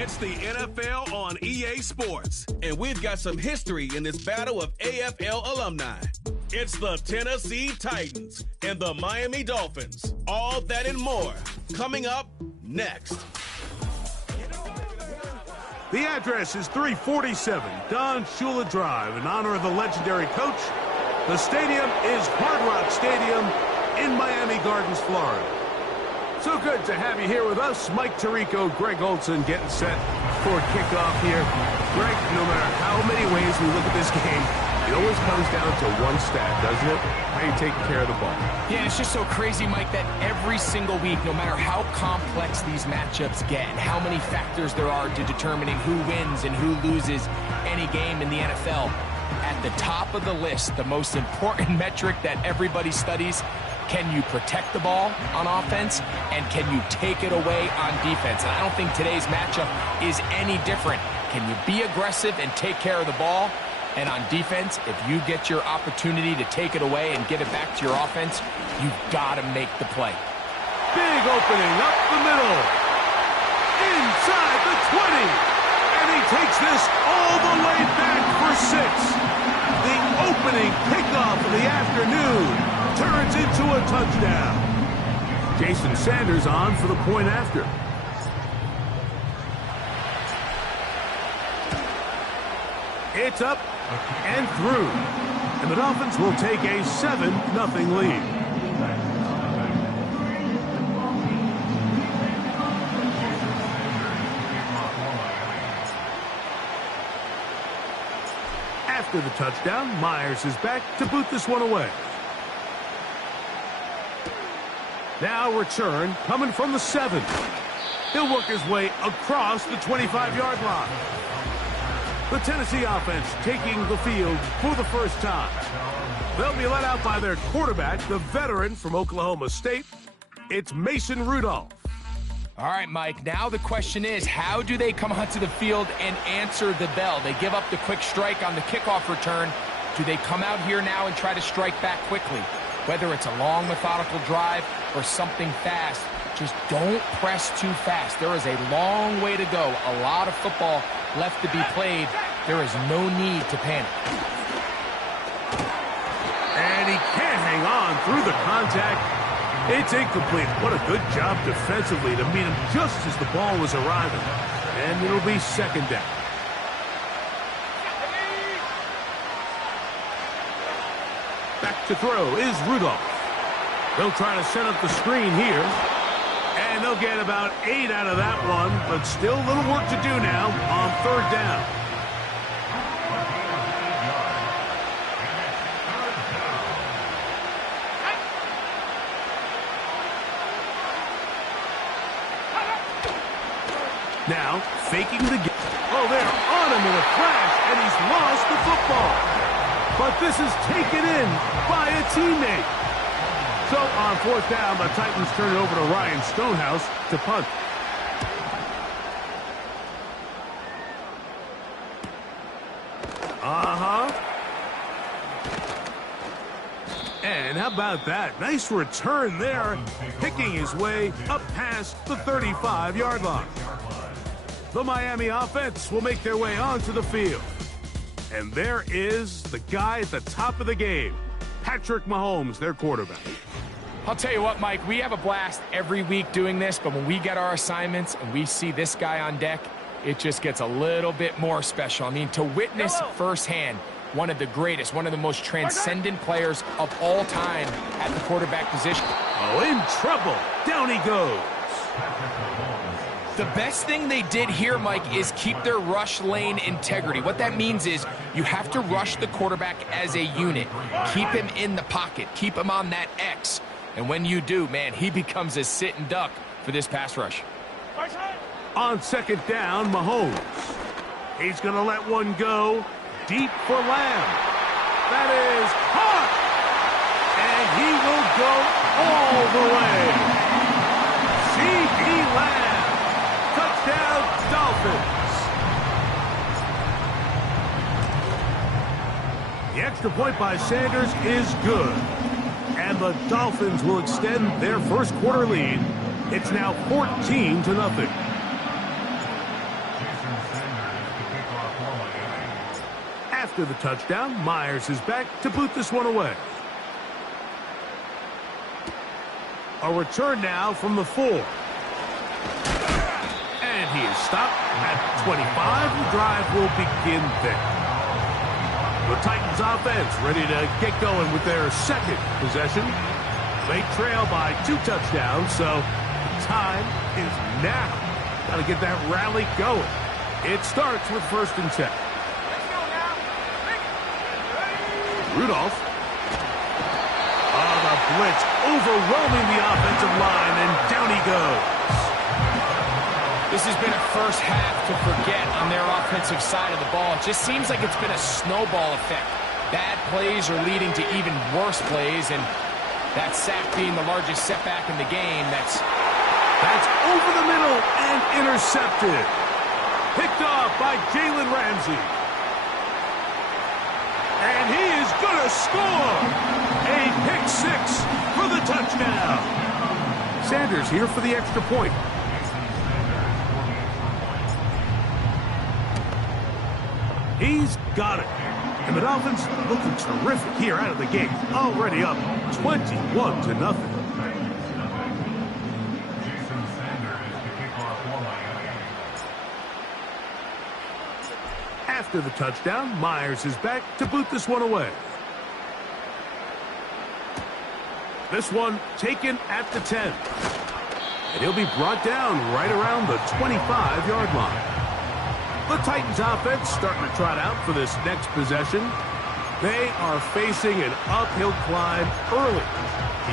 It's the NFL on EA Sports, and we've got some history in this battle of AFL alumni. It's the Tennessee Titans and the Miami Dolphins. All that and more coming up next. The address is 347 Don Shula Drive in honor of the legendary coach. The stadium is Hard Rock Stadium in Miami Gardens, Florida. So good to have you here with us. Mike Tirico, Greg Olson getting set for kickoff here. Greg, no matter how many ways we look at this game, it always comes down to one stat, doesn't it? How you taking care of the ball. Yeah, it's just so crazy, Mike, that every single week, no matter how complex these matchups get, how many factors there are to determining who wins and who loses any game in the NFL, at the top of the list, the most important metric that everybody studies: can you protect the ball on offense, and can you take it away on defense? And I don't think today's matchup is any different. Can you be aggressive and take care of the ball? And on defense, if you get your opportunity to take it away and give it back to your offense, you've got to make the play. Big opening up the middle. Inside the 20. And he takes this all the way back for 6. The opening kickoff of the afternoon turns into a touchdown. Jason Sanders on for the point after. It's up and through. And the Dolphins will take a 7-0 lead. After the touchdown, Myers is back to boot this one away. Now return coming from the 7. He'll work his way across the 25-yard line. The Tennessee offense taking the field for the first time. They'll be led out by their quarterback, the veteran from Oklahoma State. It's Mason Rudolph. All right, Mike, now the question is, how do they come onto the field and answer the bell? They give up the quick strike on the kickoff return. Do they come out here now and try to strike back quickly? Whether it's a long, methodical drive or something fast, just don't press too fast. There is a long way to go, a lot of football left to be played. There is no need to panic. And he can't hang on through the contact. It's incomplete. What a good job defensively to meet him just as the ball was arriving. And it'll be second down. Back to throw is Rudolph. They'll try to set up the screen here. And they'll get about 8 out of that one, but still a little work to do now on third down. Now, faking the game. Oh, they're on him with a crash, and he's lost the football. But this is taken in by a teammate. So on fourth down, the Titans turn it over to Ryan Stonehouse to punt. And how about that? Nice return there, picking his way up past the 35-yard line. The Miami offense will make their way onto the field. And there is the guy at the top of the game, Patrick Mahomes, their quarterback. I'll tell you what, Mike, we have a blast every week doing this, but when we get our assignments and we see this guy on deck, it just gets a little bit more special. I mean, to witness firsthand one of the greatest, one of the most transcendent players of all time at the quarterback position. Oh, in trouble. Down he goes. The best thing they did here, Mike, is keep their rush lane integrity. What that means is you have to rush the quarterback as a unit. Keep him in the pocket. Keep him on that X. And when you do, man, he becomes a sitting duck for this pass rush. On second down, Mahomes. He's going to let one go deep for Lamb. That is caught. And he will go all the way. C.D. Lamb. Touchdown, Dolphins. The extra point by Sanders is good. And the Dolphins will extend their first quarter lead. It's now 14-0. After the touchdown, Myers is back to boot this one away. A return now from the 4. And he is stopped at 25. The drive will begin there. The Titans offense ready to get going with their second possession. They trail by 2 touchdowns, so time is now. Got to get that rally going. It starts with 1st and 10. Rudolph. Oh, the blitz overwhelming the offensive line, and down he goes. This has been a first half to forget on their offensive side of the ball. It just seems like it's been a snowball effect. Bad plays are leading to even worse plays, and that sack being the largest setback in the game. That's over the middle and intercepted. Picked off by Jalen Ramsey. And he is going to score. A pick 6 for the touchdown. Sanders here for the extra point. He's got it. And the Dolphins looking terrific here out of the gate. Already up 21-0. After the touchdown, Myers is back to boot this one away. This one taken at the 10. And he'll be brought down right around the 25-yard line. The Titans offense starting to trot out for this next possession. They are facing an uphill climb early.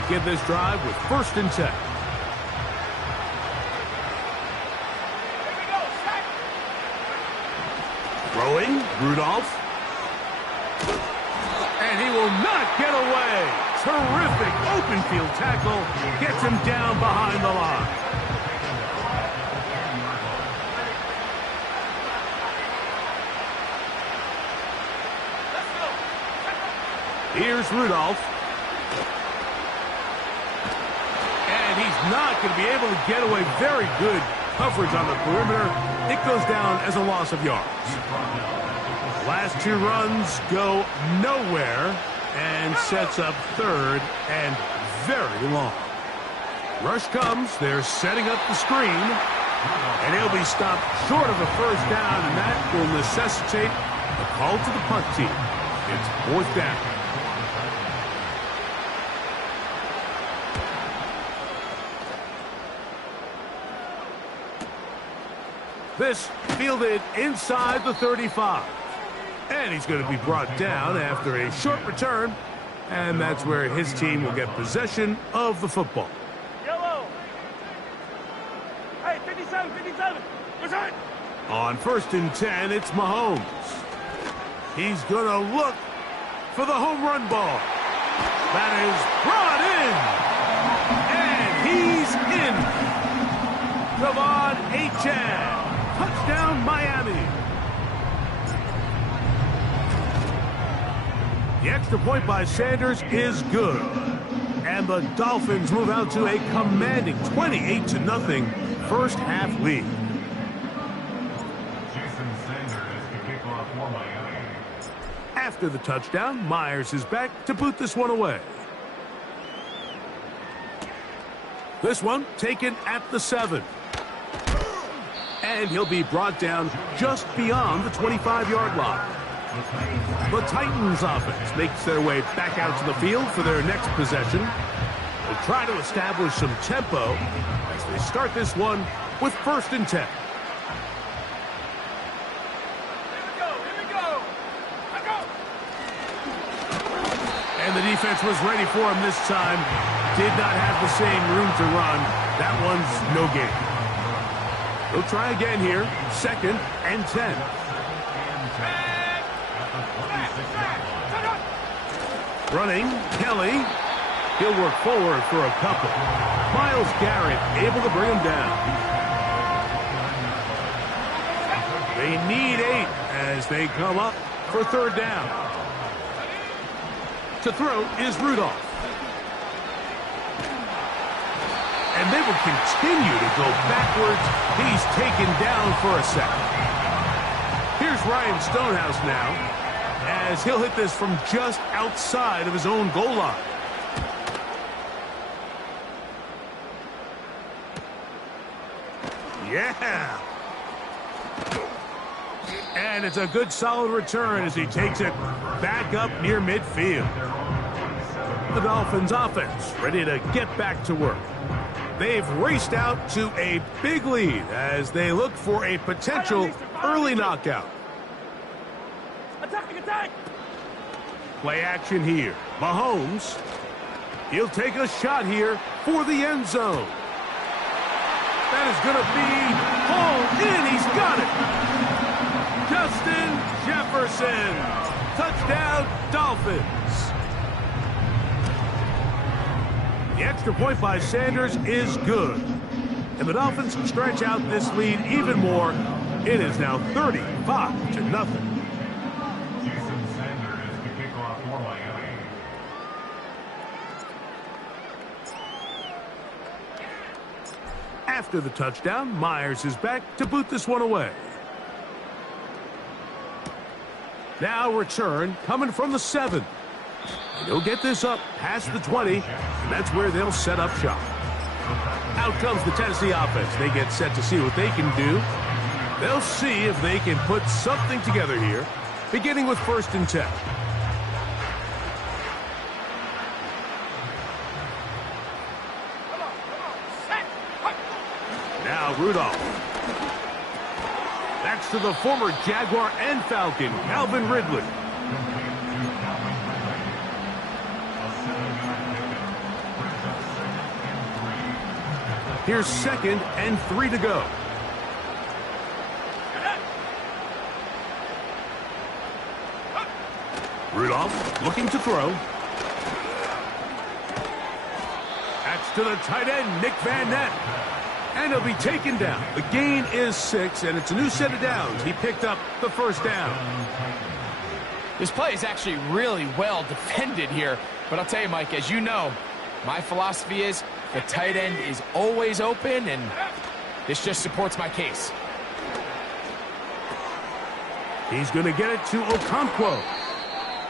Begin this drive with 1st and 10. Throwing, Rudolph. And he will not get away. Terrific open field tackle. Gets him down behind the line. Here's Rudolph. And he's not going to be able to get away. Very good coverage on the perimeter. It goes down as a loss of yards. Last 2 runs go nowhere and sets up 3rd and very long. Rush comes. They're setting up the screen. And he'll be stopped short of a 1st down, and that will necessitate a call to the punt team. It's 4th down. This fielded inside the 35. And he's going to be brought down after a short return. And that's where his team will get possession of the football. Yellow. Hey, 57, 57. Return. On 1st and 10, it's Mahomes. He's going to look for the home run ball. That is brought in. And he's in. Come on, Achane. Touchdown, Miami. The extra point by Sanders is good. And the Dolphins move out to a commanding 28-0 first half lead. After the touchdown, Myers is back to boot this one away. This one taken at the 7. And he'll be brought down just beyond the 25-yard line. The Titans offense makes their way back out to the field for their next possession. They'll try to establish some tempo as they start this one with 1st and 10. And the defense was ready for him this time. Did not have the same room to run. That one's no gain. They'll try again here. 2nd and 10. Running, Kelly. He'll work forward for a couple. Myles Garrett able to bring him down. They need 8 as they come up for 3rd down. To throw is Rudolph. And they will continue to go backwards. He's taken down for a second. Here's Ryan Stonehouse now. as he'll hit this from just outside of his own goal line. Yeah. And it's a good solid return as he takes it back up near midfield. The Dolphins offense ready to get back to work. They've raced out to a big lead as they look for a potential early knockout. Attack, attack! Play action here. Mahomes. He'll take a shot here for the end zone. That is going to be hauled in. He's got it. Justin Jefferson. Touchdown, Dolphins. The extra point by Sanders is good. And the Dolphins stretch out this lead even more. It is now 35-0. After the touchdown, Myers is back to boot this one away. Now return coming from the 7. He'll get this up past the 20, and that's where they'll set up shop. Out comes the Tennessee offense. They get set to see what they can do. They'll see if they can put something together here, beginning with 1st and 10. Now Rudolph. That's to the former Jaguar and Falcon, Calvin Ridley. Here's 2nd and 3 to go. Rudolph looking to throw. That's to the tight end, Nick Van Nett. And he'll be taken down. The gain is 6, and it's a new set of downs. He picked up the 1st down. This play is actually really well defended here. But I'll tell you, Mike, as you know, my philosophy is the tight end is always open, and this just supports my case. He's going to get it to Okonkwo.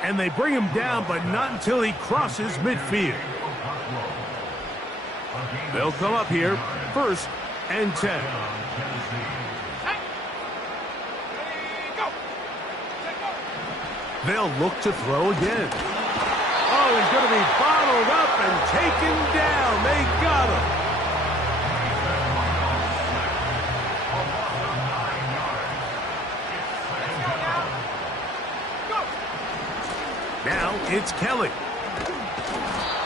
And they bring him down, but not until he crosses midfield. They'll come up here, 1st and 10. They'll look to throw again. Oh, he's going to be bottled up and taken down. They got him. Now it's Kelly.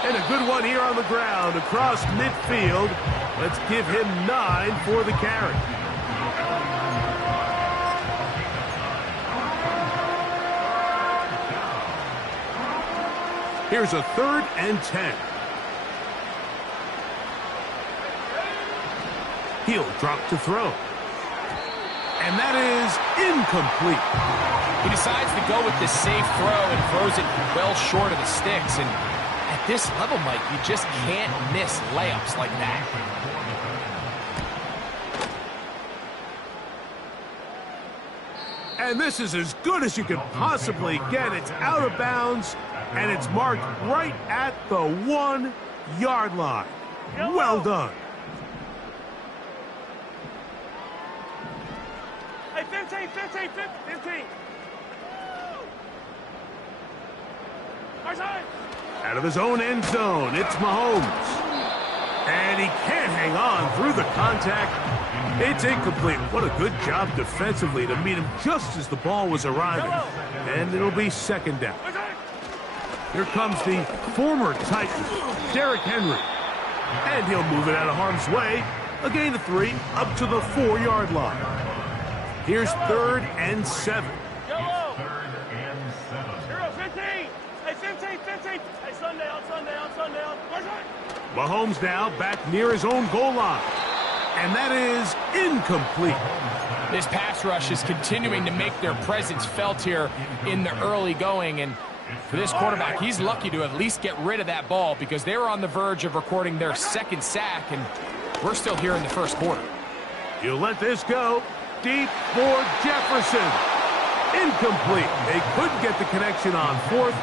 And a good one here on the ground across midfield. Let's give him 9 for the carry. Here's a 3rd and 10. He'll drop to throw. And that is incomplete. He decides to go with this safe throw and throws it well short of the sticks. And at this level, Mike, you just can't miss layups like that. And this is as good as you can possibly get. It's out of bounds, and it's marked right at the 1-yard line. Well done. Hey, 15. Out of his own end zone, it's Mahomes. And he can't hang on through the contact. It's incomplete. What a good job defensively to meet him just as the ball was arriving. And it'll be 2nd down. Here comes the former Titan, Derrick Henry. And he'll move it out of harm's way. A gain of 3 up to the 4-yard line. Here's 3rd and 7. Yellow. 15. Hey, 15. Hey, Sunday on. Mahomes now back near his own goal line. And that is incomplete. This pass rush is continuing to make their presence felt here in the early going. And for this quarterback, he's lucky to at least get rid of that ball because they were on the verge of recording their 2nd sack, and we're still here in the 1st quarter. He'll let this go deep for Jefferson. Incomplete. They couldn't get the connection on fourth.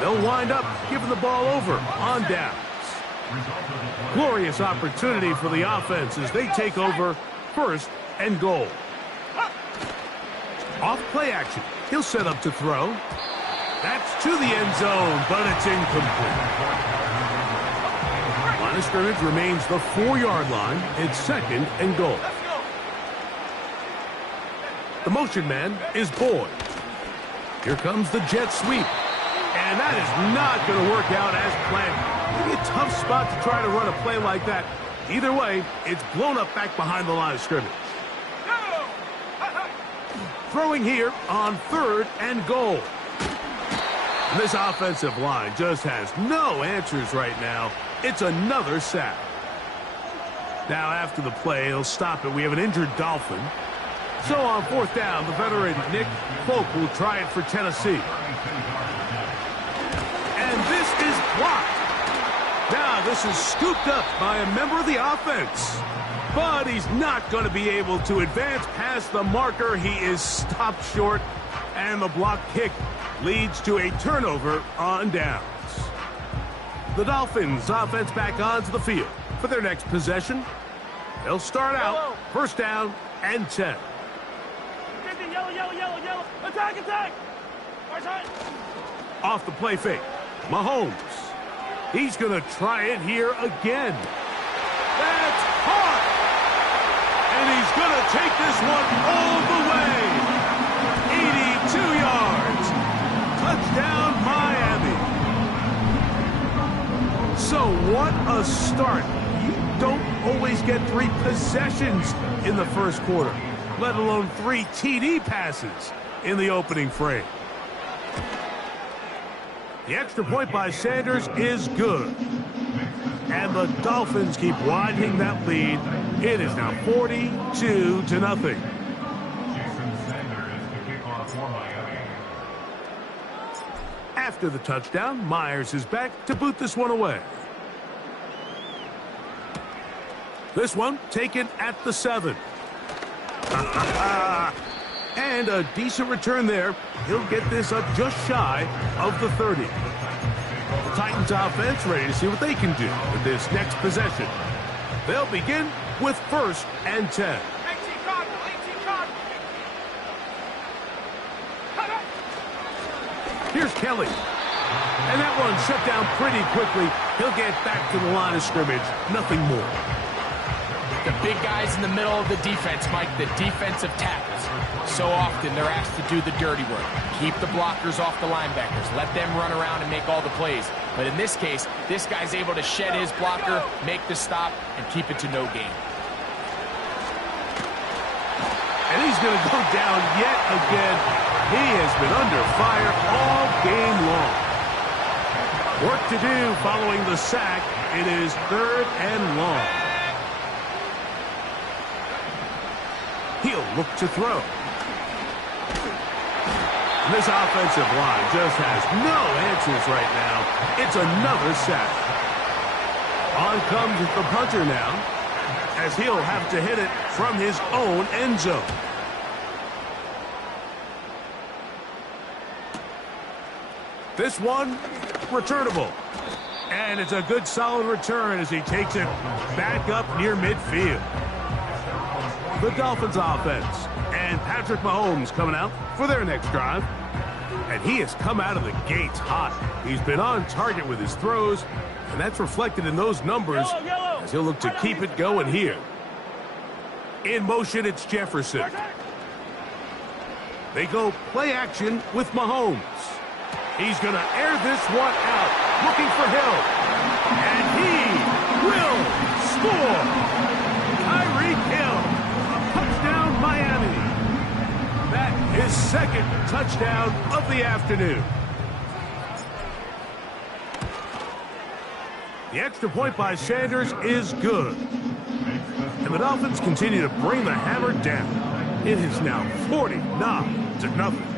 They'll wind up giving the ball over on downs. Glorious opportunity for the offense as they take over first and goal. Off play action. He'll set up to throw. That's to the end zone, but it's incomplete. Line of scrimmage remains the 4-yard line. It's second and goal. The motion man is Boyd. Here comes the jet sweep. And that is not going to work out as planned. Maybe a tough spot to try to run a play like that. Either way, it's blown up back behind the line of scrimmage. Throwing here on third and goal. And this offensive line just has no answers right now. It's another sack. Now after the play, he'll stop it. We have an injured Dolphin. So on fourth down, the veteran Nick Folk will try it for Tennessee. And this is blocked. Now this is scooped up by a member of the offense. But he's not going to be able to advance past the marker. He is stopped short. And the block kick leads to a turnover on downs. The Dolphins offense back onto the field for their next possession. They'll start out first down and 10. Yellow, yellow, yellow, yellow. Attack, attack. Off the play fake. Mahomes. He's going to try it here again. That's caught. And he's going to take this one all the way. 82 yards. Touchdown, Miami. So what a start. You don't always get 3 possessions in the first quarter, let alone 3 TD passes in the opening frame. The extra point by Sanders is good. And the Dolphins keep widening that lead. It is now 42-0. After the touchdown, Myers is back to boot this one away. This one taken at the 7. And a decent return there. He'll get this up just shy of the 30. The Titans offense ready to see what they can do with this next possession. They'll begin with first and 10. Here's Kelly. And that one shut down pretty quickly. He'll get back to the line of scrimmage. Nothing more. The big guys in the middle of the defense, Mike, the defensive tackles. So often they're asked to do the dirty work. Keep the blockers off the linebackers. Let them run around and make all the plays. But in this case, this guy's able to shed his blocker, make the stop, and keep it to no gain. And he's going to go down yet again. He has been under fire all game long. Work to do following the sack. It is third and long. He'll look to throw. This offensive line just has no answers right now. It's another sack. On comes the punter now, as he'll have to hit it from his own end zone. This one, returnable. And it's a good solid return as he takes it back up near midfield. The Dolphins offense and Patrick Mahomes coming out for their next drive. And he has come out of the gates hot. He's been on target with his throws, and that's reflected in those numbers as he'll look to keep it going here. In motion, it's Jefferson. They go play action with Mahomes. He's going to air this one out, looking for Hill. And he will score. Tyreek Hill. Touchdown, Miami. That is second touchdown of the afternoon. The extra point by Sanders is good. And the Dolphins continue to bring the hammer down. It is now 49-0.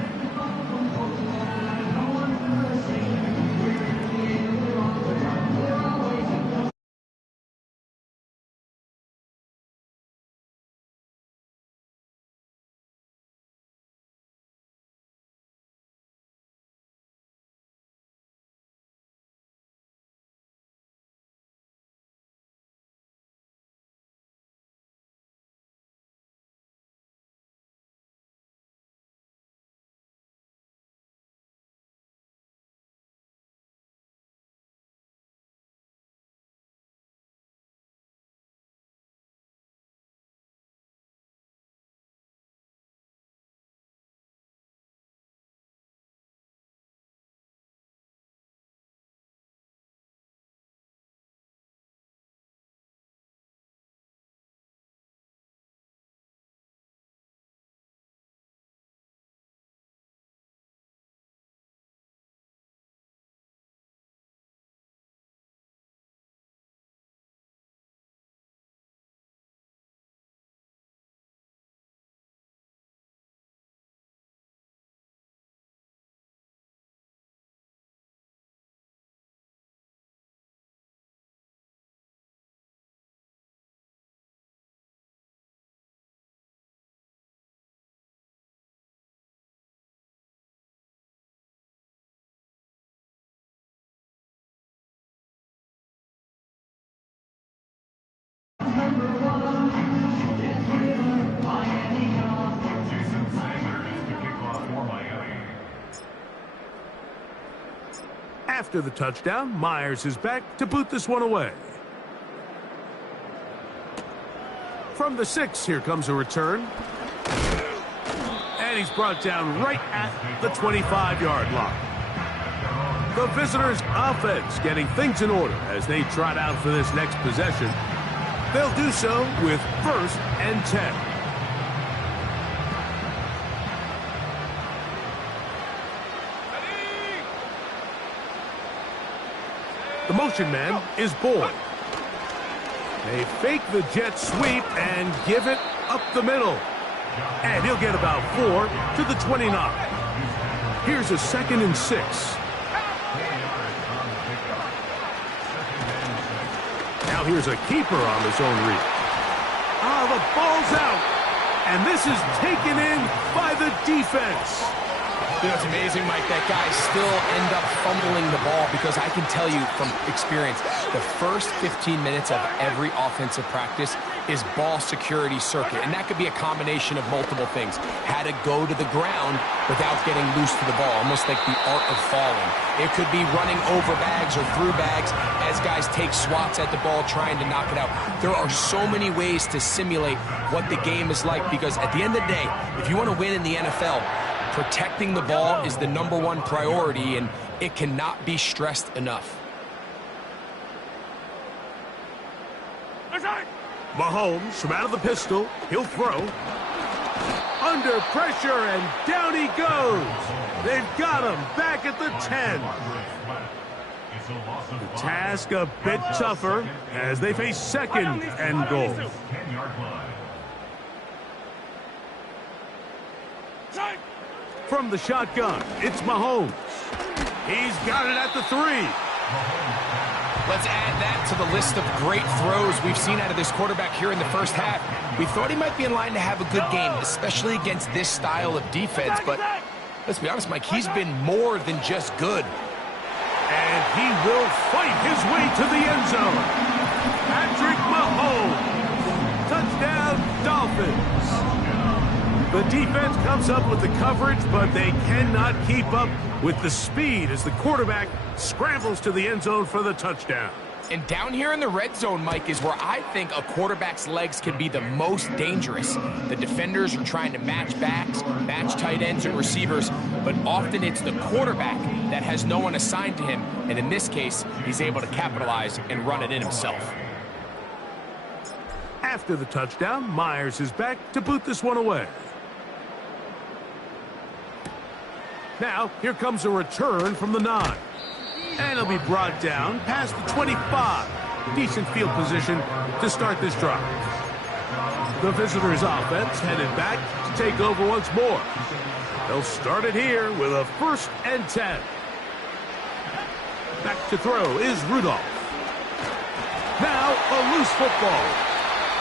After the touchdown, Myers is back to boot this one away. From the 6, here comes a return. And he's brought down right at the 25-yard line. The visitors' offense getting things in order as they trot out for this next possession. They'll do so with 1st and 10. The motion man is Boyd. They fake the jet sweep and give it up the middle. And he'll get about 4 to the 29. Here's a 2nd and 6. Now here's a keeper on his own read. The ball's out. And this is taken in by the defense. You know, it's amazing, Mike, that guys still end up fumbling the ball because I can tell you from experience, the first 15 minutes of every offensive practice is ball security circuit, and that could be a combination of multiple things. How to go to the ground without getting loose to the ball, almost like the art of falling. It could be running over bags or through bags as guys take swats at the ball trying to knock it out. There are so many ways to simulate what the game is like because at the end of the day, if you want to win in the NFL, protecting the ball is the #1 priority, and it cannot be stressed enough. Mahomes from out of the pistol. He'll throw. Under pressure, and down he goes. They've got him back at the 10. The task a bit tougher as they face 2nd and goal. From the shotgun, it's Mahomes. He's got it at the 3. Let's add that to the list of great throws we've seen out of this quarterback here in the first half. We thought he might be in line to have a good game, especially against this style of defense, but let's be honest, Mike, he's been more than just good. And he will fight his way to the end zone. Patrick Mahomes. Touchdown, Dolphins. The defense comes up with the coverage, but they cannot keep up with the speed as the quarterback scrambles to the end zone for the touchdown. And down here in the red zone, Mike, is where I think a quarterback's legs can be the most dangerous. The defenders are trying to match backs, match tight ends and receivers, but often it's the quarterback that has no one assigned to him, and in this case, he's able to capitalize and run it in himself. After the touchdown, Myers is back to boot this one away. Now, here comes a return from the 9. And he'll be brought down past the 25. Decent field position to start this drive. The visitors' offense headed back to take over once more. They'll start it here with a 1st and 10. Back to throw is Rudolph. Now a loose football.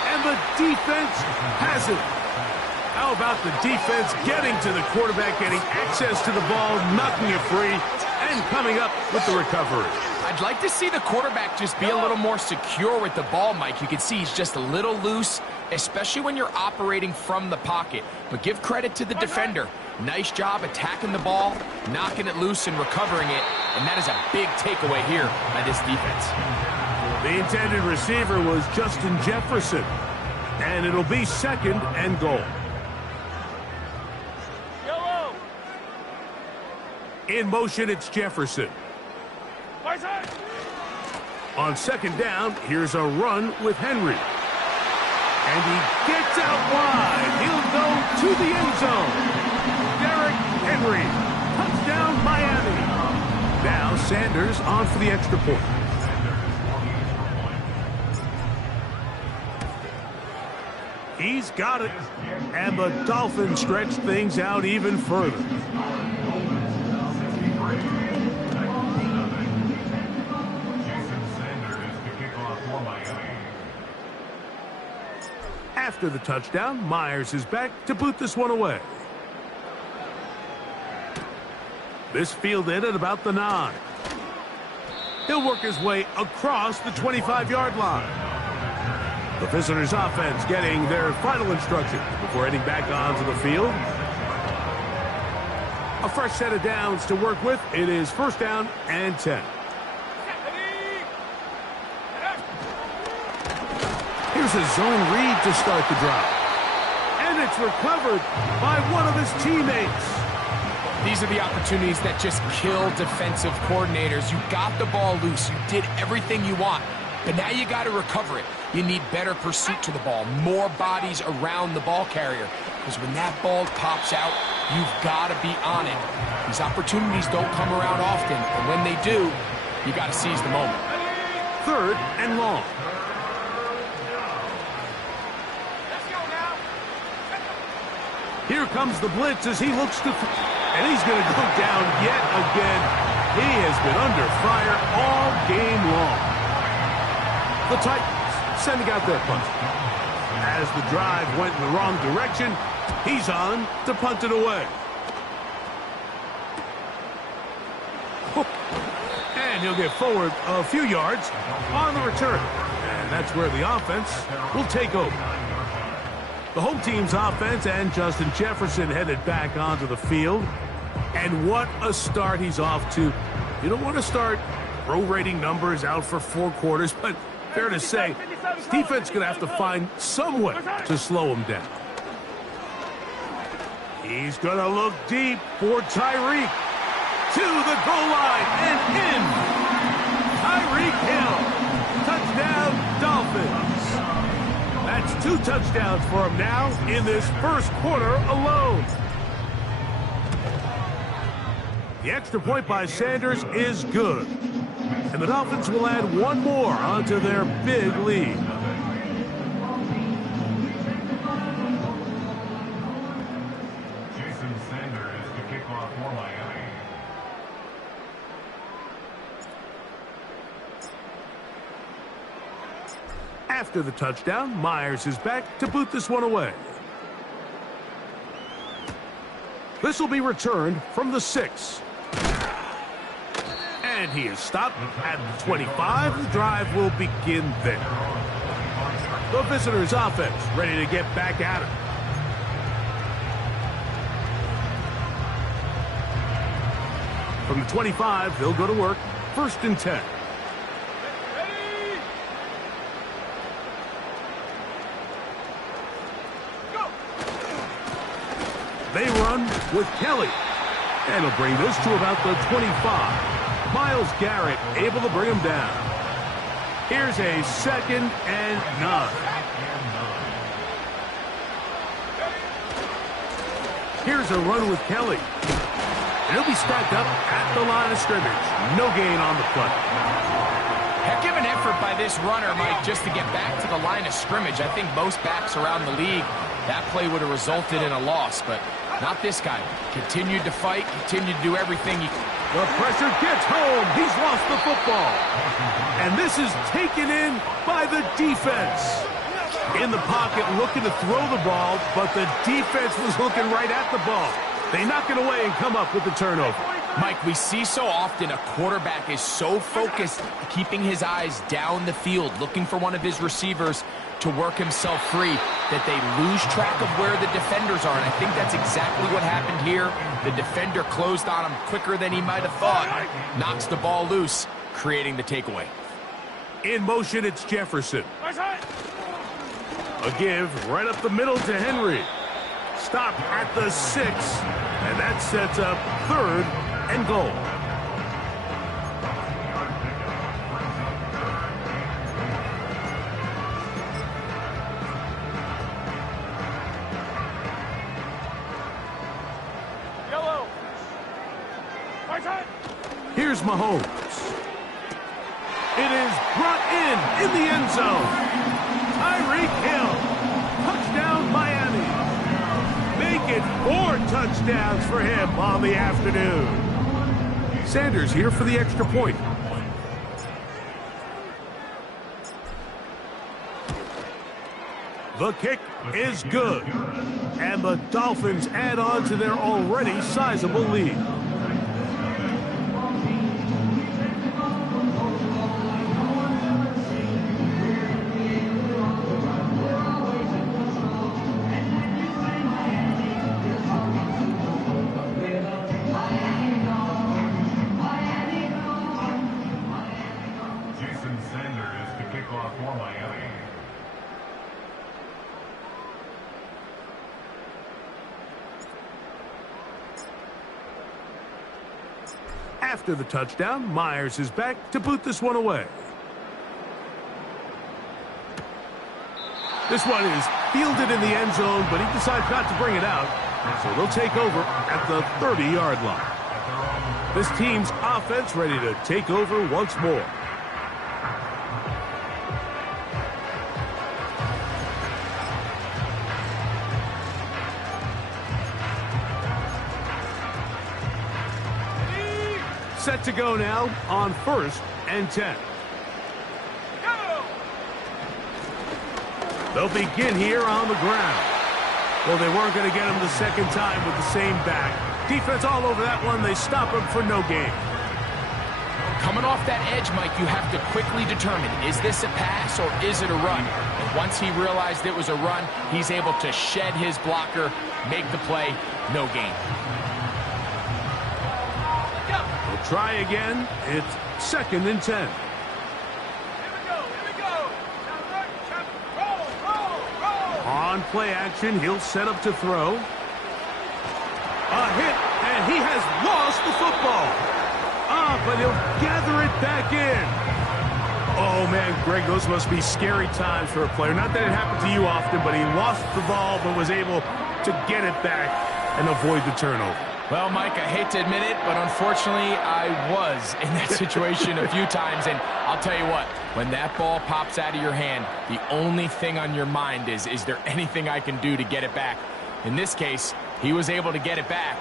And the defense has it. How about the defense getting to the quarterback, getting access to the ball, knocking it free, and coming up with the recovery? I'd like to see the quarterback just be a little more secure with the ball, Mike. You can see he's just a little loose, especially when you're operating from the pocket. But give credit to the defender. Nice job attacking the ball, knocking it loose, and recovering it. And that is a big takeaway here by this defense. The intended receiver was Justin Jefferson. And it'll be 2nd and goal. In motion, it's Jefferson. On 2nd down, here's a run with Henry. And he gets out wide. He'll go to the end zone. Derrick Henry. Touchdown, Miami. Now Sanders on for the extra point. He's got it. And the Dolphins stretch things out even further. After the touchdown, Myers is back to boot this one away. This fielded at about the 9. He'll work his way across the 25-yard line. The visitors' offense getting their final instruction before heading back onto the field. A fresh set of downs to work with. It is first down and 10. Here's a zone read to start the drive. And it's recovered by one of his teammates. These are the opportunities that just kill defensive coordinators. You got the ball loose. You did everything you want. But now you got to recover it. You need better pursuit to the ball, more bodies around the ball carrier. Because when that ball pops out, you've got to be on it. These opportunities don't come around often, and when they do, you got to seize the moment. Third and long. Let's go now. Here comes the blitz as he looks to... And he's going to go down yet again. He has been under fire all game long. The Titans sending out their punt. As the drive went in the wrong direction, he's on to punt it away. And he'll get forward a few yards on the return. And that's where the offense will take over. The home team's offense and Justin Jefferson headed back onto the field. And what a start he's off to. You don't want to start prorating numbers out for 4 quarters, but fair to say, his defense is going to have to find some way to slow him down. He's going to look deep for Tyreek. To the goal line and in. Tyreek Hill. Touchdown, Dolphins. That's 2 touchdowns for him now in this first quarter alone. The extra point by Sanders is good. And the Dolphins will add 1 more onto their big lead. Jason Sanders to kick off for Miami. After the touchdown, Myers is back to boot this one away. This will be returned from the 6. And he is stopped at the 25. The drive will begin there. The visitors' offense ready to get back at it. From the 25, they'll go to work. First and 10. They run with Kelly. And he'll bring this to about the 25. Myles Garrett able to bring him down. Here's a 2nd and 9. Here's a run with Kelly. And he'll be stacked up at the line of scrimmage. No gain on the play. Heck of an effort by this runner, Mike, just to get back to the line of scrimmage. I think most backs around the league, that play would have resulted in a loss, but not this guy. Continued to fight, continued to do everything he... The pressure gets home. He's lost the football. And this is taken in by the defense. In the pocket, looking to throw the ball, but the defense was looking right at the ball. They knock it away and come up with the turnover. Mike, we see so often a quarterback is so focused, keeping his eyes down the field, looking for one of his receivers to work himself free, that they lose track of where the defenders are. And I think that's exactly what happened here. The defender closed on him quicker than he might have thought. Knocks the ball loose, creating the takeaway. In motion, it's Jefferson. A give right up the middle to Henry. Stop at the 6. And that sets up 3rd and goal. Here's Mahomes. It is brought in the end zone. Tyreek Hill. Touchdown, Miami. Make it 4 touchdowns for him on the afternoon. Sanders here for the extra point. The kick is good. And the Dolphins add on to their already sizable lead. After the touchdown, Myers is back to boot this one away. This one is fielded in the end zone, but he decides not to bring it out. So they'll take over at the 30-yard line. This team's offense ready to take over once more. Set to go now on 1st and 10. They'll begin here on the ground. Well, they weren't going to get him the second time with the same back. Defense all over that one. They stop him for no gain. Coming off that edge, Mike, you have to quickly determine, is this a pass or is it a run? And once he realized it was a run, he's able to shed his blocker, make the play, no gain. We'll try again. It's 2nd and 10. On play action, he'll set up to throw. A hit, and he has lost the football. But he'll gather it back in. Oh, man, Greg, those must be scary times for a player. Not that it happened to you often, but he lost the ball but was able to get it back and avoid the turnover. Well, Mike, I hate to admit it, but unfortunately, I was in that situation a few times. And I'll tell you what, when that ball pops out of your hand, the only thing on your mind is there anything I can do to get it back? In this case, he was able to get it back,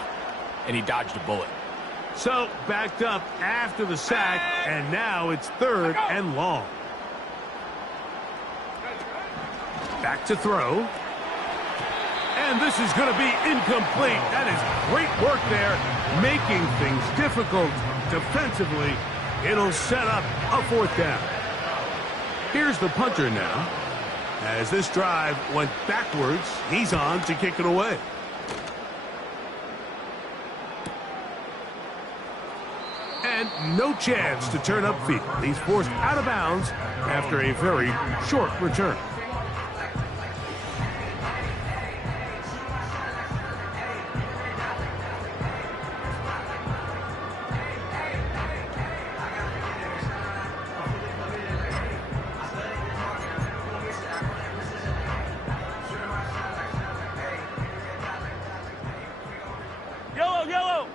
and he dodged a bullet. So, backed up after the sack, and now it's 3rd and long. Back to throw. And this is going to be incomplete. That is great work there, making things difficult defensively. It'll set up a 4th down. Here's the punter now. As this drive went backwards, he's on to kick it away. And no chance to turn upfield. He's forced out of bounds after a very short return. Yellow!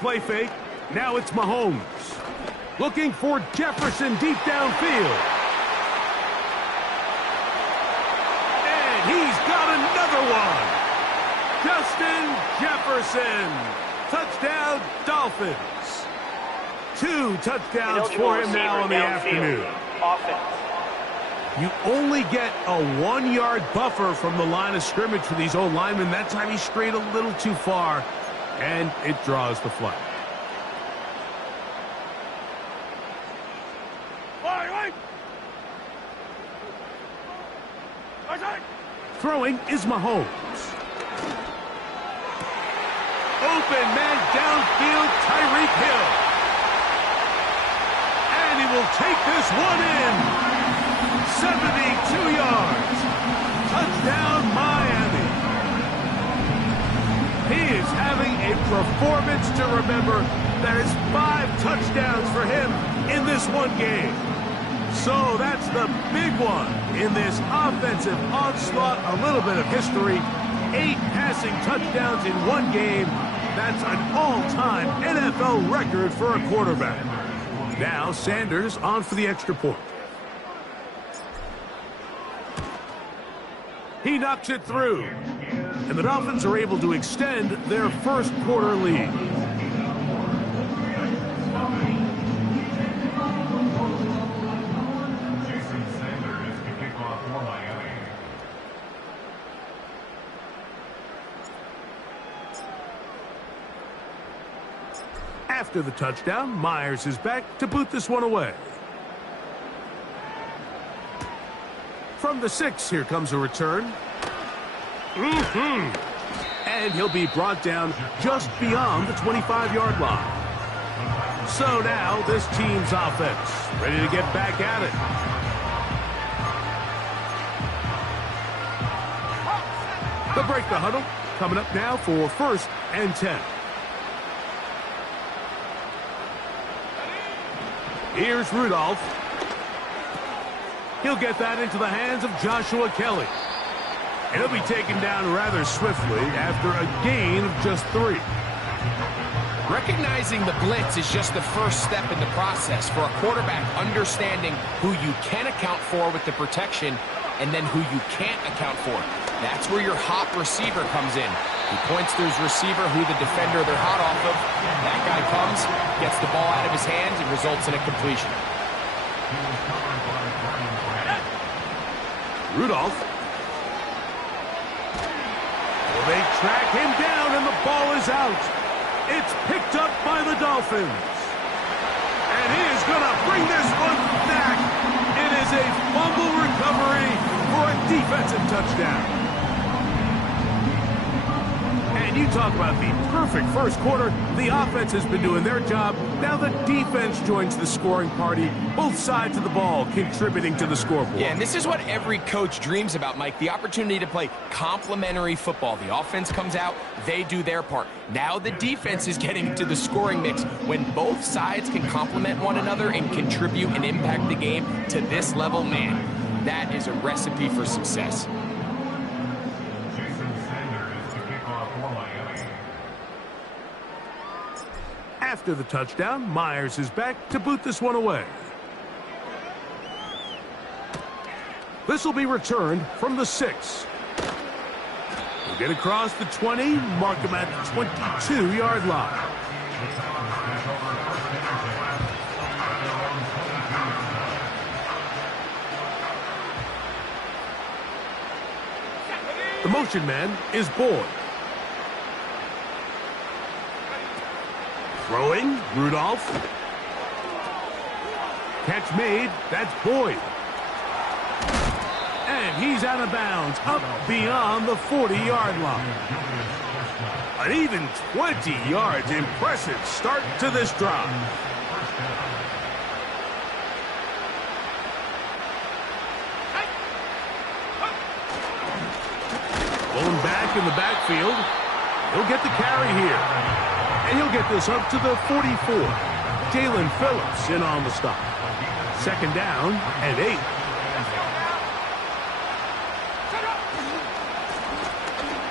Play fake. Now it's Mahomes. Looking for Jefferson deep downfield. And he's got another one. Justin Jefferson. Touchdown, Dolphins. 2 touchdowns for him now in the afternoon. You only get a 1-yard buffer from the line of scrimmage for these old linemen. That time he strayed a little too far, and it draws the flag. Throwing is Mahomes. Open man downfield, Tyreek Hill. And he will take this one in. 72 yards. Touchdown, Miami. He is having a performance to remember. That is 5 touchdowns for him in this one game. So that's the big one in this offensive onslaught. A little bit of history. 8 passing touchdowns in one game. That's an all-time NFL record for a quarterback. Now Sanders on for the extra point. He knocks it through. And the Dolphins are able to extend their first quarter lead. After the touchdown, Myers is back to boot this one away. From the 6, here comes a return. And he'll be brought down just beyond the 25-yard line. So now this team's offense ready to get back at it. They'll break the huddle. Coming up now for 1st and 10. Here's Rudolph. He'll get that into the hands of Joshua Kelly. And he'll be taken down rather swiftly after a gain of just 3. Recognizing the blitz is just the first step in the process for a quarterback, understanding who you can account for with the protection and then who you can't account for. That's where your hot receiver comes in. He points to his receiver, who the defender they're hot off of. That guy comes, gets the ball out of his hands, and results in a completion. Rudolph. Well, they track him down, and the ball is out. It's picked up by the Dolphins. And he is going to bring this one back. It is a fumble recovery for a defensive touchdown. And you talk about the perfect first quarter. The offense has been doing their job. Now the defense joins the scoring party. Both sides of the ball contributing to the scoreboard. Yeah, and this is what every coach dreams about, Mike. The opportunity to play complementary football. The offense comes out, they do their part. Now the defense is getting to the scoring mix. When both sides can complement one another and contribute and impact the game to this level, man, that is a recipe for success. After the touchdown, Myers is back to boot this one away. This will be returned from the 6. He'll get across the 20, mark him at the 22-yard line. The motion man is Boyd. Throwing, Rudolph. Catch made, that's Boyd. And he's out of bounds, up beyond the 40-yard line. An even 20 yards, impressive start to this drive. Blown back in the backfield. He'll get the carry here. And he'll get this up to the 44. Jalen Phillips in on the stop. 2nd down and 8.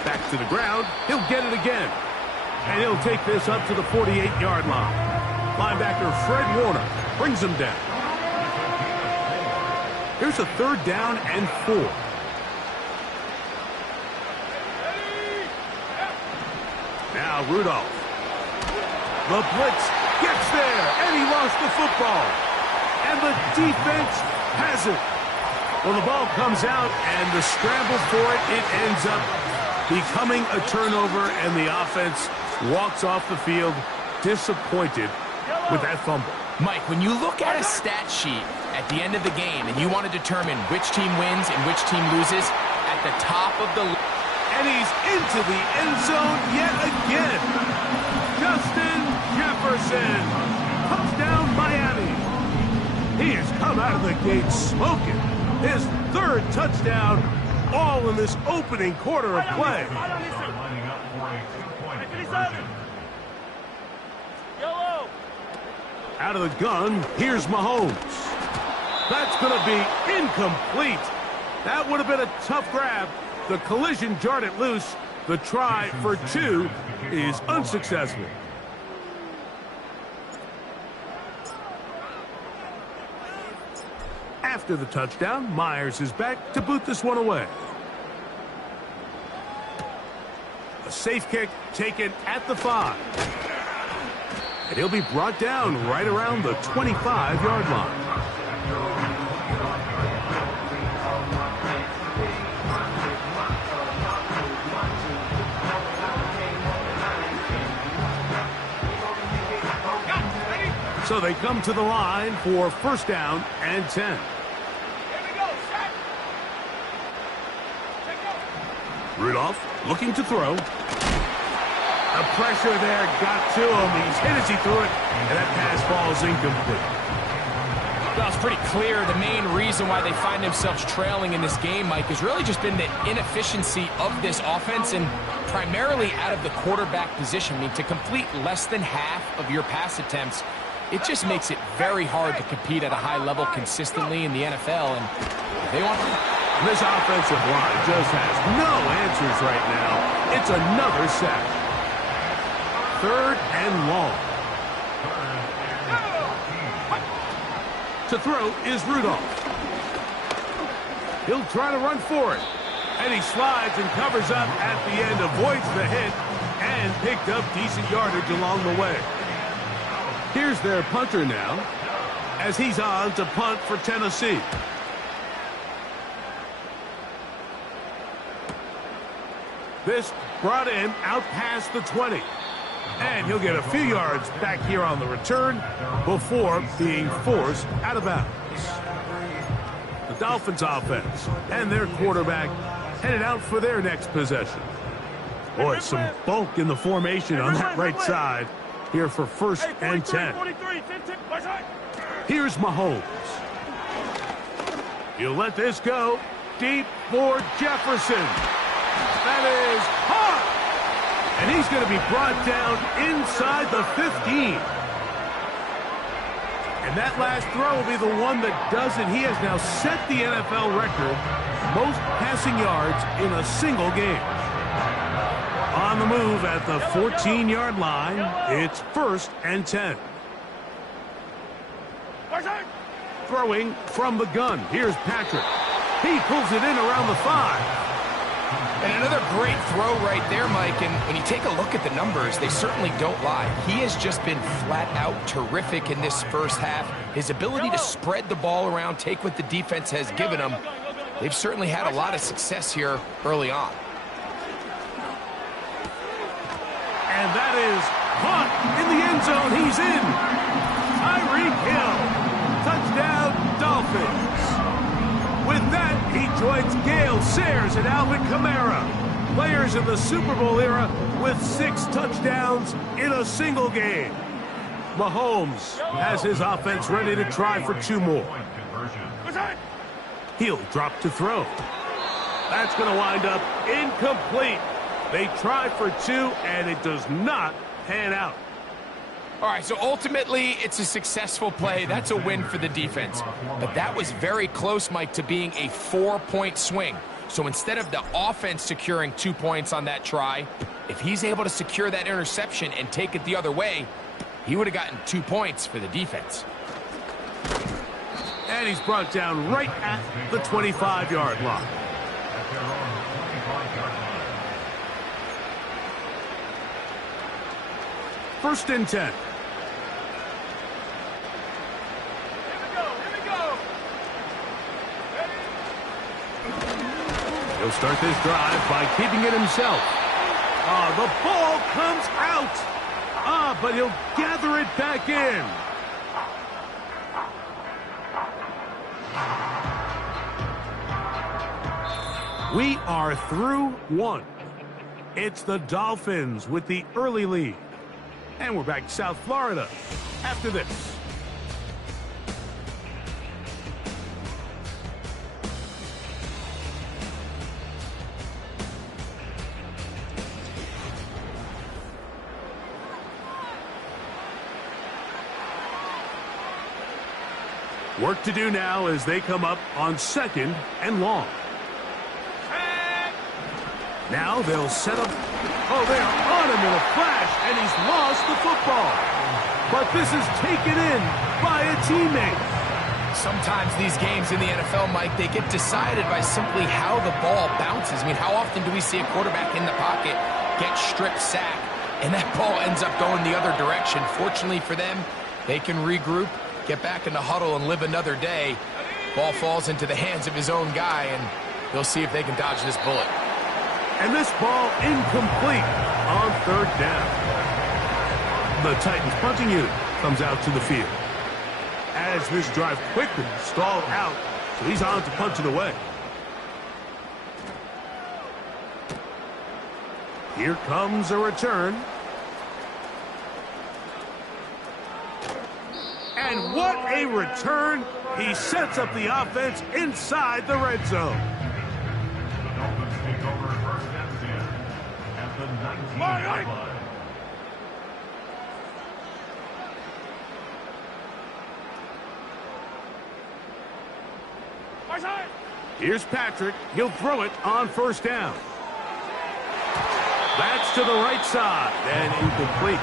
Back to the ground. He'll get it again. And he'll take this up to the 48-yard line. Linebacker Fred Warner brings him down. Here's a 3rd down and 4. Now Rudolph. The blitz gets there, and he lost the football. And the defense has it. Well, the ball comes out, and the scramble for it, it ends up becoming a turnover, and the offense walks off the field disappointed with that fumble. Mike, when you look at a stat sheet at the end of the game and you want to determine which team wins and which team loses, at the top of the list. And he's into the end zone yet again. Justin Jefferson. Touchdown, Miami. He has come out of the gate smoking. His 3rd touchdown, all in this opening quarter of play. Out of the gun, here's Mahomes. That's going to be incomplete. That would have been a tough grab. The collision jarred it loose. The try for 2 is unsuccessful. After the touchdown, Myers is back to boot this one away. A safe kick taken at the 5. And he'll be brought down right around the 25-yard line. So they come to the line for 1st down and 10. Rudolph looking to throw. The pressure there got to him. He's hit as he threw it, and that pass falls incomplete. Well, it's pretty clear the main reason why they find themselves trailing in this game, Mike, has really just been the inefficiency of this offense and primarily out of the quarterback position. I mean, to complete less than half of your pass attempts, it just makes it very hard to compete at a high level consistently in the NFL. And they want to... This offensive line just has no answers right now. It's another sack. 3rd and long. To throw is Rudolph. He'll try to run for it. And he slides and covers up at the end, avoids the hit, and picked up decent yardage along the way. Here's their punter now, as he's on to punt for Tennessee. This brought in out past the 20. And he'll get a few yards back here on the return before being forced out of bounds. The Dolphins offense and their quarterback headed out for their next possession. Boy, some bulk in the formation on that right side here for 1st and 10. Here's Mahomes. He'll let this go deep for Jefferson. That is hard. And he's going to be brought down inside the 15. And that last throw will be the one that does it. He has now set the NFL record, most passing yards in a single game. On the move at the 14-yard line, it's 1st and 10. Throwing from the gun. Here's Patrick. He pulls it in around the 5. And another great throw right there, Mike. And when you take a look at the numbers, they certainly don't lie. He has just been flat out terrific in this first half. His ability to spread the ball around, take what the defense has given him. They've certainly had a lot of success here early on. And that is caught in the end zone. He's in. Tyreek Hill. Touchdown, Dolphins. With that, he joins Gale Sayers and Alvin Kamara, players in the Super Bowl era with 6 touchdowns in a single game. Mahomes has his offense ready to try for 2 more. He'll drop to throw. That's going to wind up incomplete. They try for 2, and it does not pan out. All right, so ultimately, it's a successful play. That's a win for the defense. But that was very close, Mike, to being a 4-point swing. So instead of the offense securing 2 points on that try, if he's able to secure that interception and take it the other way, he would have gotten 2 points for the defense. And he's brought down right at the 25-yard line. First and 10. He'll start this drive by keeping it himself. The ball comes out. But he'll gather it back in. We are through 1. It's the Dolphins with the early lead. And we're back to South Florida after this. Work to do now as they come up on 2nd and long. Now they'll set up. Oh, they're on him in a flash, and he's lost the football. But this is taken in by a teammate. Sometimes these games in the NFL, Mike, they get decided by simply how the ball bounces. I mean, how often do we see a quarterback in the pocket get strip sack, and that ball ends up going the other direction? Fortunately for them, they can regroup, get back in the huddle, and live another day. Ball falls into the hands of his own guy, and they'll see if they can dodge this bullet. And this ball incomplete on 3rd down. The Titans punting unit comes out to the field. As this drive quickly stalled out, so he's on to punt it away. Here comes a return. And what a return. He sets up the offense inside the red zone. The Dolphins take over first and 10 at the 19-yard line. Here's Patrick. He'll throw it on first down. That's to the right side and incomplete.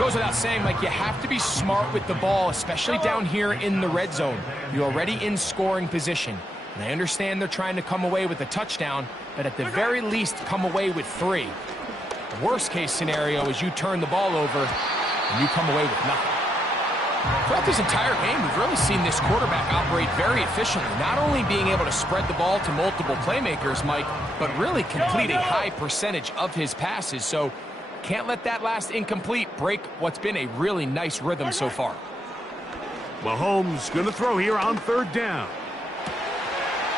Goes without saying, Mike, you have to be smart with the ball, especially down here in the red zone. You're already in scoring position. And I understand they're trying to come away with a touchdown, but at the very least, come away with 3. The worst case scenario is you turn the ball over and you come away with nothing. Throughout this entire game, we've really seen this quarterback operate very efficiently, not only being able to spread the ball to multiple playmakers, Mike, but really complete a high percentage of his passes. So can't let that last incomplete break what's been a really nice rhythm so far. Mahomes going to throw here on third down.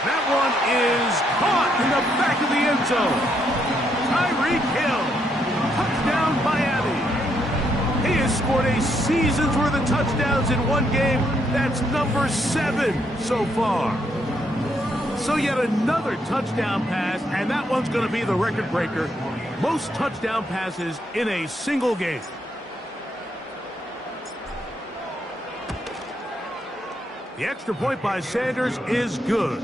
That one is caught in the back of the end zone. Tyreek Hill, touchdown Miami. He has scored a season's worth of touchdowns in one game. That's number 7 so far. So yet another touchdown pass, and that one's going to be the record breaker. Most touchdown passes in a single game. The extra point by Sanders is good.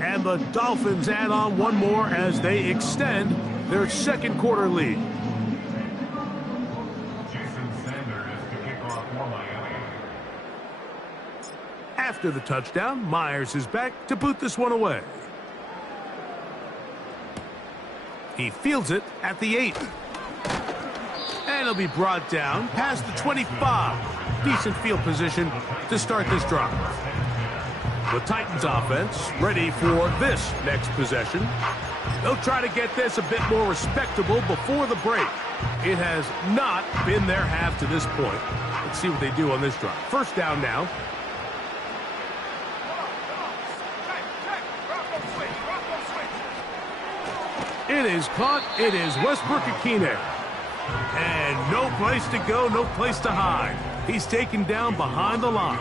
And the Dolphins add on one more as they extend their second quarter lead. Jason Sanders to kick off for Miami. After the touchdown, Myers is back to boot this one away. He fields it at the 8. And he'll be brought down past the 25. Decent field position to start this drive. The Titans offense ready for this next possession. They'll try to get this a bit more respectable before the break. It has not been their half to this point. Let's see what they do on this drive. First down now. It is caught. It is Westbrook-Ikhine. And no place to go, no place to hide. He's taken down behind the line.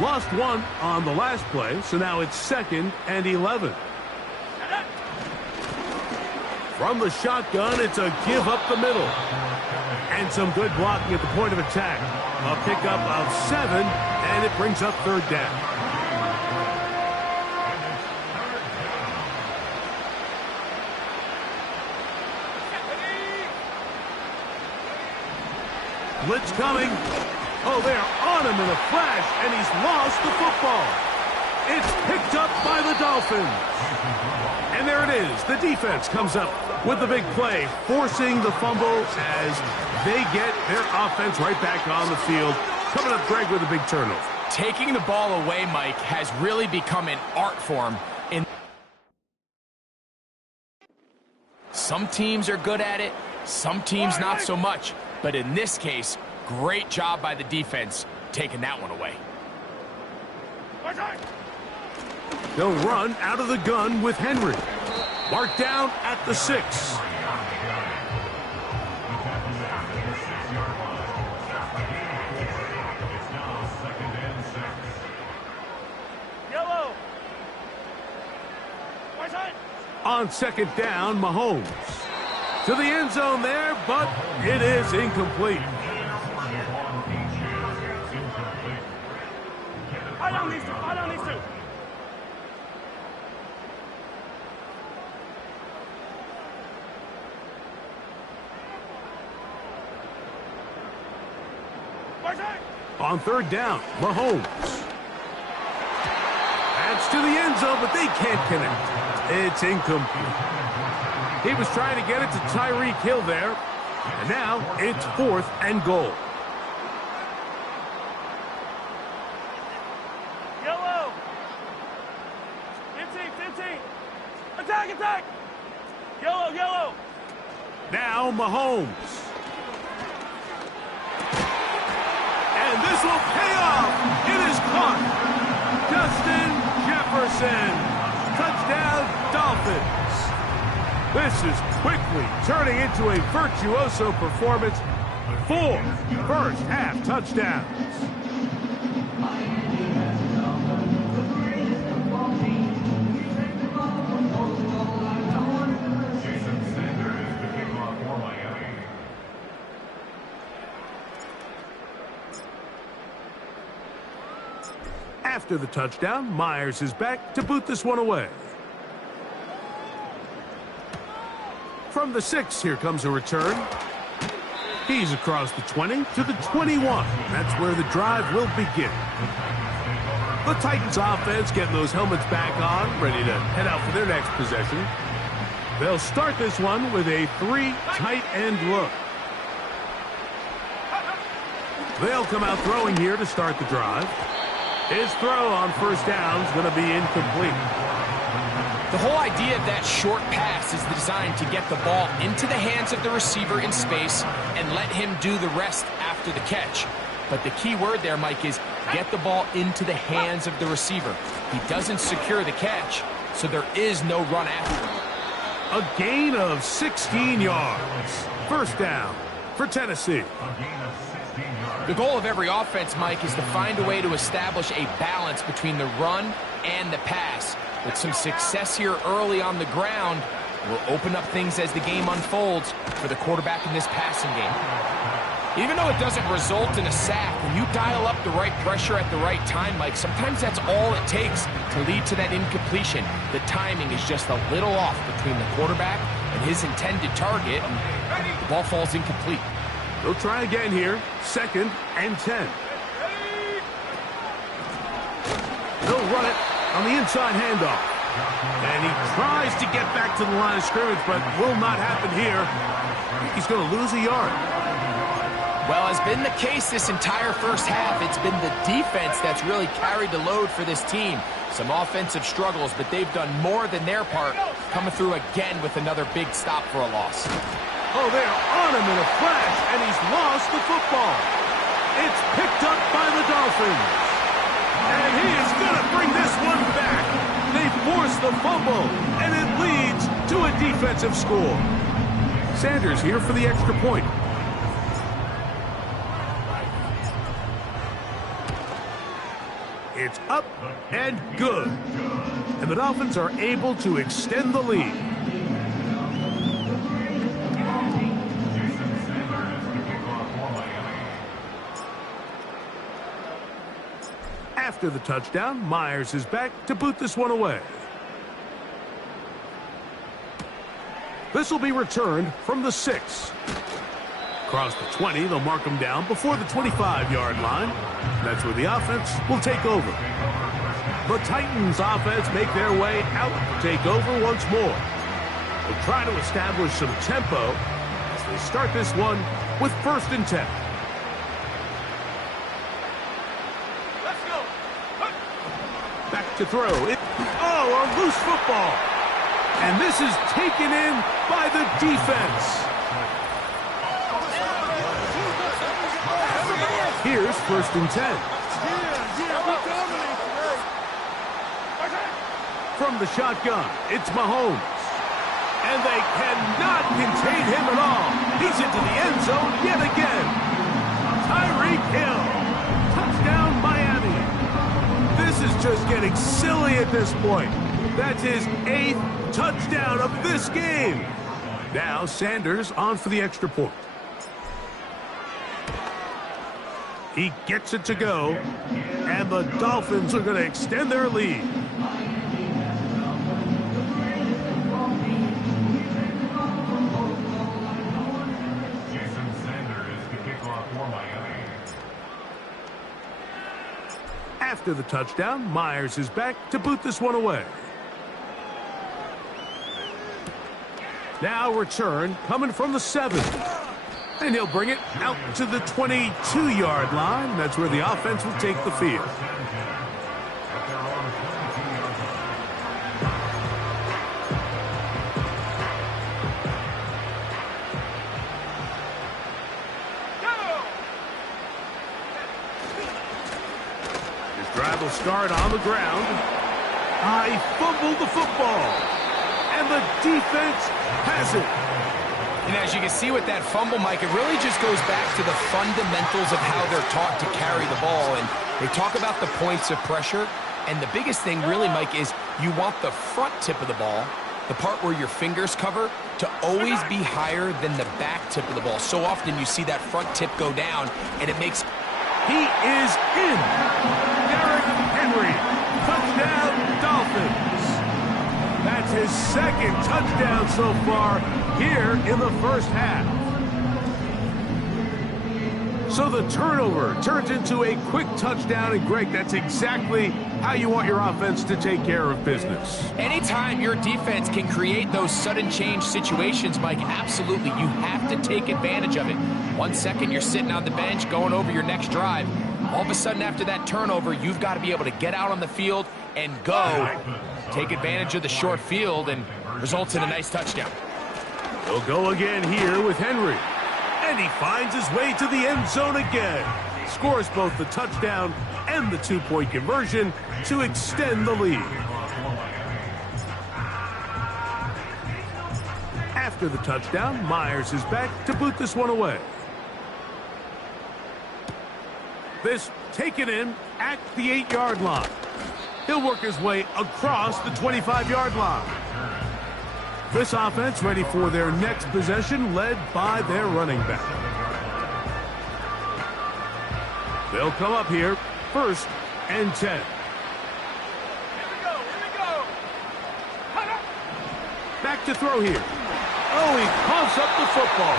Lost one on the last play, so now it's 2nd and 11. From the shotgun, it's a give up the middle. And some good blocking at the point of attack. A pickup of 7, and it brings up third down. Blitz coming. Oh, they're on him in a flash, and he's lost the football. It's picked up by the Dolphins. And there it is. The defense comes up with the big play, forcing the fumble as they get their offense right back on the field. Coming up, Greg, with a big turnover. Taking the ball away, Mike, has really become an art form. Some teams are good at it, some teams not so much. But in this case, great job by the defense taking that one away. They'll run out of the gun with Henry. Marked down at the 6. Yellow. On 2nd down, Mahomes. To the end zone there, but it is incomplete. I don't need to. On 3rd down, Mahomes. That's to the end zone, but they can't connect. It's incomplete. He was trying to get it to Tyreek Hill there. And now it's 4th and goal. Yellow. 15. Attack. Yellow. Now Mahomes. And this This will pay off. It is caught. Justin Jefferson. Touchdown, Dolphins. This is quickly turning into a virtuoso performance. 4 first-half touchdowns. After the touchdown, Myers is back to boot this one away. From the 6, here comes a return. He's across the 20 to the 21. That's where the drive will begin. The Titans offense getting those helmets back on, ready to head out for their next possession. They'll start this one with a 3 tight end look. They'll come out throwing here to start the drive. His throw on first down is going to be incomplete. The whole idea of that short pass is designed to get the ball into the hands of the receiver in space and let him do the rest after the catch. But the key word there, Mike, is get the ball into the hands of the receiver. He doesn't secure the catch, so there is no run after him. A gain of 16 yards. First down for Tennessee. The goal of every offense, Mike, is to find a way to establish a balance between the run and the pass. With some success here early on the ground, will open up things as the game unfolds for the quarterback in this passing game. Even though it doesn't result in a sack, when you dial up the right pressure at the right time, Mike, sometimes that's all it takes to lead to that incompletion. The timing is just a little off between the quarterback and his intended target, and the ball falls incomplete. They'll try again here, 2nd and 10. They'll run it on the inside handoff. And he tries to get back to the line of scrimmage, but will not happen here. He's going to lose a yard. Well, as been the case this entire first half, it's been the defense that's really carried the load for this team. Some offensive struggles, but they've done more than their part, coming through again with another big stop for a loss. Oh, they're on him in a flash, and he's lost the football. It's picked up by the Dolphins. And he is going to bring this one back. They force the fumble, and it leads to a defensive score. Sanders here for the extra point. It's up and good. And the Dolphins are able to extend the lead. After the touchdown, Myers is back to boot this one away. This will be returned from the 6. Across the 20, they'll mark him down before the 25-yard line. That's where the offense will take over. The Titans offense make their way out to take over once more. They'll try to establish some tempo as they start this one with 1st and 10. Back to throw. A loose football. And this is taken in by the defense. Here's 1st and 10. From the shotgun, it's Mahomes. And they cannot contain him at all. He's into the end zone yet again. Tyreek Hill. Touchdown, Miami. This is just getting silly at this point. That's his 8th touchdown of this game. Now Sanders on for the extra point. He gets it to go, and the Dolphins are going to extend their lead. Jason Sanders, the kickoff for Miami. After the touchdown, Myers is back to boot this one away. Now return coming from the 7. And he'll bring it out to the 22-yard line. That's where the offense will take the field. Battle-scarred on the ground. He fumbled the football. And the defense has it. And as you can see with that fumble, Mike, it really just goes back to the fundamentals of how they're taught to carry the ball. And they talk about the points of pressure. And the biggest thing really, Mike, is you want the front tip of the ball, the part where your fingers cover, to always be higher than the back tip of the ball. So often you see that front tip go down, and it makes... He is in. Derrick Henry. Touchdown, Dolphins. That's his second touchdown so far here in the first half. So the turnover turns into a quick touchdown, and Greg, that's exactly how you want your offense to take care of business. Anytime your defense can create those sudden change situations, Mike, absolutely, you have to take advantage of it. 1 second, you're sitting on the bench going over your next drive. All of a sudden, after that turnover, you've got to be able to get out on the field and go. Take advantage of the short field, and results in a nice touchdown. He'll go again here with Henry. And he finds his way to the end zone again. Scores both the touchdown and the two-point conversion to extend the lead. After the touchdown, Myers is back to boot this one away. This taken in at the 8-yard line. He'll work his way across the 25-yard line. This offense ready for their next possession, led by their running back. They'll come up here, 1st and 10. Here we go. Back to throw here. Oh, he coughs up the football.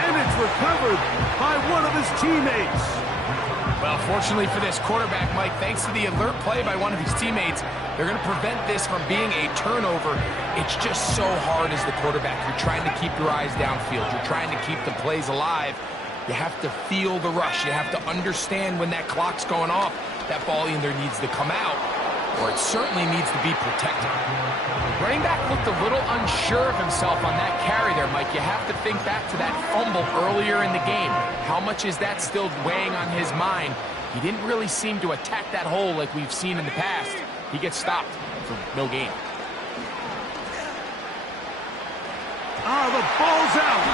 And it's recovered by one of his teammates. Well, fortunately for this quarterback, Mike, thanks to the alert play by one of his teammates, they're going to prevent this from being a turnover. It's just so hard as the quarterback. You're trying to keep your eyes downfield. You're trying to keep the plays alive. You have to feel the rush. You have to understand when that clock's going off, that ball either needs to come out or it certainly needs to be protected. Running back looked a little unsure of himself on that carry there, Mike. You have to think back to that fumble earlier in the game. How much is that still weighing on his mind? He didn't really seem to attack that hole like we've seen in the past. He gets stopped for no gain. The ball's out.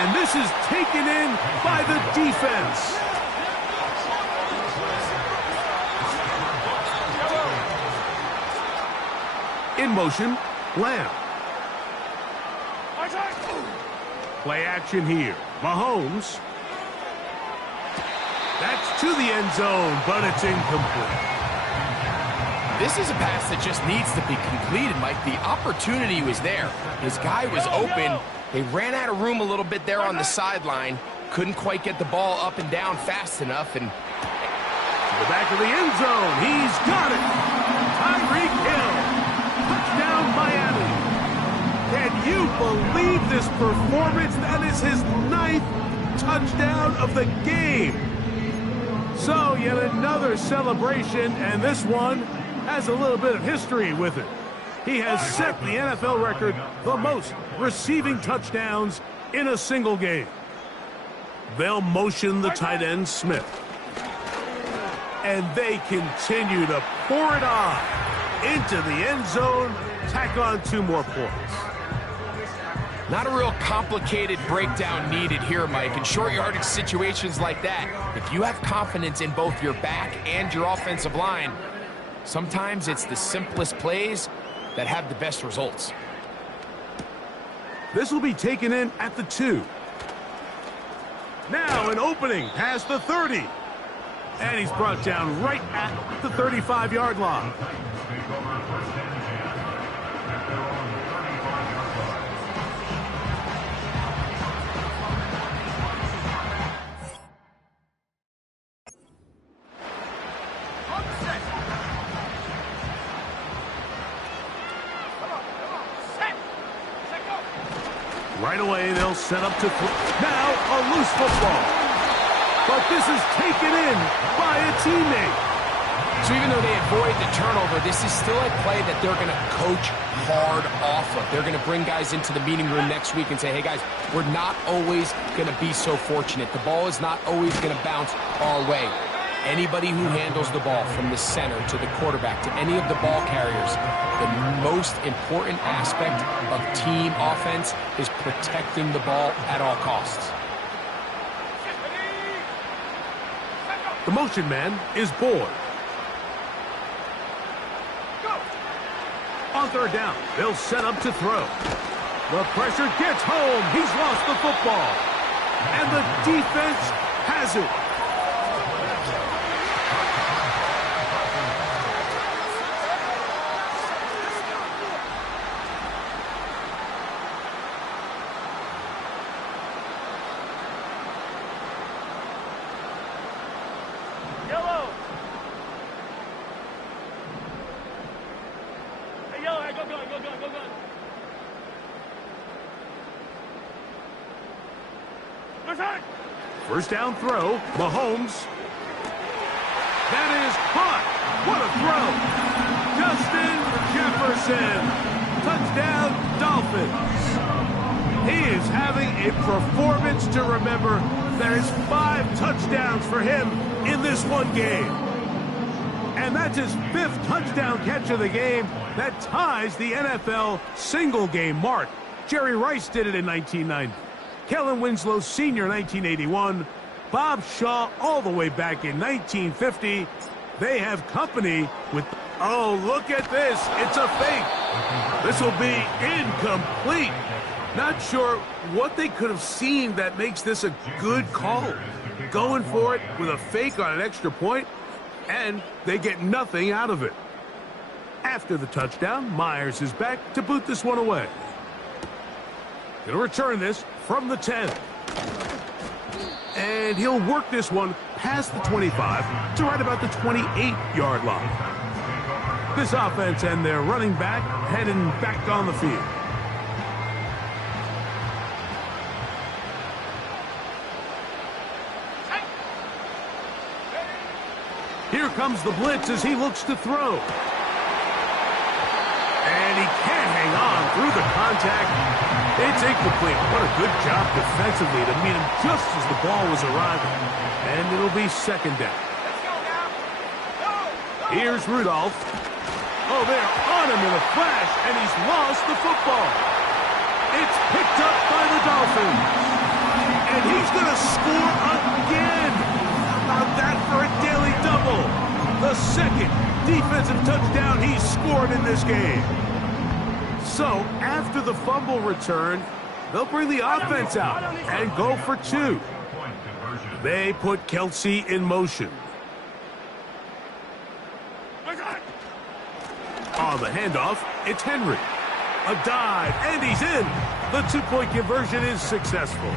And this is taken in by the defense. In motion, Lamb. Play action here. Mahomes. That's to the end zone, but it's incomplete. This is a pass that just needs to be completed, Mike. The opportunity was there. His guy was open. They ran out of room a little bit there on the sideline. Couldn't quite get the ball up and down fast enough. And to the back of the end zone. He's got it. Tyreek Hill. Touchdown, Miami. Can you believe this performance? That is his 9th touchdown of the game. So, yet another celebration, and this one has a little bit of history with it. He has set the NFL record, the most receiving touchdowns in a single game. They'll motion the tight end, Smith. And they continue to pour it on into the end zone, tack on 2 more points. not a real complicated breakdown needed here, Mike. In short yardage situations like that, if you have confidence in both your back and your offensive line, sometimes it's the simplest plays that have the best results. This will be taken in at the 2. Now an opening past the 30. And he's brought down right at the 35-yard line. Right away, they'll set up to now a loose football. But this is taken in by a teammate. So even though they avoid the turnover, this is still a play that they're going to coach hard off of. They're going to bring guys into the meeting room next week and say, hey, guys, we're not always going to be so fortunate. The ball is not always going to bounce our way. Anybody who handles the ball from the center to the quarterback to any of the ball carriers, the most important aspect of team offense is protecting the ball at all costs. The motion man is Boyd. On third down, they'll set up to throw. The pressure gets home. He's lost the football. And the defense has it. Yellow. Hey, yellow. Hey, go gun. First down throw, Mahomes. That is caught. What a throw. Justin Jefferson. Touchdown, Dolphins. He is having a performance to remember. There is 5 touchdowns for him in this one game. And that's his 5th touchdown catch of the game. That ties the NFL single game mark. Jerry Rice did it in 1990. Kellen Winslow Sr. 1981. Bob Shaw all the way back in 1950. They have company with... Oh, look at this. It's a fake. This will be incomplete. Not sure what they could have seen that makes this a good call. Going for it with a fake on an extra point, and they get nothing out of it. After the touchdown, Myers is back to boot this one away. Going to return this from the 10. And he'll work this one past the 25 to right about the 28-yard line. This offense and their running back heading back on the field. Here comes the blitz as he looks to throw. And he can't hang on through the contact. It's incomplete. What a good job defensively to meet him just as the ball was arriving. And it'll be second down. Here's Rudolph. Oh, they're on him in a flash, and he's lost the football. It's picked up by the Dolphins. And he's going to score again. How about that for a daily double? The second defensive touchdown he's scored in this game. So, after the fumble return, they'll bring the offense out and go for 2. They put Kelsey in motion. On the handoff, it's Henry. A dive, and he's in. The 2-point conversion is successful.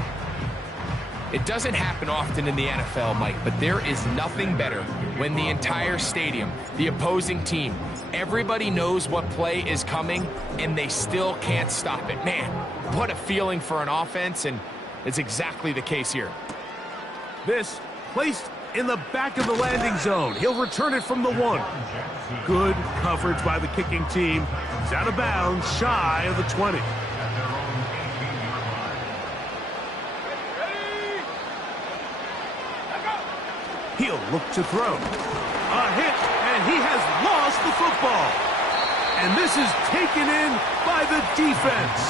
It doesn't happen often in the NFL, Mike, but there is nothing better when the entire stadium, the opposing team, everybody knows what play is coming, and they still can't stop it. Man, what a feeling for an offense, and it's exactly the case here. This placed in the back of the landing zone. He'll return it from the 1. Good coverage by the kicking team. He's out of bounds, shy of the 20. He'll look to throw. A hit, and he has lost the football. And this is taken in by the defense.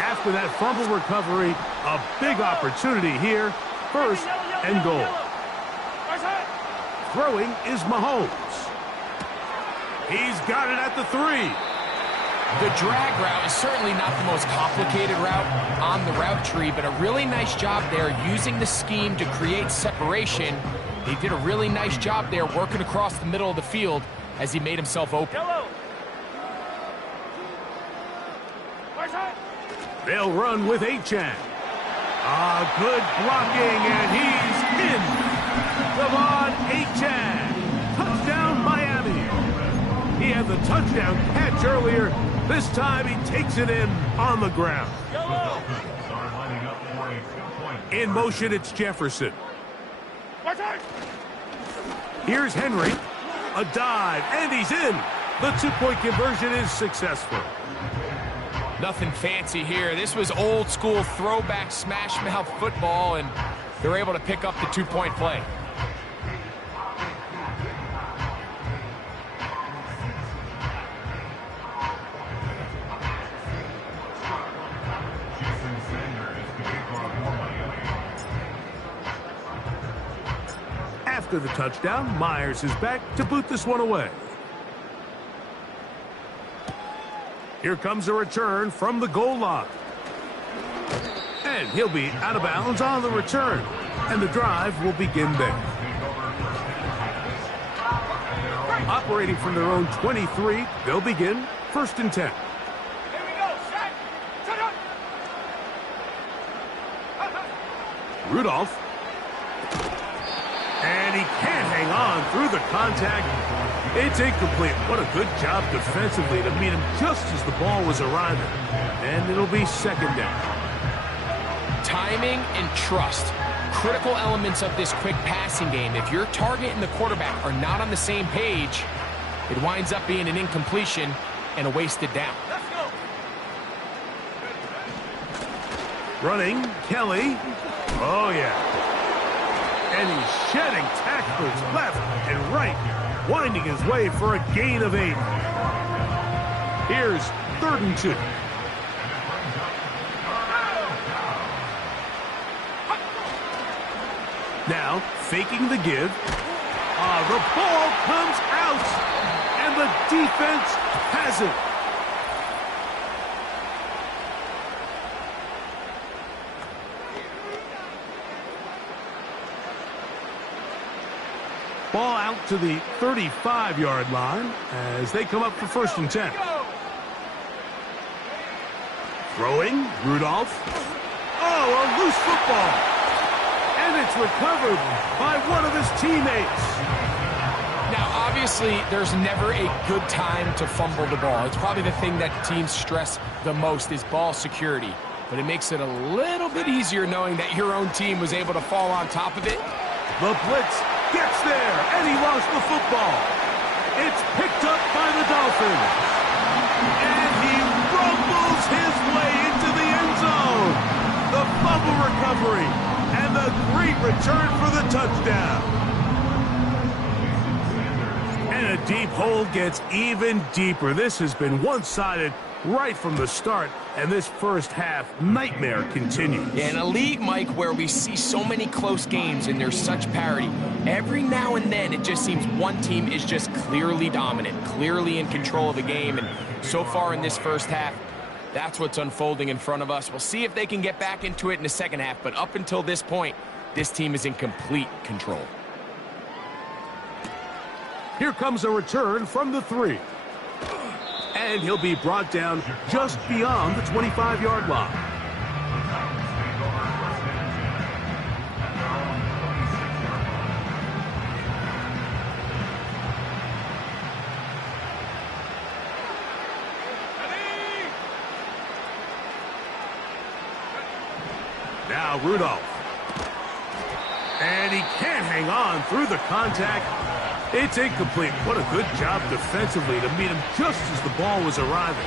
After that fumble recovery, a big opportunity here. First and goal. Throwing is Mahomes. He's got it at the 3. The drag route is certainly not the most complicated route on the route tree, but a really nice job there using the scheme to create separation. He did a really nice job there working across the middle of the field as he made himself open. They'll run with Achane. Good blocking, and he's in. Devon Achane. Touchdown, Miami. He had the touchdown catch earlier. This time he takes it in on the ground. In motion, it's Jefferson. Here's Henry. A dive, and he's in. The 2-point conversion is successful. Nothing fancy here. This was old school throwback smash mouth football, and they're able to pick up the 2-point play. After the touchdown, Myers is back to boot this one away. Here comes a return from the goal line. And he'll be out of bounds on the return. And the drive will begin there. Operating from their own 23, they'll begin 1st and 10. Here we go, set, shut up. Rudolph. And he can't hang on through the contact. It's incomplete. What a good job defensively to meet him just as the ball was arriving. And it'll be 2nd down. Timing and trust. Critical elements of this quick passing game. If your target and the quarterback are not on the same page, it winds up being an incompletion and a wasted down. Let's go. Running, Kelly. Oh, yeah. And he's shedding tacklers left and right, winding his way for a gain of 8. Here's 3rd and 2. Now, faking the give. The ball comes out, and the defense has it. Ball out to the 35-yard line as they come up for 1st and 10. Throwing, Rudolph. Oh, a loose football. And it's recovered by one of his teammates. Now, obviously, there's never a good time to fumble the ball. It's probably the thing that teams stress the most is ball security. But it makes it a little bit easier knowing that your own team was able to fall on top of it. The blitz gets there, and he lost the football. It's picked up by the Dolphins. And he rumbles his way into the end zone. The fumble recovery, and the great return for the touchdown. And a deep hole gets even deeper. This has been one-sided right from the start, and this first half nightmare continues. Yeah, in a league, Mike, where we see so many close games and there's such parity, every now and then it just seems one team is just clearly dominant, clearly in control of the game, and so far in this first half, that's what's unfolding in front of us. We'll see if they can get back into it in the second half, but up until this point, this team is in complete control. Here comes a return from the 3. And he'll be brought down just beyond the 25-yard line. Now Rudolph. And he can't hang on through the contact. It's incomplete. What a good job defensively to meet him just as the ball was arriving.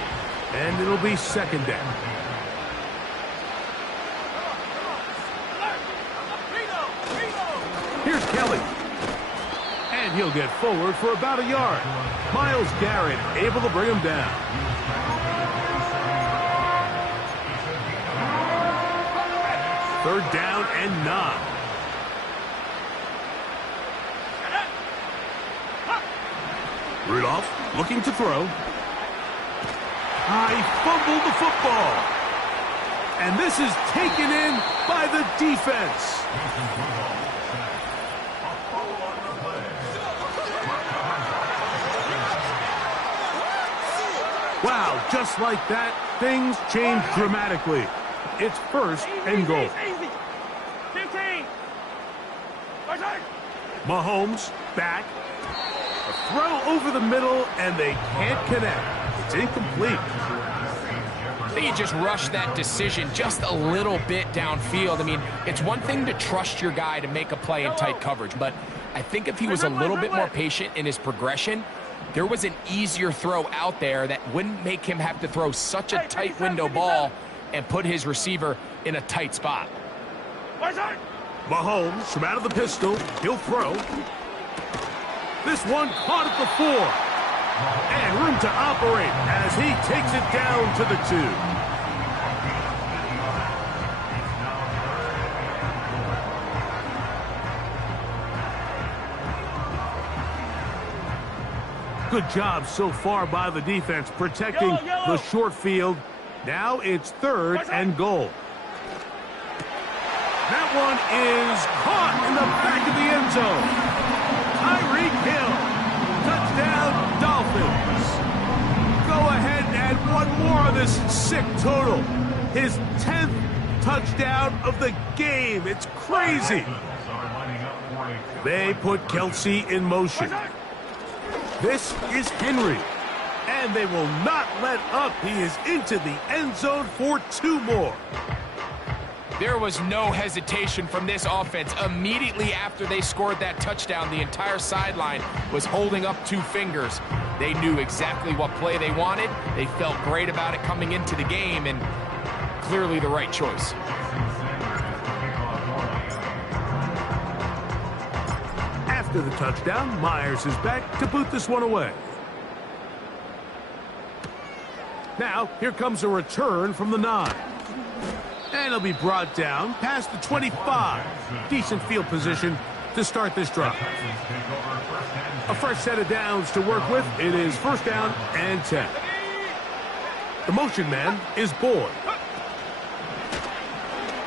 And it'll be 2nd down. Here's Kelly. And he'll get forward for about a yard. Myles Garrett able to bring him down. Third down and 9. Rudolph looking to throw. He fumbled the football. And this is taken in by the defense. Wow, just like that, things change dramatically. It's 1st and goal. 15. Mahomes back. A throw over the middle, and they can't connect. It's incomplete. I think he just rushed that decision just a little bit downfield. I mean, it's one thing to trust your guy to make a play in tight coverage, but I think if he was a little bit more patient in his progression, there was an easier throw out there that wouldn't make him have to throw such a tight window ball and put his receiver in a tight spot. Mahomes from out of the pistol. He'll throw. This one caught at the 4. And room to operate as he takes it down to the 2. Good job so far by the defense protecting the short field. Now it's 3rd and goal. That one is caught in the back of the end zone. Tyreek Hill. Touchdown, Dolphins. Go ahead and add one more on this sick total. His 10th touchdown of the game. It's crazy. They put Kelsey in motion. This is Henry. And they will not let up. He is into the end zone for 2 more. There was no hesitation from this offense. Immediately after they scored that touchdown, the entire sideline was holding up 2 fingers. They knew exactly what play they wanted. They felt great about it coming into the game, and clearly the right choice. After the touchdown, Myers is back to boot this one away. Now, here comes a return from the 9. And he'll be brought down past the 25. Decent field position to start this drive. A fresh set of downs to work with. It is 1st down and 10. The motion man is Boyd.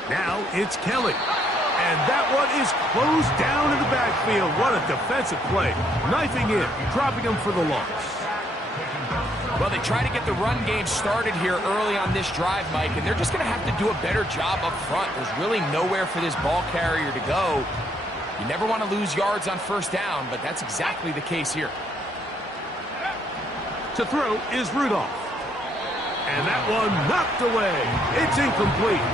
Now it's Kelly. And that one is closed down in the backfield. What a defensive play. Knifing in, dropping him for the loss. Well, they try to get the run game started here early on this drive, Mike, and they're just going to have to do a better job up front. There's really nowhere for this ball carrier to go. You never want to lose yards on 1st down, but that's exactly the case here. To throw is Rudolph. And that one knocked away. It's incomplete.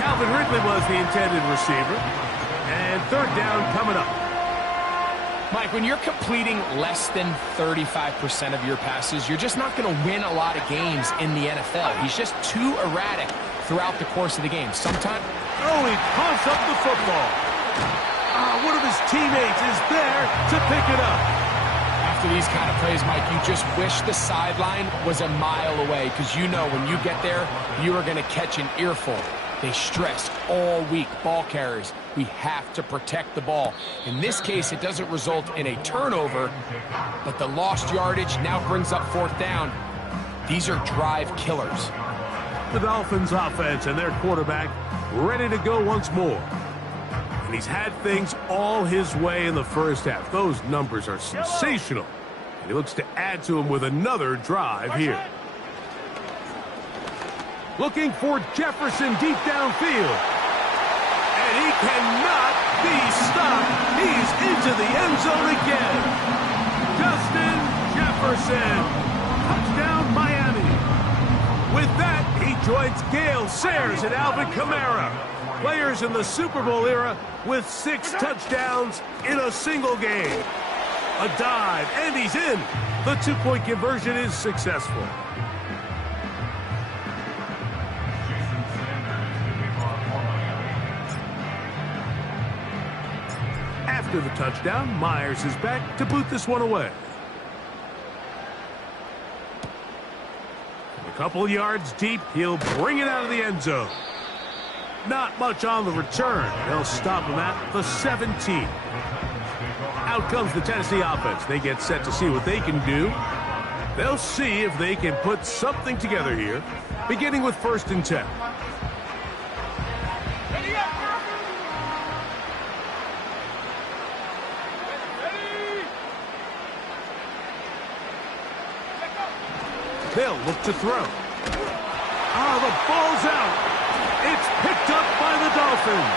Calvin Ridley was the intended receiver. And 3rd down coming up. Mike, when you're completing less than 35% of your passes, you're just not going to win a lot of games in the NFL. He's just too erratic throughout the course of the game. Sometimes... Oh, he pumps up the football. One of his teammates is there to pick it up. After these kind of plays, Mike, you just wish the sideline was a mile away, because you know when you get there, you are going to catch an earful. They stress all week, ball carriers. We have to protect the ball. In this case, it doesn't result in a turnover, but the lost yardage now brings up 4th down. These are drive killers. The Dolphins offense and their quarterback ready to go once more. And he's had things all his way in the 1st half. Those numbers are sensational. And he looks to add to them with another drive here. Looking for Jefferson deep downfield. And he cannot be stopped. He's into the end zone again. Justin Jefferson. Touchdown, Miami. With that, he joins Gale Sayers and Alvin Kamara. Players in the Super Bowl era with 6 touchdowns in a single game. A dive, and he's in. The 2-point conversion is successful. After the touchdown, Myers is back to boot this one away. A couple yards deep, he'll bring it out of the end zone. Not much on the return. They'll stop him at the 17. Out comes the Tennessee offense. They get set to see what they can do. They'll see if they can put something together here, beginning with 1st and 10. They'll look to throw. The ball's out. It's picked up by the Dolphins.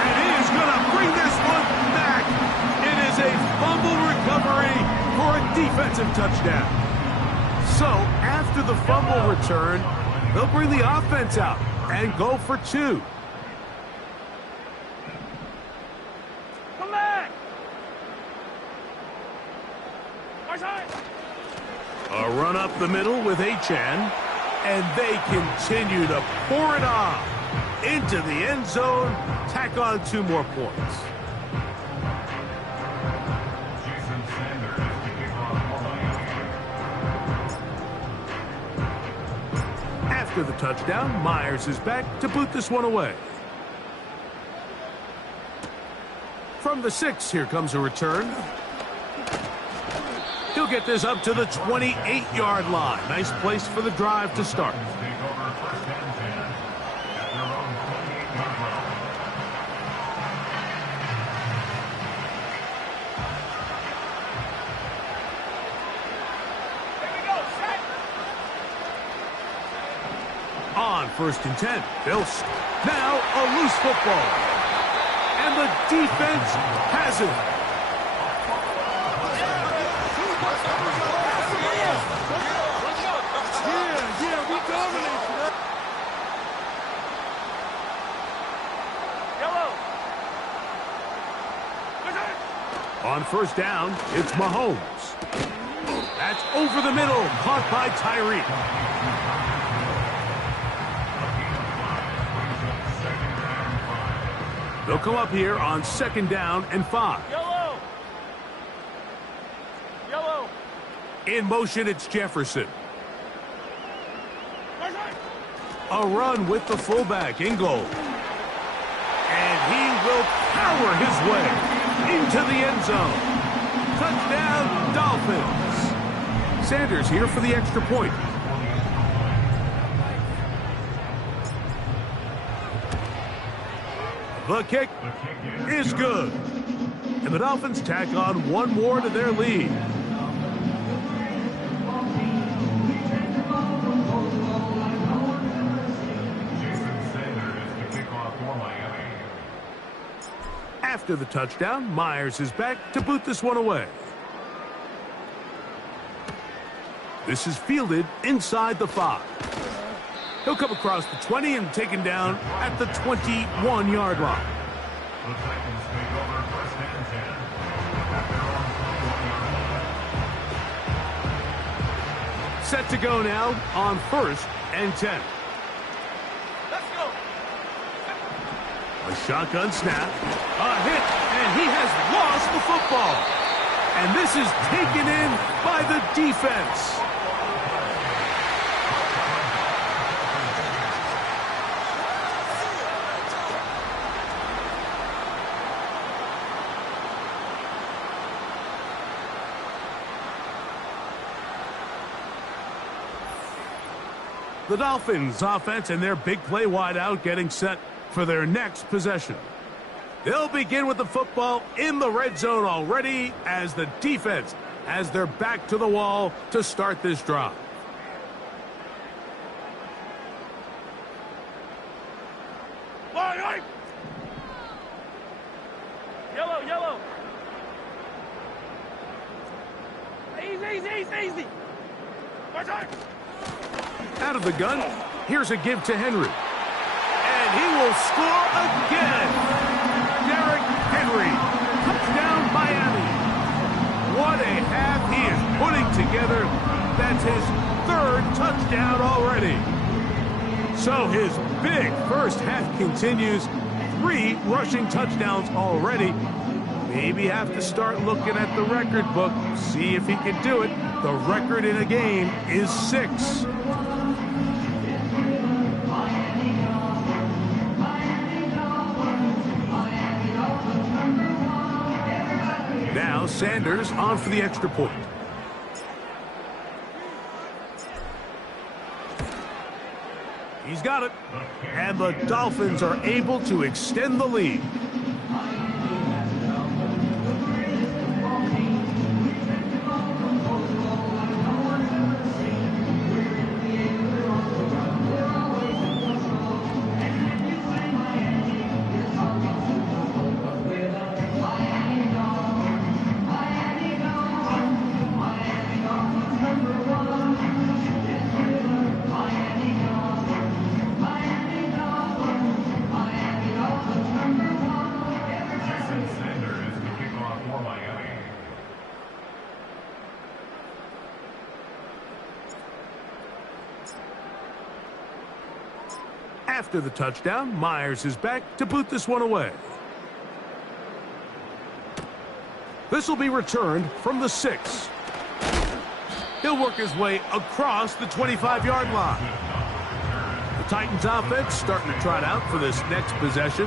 And he is going to bring this one back. It is a fumble recovery for a defensive touchdown. So, after the fumble return, they'll bring the offense out and go for 2. Come back! Marshall! A run up the middle with Achane, and they continue to pour it on into the end zone, tack on 2 more points. Jason Sanders to kick off for Miami. After the touchdown, Myers is back to boot this one away. From the 6, here comes a return. He'll get this up to the 28-yard line. Nice place for the drive to start. Take over first and 10 at their own 28-yard line. Here we go, set. On first and 10, Bills. Now a loose football. And the defense has it. Yellow. On first down, it's Mahomes. That's over the middle, caught by Tyreek. They'll come up here on 2nd down and 5. Yellow. Yellow. In motion, it's Jefferson. Right. A run with the fullback, Ingold. And he will power his way into the end zone. Touchdown, Dolphins. Sanders here for the extra point. The kick is good. And the Dolphins tack on 1 more to their lead. Jason Sanders to kick off for Miami. After the touchdown, Myers is back to boot this one away. This is fielded inside the 5. He'll come across the 20 and taken down at the 21-yard line. The Titans take over first and 10 at their own 21-yard line. Set to go now on first and 10. Let's go. A shotgun snap, a hit, and he has lost the football. And this is taken in by the defense. The Dolphins offense and their big play wideout getting set for their next possession. They'll begin with the football in the red zone already as the defense has their back to the wall to start this drive. Line. Yellow, yellow. Easy. Right. Out of the gun, here's a give to Henry. And he will score again. Derrick Henry, touchdown Miami. What a half he is putting together. That's his 3rd touchdown already. So his big first half continues. 3 rushing touchdowns already. Maybe have to start looking at the record book, see if he can do it. The record in a game is 6. Now Sanders on for the extra point. He's got it. And the Dolphins are able to extend the lead. Jason Sanders to kick off for Miami. After the touchdown, Myers is back to boot this one away. This will be returned from the 6. He'll work his way across the 25-yard line. The Titans offense starting to trot out for this next possession.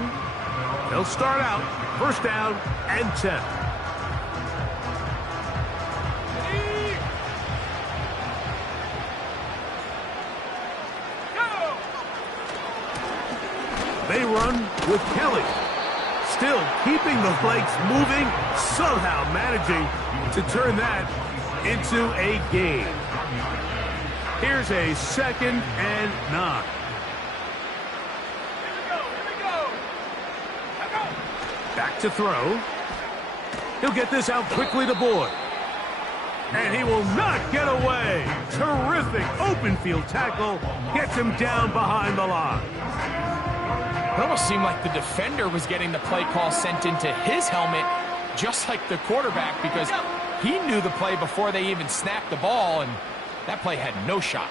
They'll start out first down and 10. They run with Kelly. Still keeping the legs moving, somehow managing to turn that into a gain. Here's a 2nd and 9. Back to throw. He'll get this out quickly to Boyd. And he will not get away. Terrific open field tackle. Gets him down behind the line. It almost seemed like the defender was getting the play call sent into his helmet, just like the quarterback, because he knew the play before they even snapped the ball, and that play had no shot.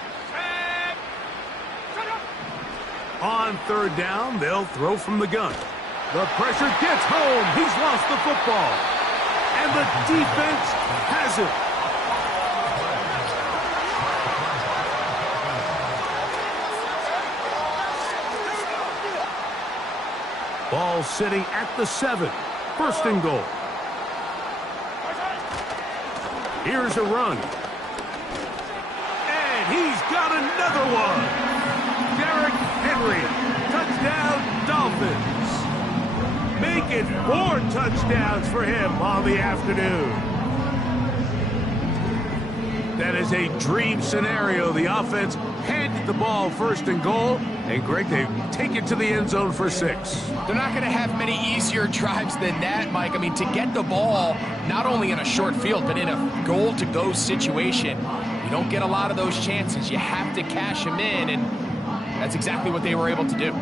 On 3rd down, they'll throw from the gun. The pressure gets home. He's lost the football. And the defense has it. Ball sitting at the 7. 1st and goal. Here's a run. And he's got another one. Derrick Henry. Touchdown, Dolphins. Make it 4 touchdowns for him on the afternoon. That is a dream scenario. The offense handed the ball 1st and goal. And Greg, they take it to the end zone for 6. They're not going to have many easier drives than that, Mike. I mean, to get the ball, not only in a short field, but in a goal-to-go situation, you don't get a lot of those chances. You have to cash them in, and that's exactly what they were able to do.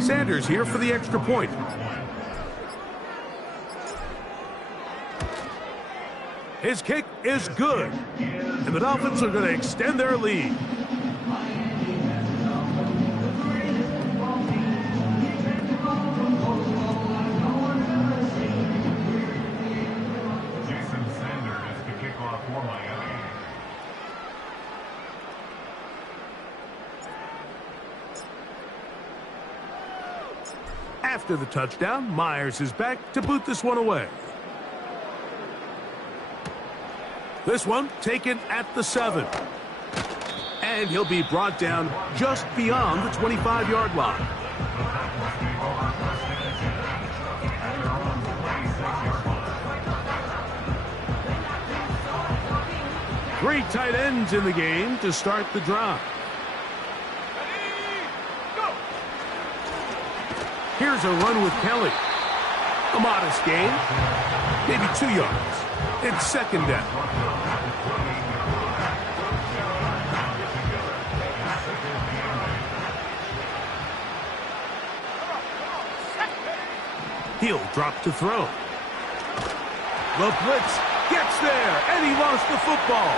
Sanders here for the extra point. His kick is good. And the Dolphins are going to extend their lead. Jason Sanders to kick off for Miami. After the touchdown, Myers is back to boot this one away. This one taken at the 7. And he'll be brought down just beyond the 25-yard line. Three tight ends in the game to start the drive. Here's a run with Kelly. A modest gain. Maybe 2 yards. It's 2nd down. He'll drop to throw. The blitz gets there, and he lost the football.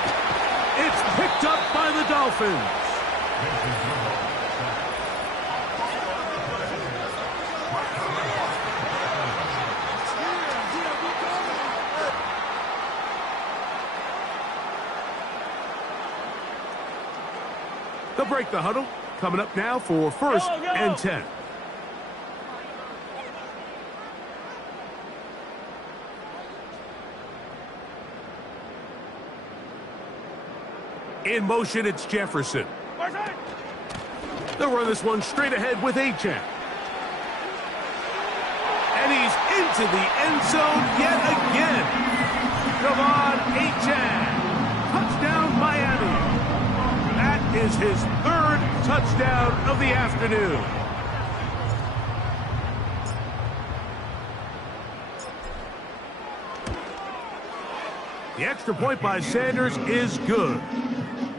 It's picked up by the Dolphins. They'll break the huddle. Coming up now for 1st and 10. In motion, it's Jefferson. They'll run this one straight ahead with Achane. And he's into the end zone yet again. De'Von Achane. Touchdown, Miami. That is his 3rd touchdown of the afternoon. The extra point by Sanders is good.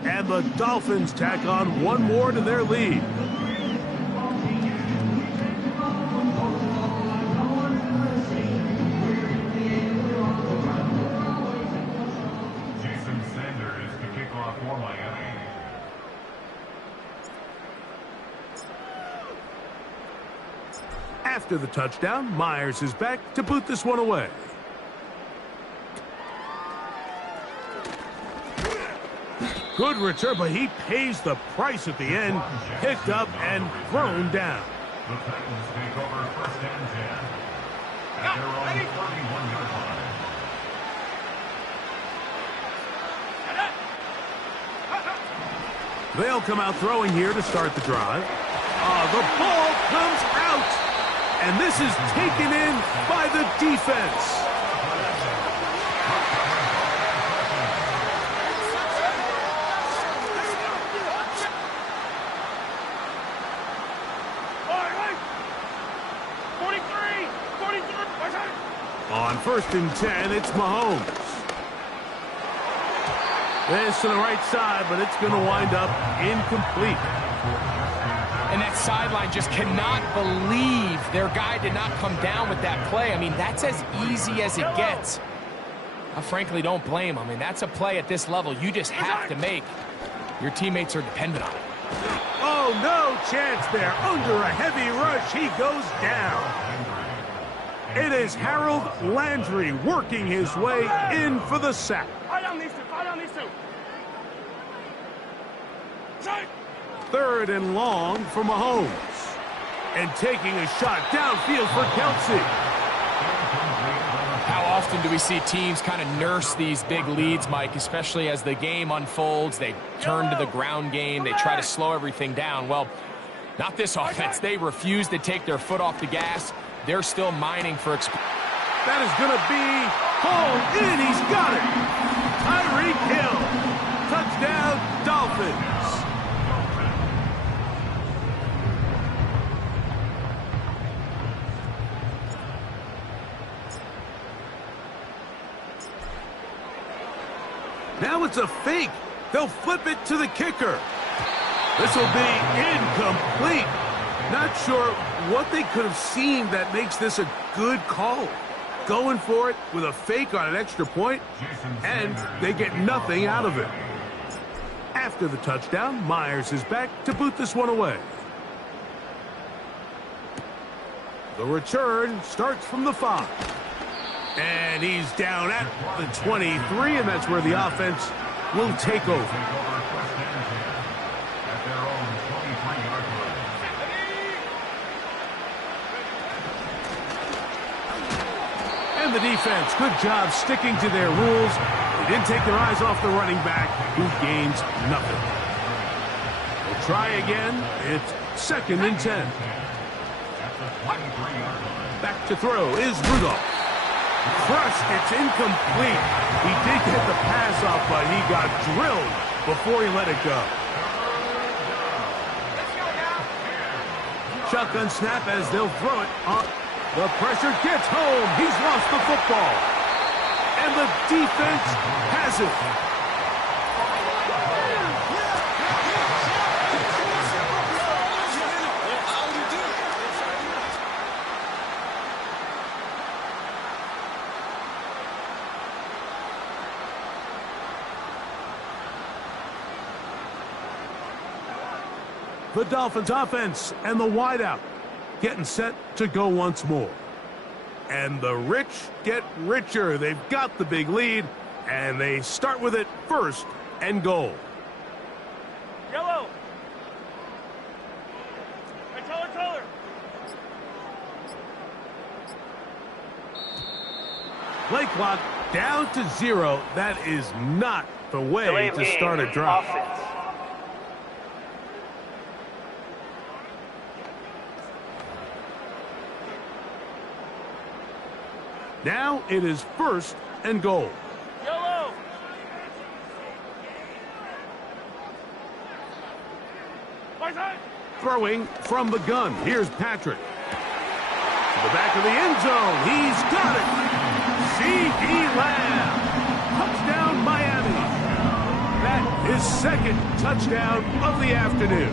And the Dolphins tack on one more to their lead. Jason Sanders to kick off for Miami. After the touchdown, Myers is back to boot this one away. Good return, but he pays the price at the end. Picked up and thrown down. The Titans take over first and 10 at their own 31-yard line. They'll come out throwing here to start the drive. The ball comes out. And this is taken in by the defense. On first and 10, it's Mahomes. This to the right side, but it's going to wind up incomplete. And that sideline just cannot believe their guy did not come down with that play. I mean, that's as easy as it gets. I frankly don't blame him. I mean, that's a play at this level you just have to make. Your teammates are dependent on it. Oh, no chance there. Under a heavy rush, he goes down. It is Harold Landry working his way in for the sack. Fight on these two. Fight on these two. Strike. Third and long for Mahomes. And taking a shot downfield for Kelsey. How often do we see teams kind of nurse these big leads, Mike, especially as the game unfolds? They turn to the ground game. They try to slow everything down. Well, not this offense. They refuse to take their foot off the gas. They're still mining for That is going to be hauled in. He's got it. Tyreek Hill. Touchdown, Dolphins. Now it's a fake. They'll flip it to the kicker. This will be incomplete. Not sure what they could have seen that makes this a good call. Going for it with a fake on an extra point, and they get nothing out of it. After the touchdown, Myers is back to boot this one away. The return starts from the 5. And he's down at the 23, and that's where the offense will take over. And the defense, good job sticking to their rules. They didn't take their eyes off the running back, who gains nothing. We'll try again. It's second and 10. Back to throw is Rudolph. Crushed, it's incomplete. He did get the pass off, but he got drilled before he let it go. Shotgun snap as they'll throw it. The pressure gets home. He's lost the football. And the defense has it. The Dolphins offense and the wideout getting set to go once more. And the rich get richer. They've got the big lead, and they start with it first and goal. Yellow. Hey, color. Play clock down to 0. That is not the way to start a drive. Offense. Now it is first and goal. Yellow. Throwing from the gun. Here's Patrick. To the back of the end zone. He's got it. CeeDee Lamb. Touchdown. second touchdown of the afternoon.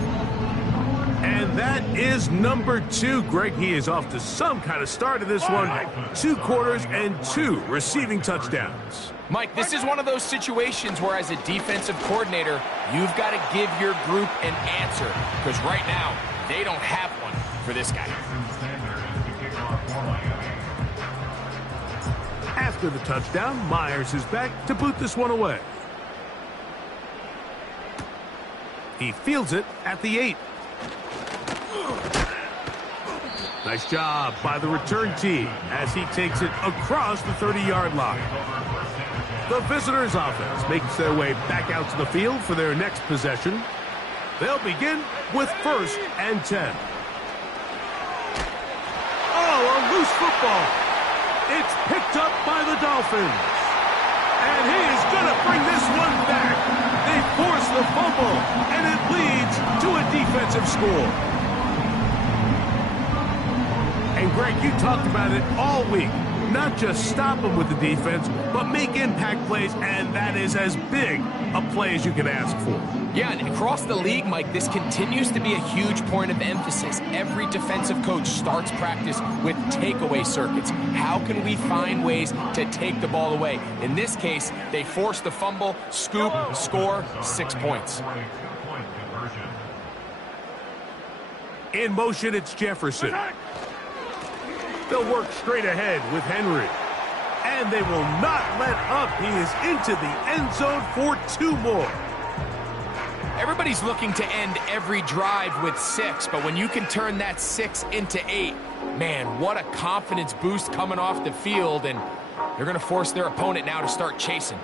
And that is number 2. Greg, he is off to some kind of start of this one. 2 quarters and 2 receiving touchdowns. Mike, this is one of those situations where as a defensive coordinator, you've got to give your group an answer. Because right now, they don't have one for this guy. After the touchdown, Myers is back to boot this one away. He fields it at the 8. Nice job by the return team as he takes it across the 30-yard line. The visitors' offense makes their way back out to the field for their next possession. They'll begin with 1st and 10. Oh, a loose football. It's picked up by the Dolphins. And he is going to bring this one back. They force the fumble, and it leads to a defensive score. And Greg, you talked about it all week. Not just stop them with the defense, but make impact plays, and that is as big a play as you can ask for. Yeah, and across the league, Mike, this continues to be a huge point of emphasis. Every defensive coach starts practice with takeaway circuits. How can we find ways to take the ball away? In this case, they force the fumble, scoop, score, 6 points. In motion, it's Jefferson. They'll work straight ahead with Henry. And they will not let up. He is into the end zone for 2 more. Everybody's looking to end every drive with 6, but when you can turn that 6 into 8, man, what a confidence boost coming off the field, and they're going to force their opponent now to start chasing.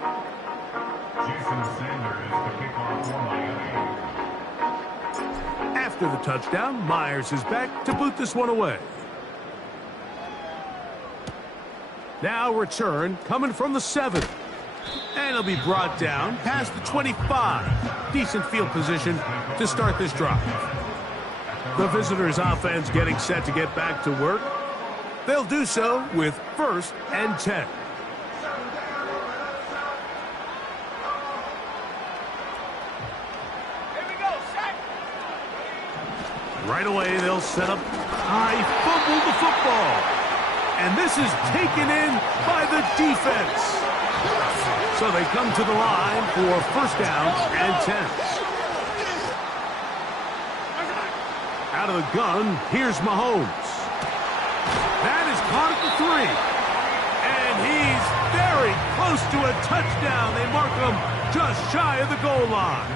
Jason Sanders to kick off for Miami. After the touchdown, Myers is back to boot this one away. Now return coming from the 7. And he'll be brought down past the 25. Decent field position to start this drive. The visitors' offense getting set to get back to work. They'll do so with 1st and 10. Right away, they'll set up high, fumble the football. And this is taken in by the defense. So they come to the line for 1st down and 10. Out of the gun, here's Mahomes. That is caught at the 3. And he's very close to a touchdown. They mark him just shy of the goal line.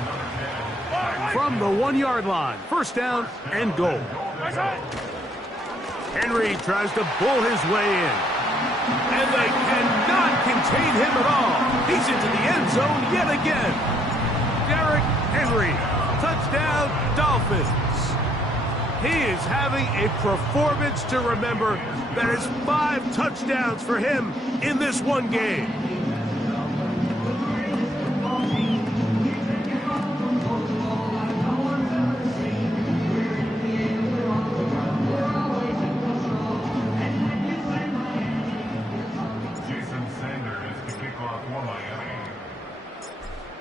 From the 1-yard line, 1st down and goal. Henry tries to bull his way in. And they cannot contain him at all. He's into the end zone yet again. Derrick Henry, touchdown Dolphins. He is having a performance to remember. That is 5 touchdowns for him in this one game.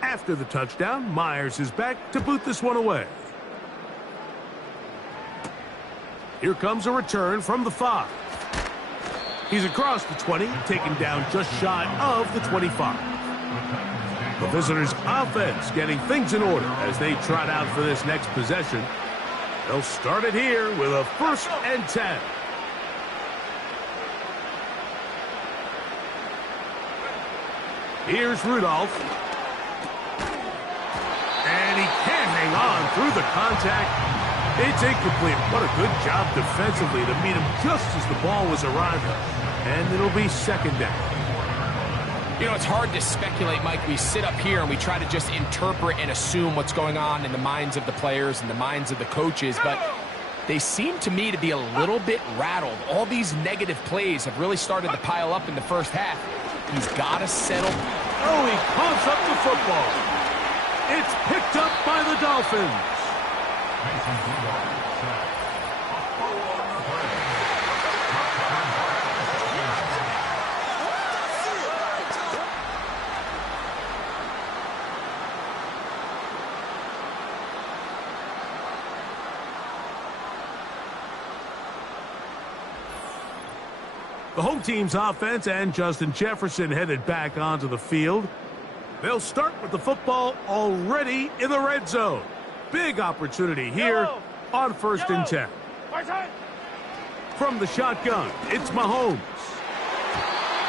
After the touchdown, Myers is back to boot this one away. Here comes a return from the 5. He's across the 20, taken down just shy of the 25. The visitors' offense getting things in order as they trot out for this next possession. They'll start it here with a 1st and 10. Here's Rudolph. And he can't hang on through the contact. It's incomplete. What a good job defensively to meet him just as the ball was arriving. And it'll be 2nd down. You know, it's hard to speculate, Mike. We sit up here and we try to just interpret and assume what's going on in the minds of the players and the minds of the coaches, but they seem to me to be a little bit rattled. All these negative plays have really started to pile up in the first half. He's got to settle. Oh, he pumps up the football. It's picked up by the Dolphins. The home team's offense and Justin Jefferson headed back onto the field. They'll start with the football already in the red zone. Big opportunity here on 1st and 10. From the shotgun, it's Mahomes.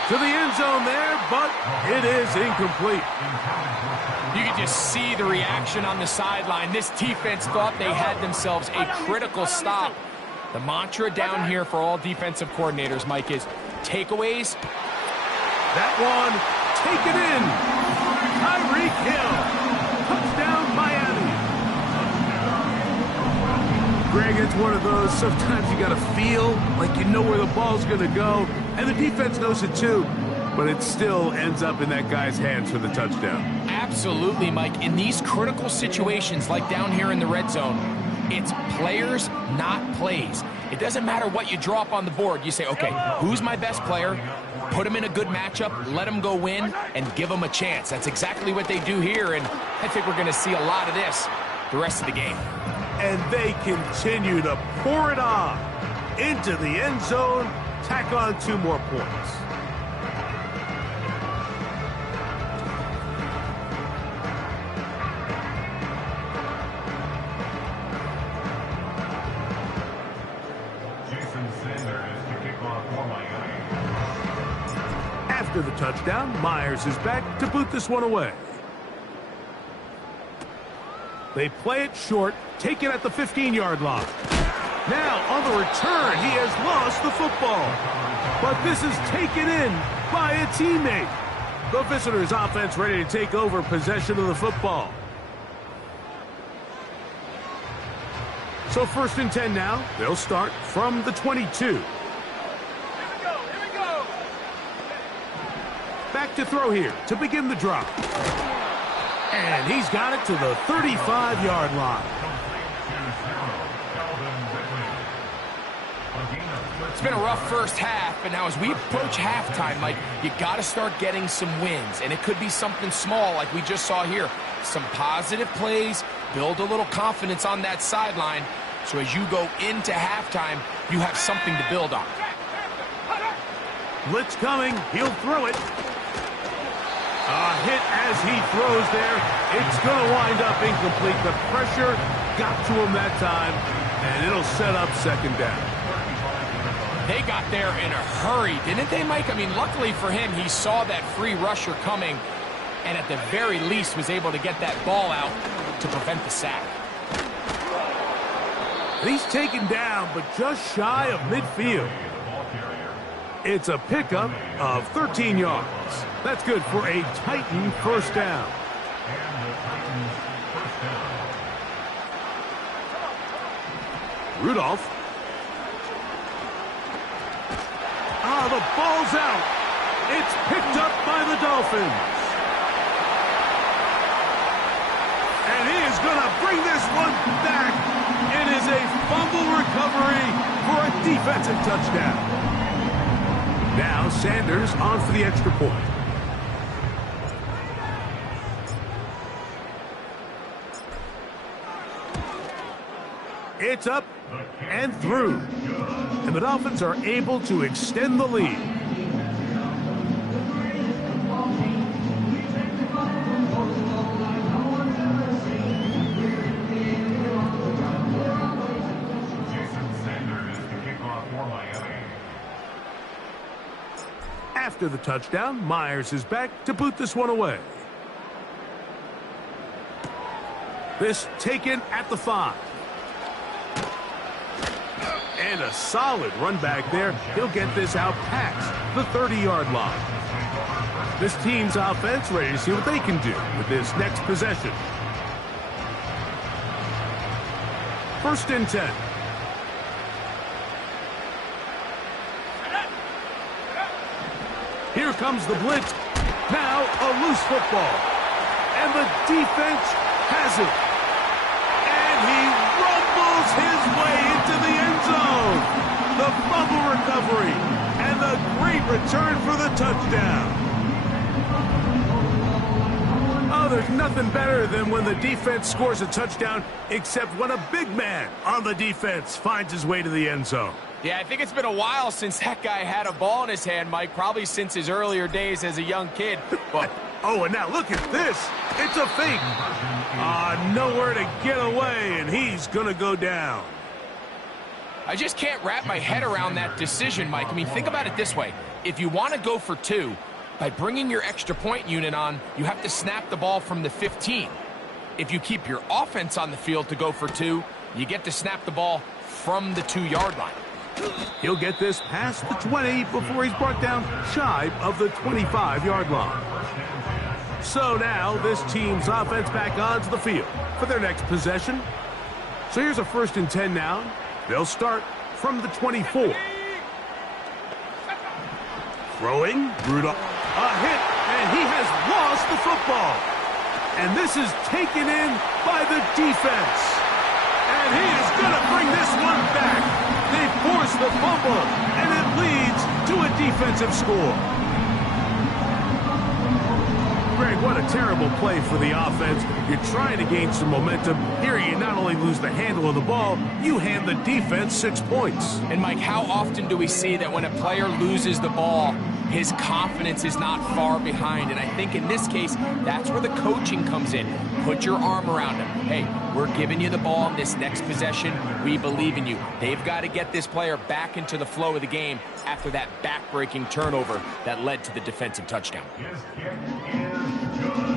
To the end zone there, but it is incomplete. You can just see the reaction on the sideline. This defense thought they had themselves a critical stop. The mantra down here for all defensive coordinators, Mike, is takeaways. That one, taken in. Tyreek Hill. Touchdown, Miami. Greg, it's one of those, sometimes you got to feel like you know where the ball's going to go, and the defense knows it too, but it still ends up in that guy's hands for the touchdown. Absolutely, Mike. In these critical situations, like down here in the red zone, it's players, not plays. It doesn't matter what you draw up on the board. You say, okay, who's my best player? Put him in a good matchup, let him go win, and give him a chance. That's exactly what they do here, and I think we're going to see a lot of this the rest of the game. And they continue to pour it on into the end zone, tack on 2 more points. After the touchdown, Myers is back to boot this one away. They play it short, take it at the 15-yard line. Now, on the return, he has lost the football. But this is taken in by a teammate. The visitors' offense ready to take over possession of the football. So 1st and 10 now. They'll start from the 22. Back to throw here to begin the drop. And he's got it to the 35-yard line. It's been a rough first half, but now as we approach halftime, Mike, you got to start getting some wins. And it could be something small like we just saw here. Some positive plays, build a little confidence on that sideline. So as you go into halftime, you have something to build on. Blitz coming. He'll throw it. A hit as he throws there. It's going to wind up incomplete. The pressure got to him that time, and it'll set up 2nd down. They got there in a hurry, didn't they, Mike? I mean, luckily for him, he saw that free rusher coming, and at the very least was able to get that ball out to prevent the sack. And he's taken down, but just shy of midfield. It's a pickup of 13 yards. That's good for a Titan 1st down. Rudolph. The ball's out. It's picked up by the Dolphins. And he is going to bring this one back. It is a fumble recovery for a defensive touchdown. Now Sanders on for the extra point. It's up and through. And the Dolphins are able to extend the lead. After the touchdown, Myers is back to boot this one away. This taken at the 5. And a solid run back there. He'll get this out past the 30-yard line. This team's offense ready to see what they can do with this next possession. 1st and 10. Here comes the blitz. Now a loose football. And the defense has it. And he rumbles his way into the end zone. The fumble recovery. And the great return for the touchdown. Oh, there's nothing better than when the defense scores a touchdown, except when a big man on the defense finds his way to the end zone. Yeah, I think it's been a while since that guy had a ball in his hand, Mike, probably since his earlier days as a young kid. But oh, and now look at this. It's a fake. Nowhere to get away, and he's going to go down. I just can't wrap my head around that decision, Mike. I mean, think about it this way. If you want to go for 2, by bringing your extra point unit on, you have to snap the ball from the 15. If you keep your offense on the field to go for 2, you get to snap the ball from the 2-yard line. He'll get this past the 20 before he's brought down shy of the 25-yard line. So now this team's offense back onto the field for their next possession. So here's a 1st and 10 now. They'll start from the 24. Throwing, Rudolph. A hit, and he has lost the football. And this is taken in by the defense. And he is going to bring this one back. They force the fumble, and it leads to a defensive score. Greg, what a terrible play for the offense. You're trying to gain some momentum. Here you not only lose the handle of the ball, you hand the defense 6 points. And Mike, how often do we see that when a player loses the ball, his confidence is not far behind? And I think in this case, that's where the coaching comes in. Put your arm around him. Hey, we're giving you the ball in this next possession. We believe in you. They've got to get this player back into the flow of the game after that back-breaking turnover that led to the defensive touchdown. His kick is good.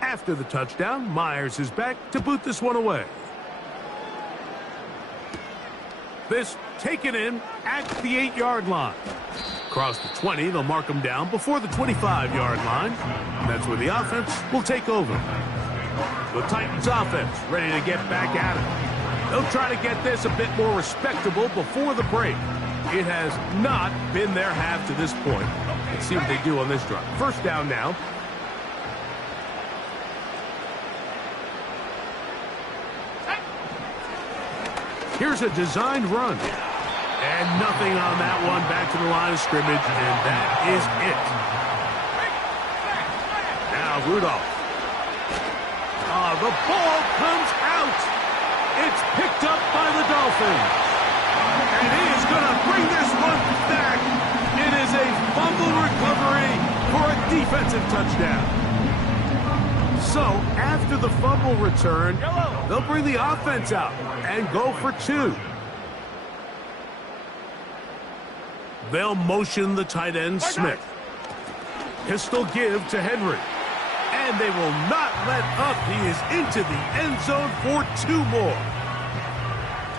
After the touchdown, Myers is back to boot this one away. This taken in at the 8-yard line. Across the 20, they'll mark him down before the 25-yard line. And that's where the offense will take over. The Titans offense ready to get back at it. They'll try to get this a bit more respectable before the break. It has not been their half to this point. Let's see what they do on this drive. 1st down now. Here's a designed run. And nothing on that one. Back to the line of scrimmage, and that is it. Now Rudolph. The ball comes out. It's picked up by the Dolphins. And he is going to bring this one back. It is a fumble recovery for a defensive touchdown. So, after the fumble return, they'll bring the offense out and go for 2. They'll motion the tight end, Smith. Pistol give to Henry. And they will not let up. He is into the end zone for 2 more.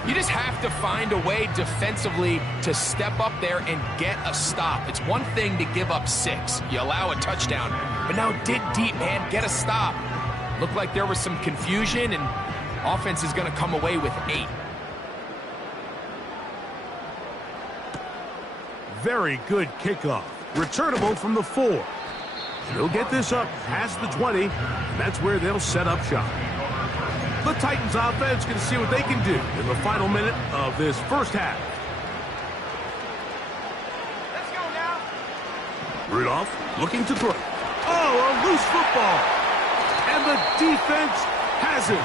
You just have to find a way defensively to step up there and get a stop. It's one thing to give up 6. You allow a touchdown. But now dig deep, man. Get a stop. Looked like there was some confusion, and offense is going to come away with 8. Very good kickoff. Returnable from the 4. They'll get this up past the 20, and that's where they'll set up shop. The Titans offense going to see what they can do in the final minute of this first half. Let's go now. Rudolph looking to throw. Oh, a loose football. And the defense has it.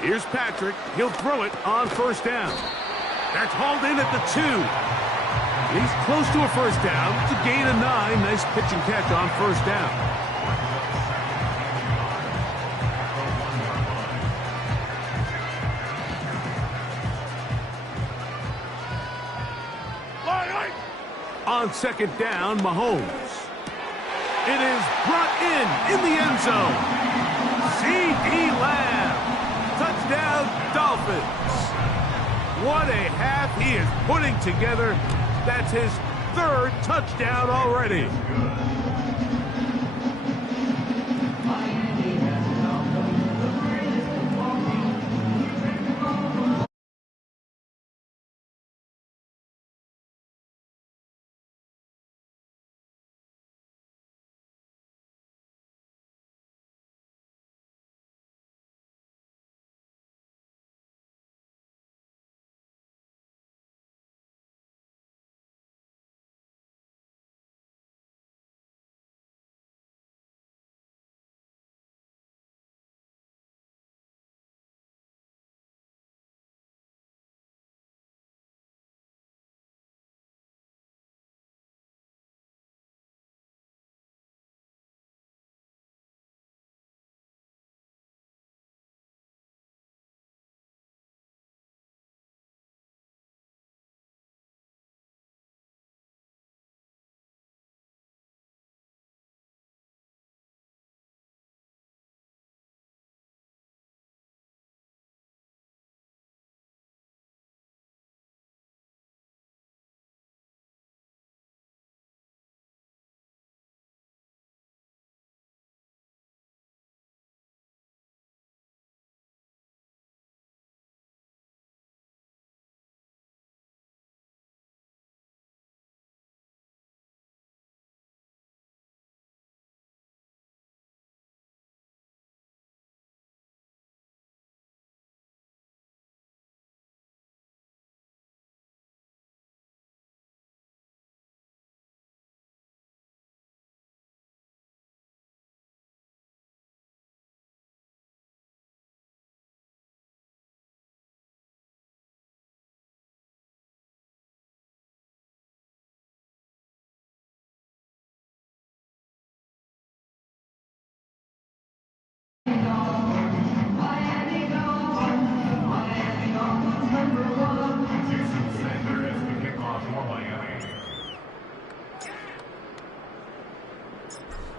Here's Patrick. He'll throw it on 1st down. That's hauled in at the 2. He's close to a 1st down. It's a gain of 9. Nice pitch and catch on 1st down. On 2nd down, Mahomes. It is brought in the end zone. C.D. Lamb. Touchdown, Dolphins. What a half he is putting together. That's his 3rd touchdown already.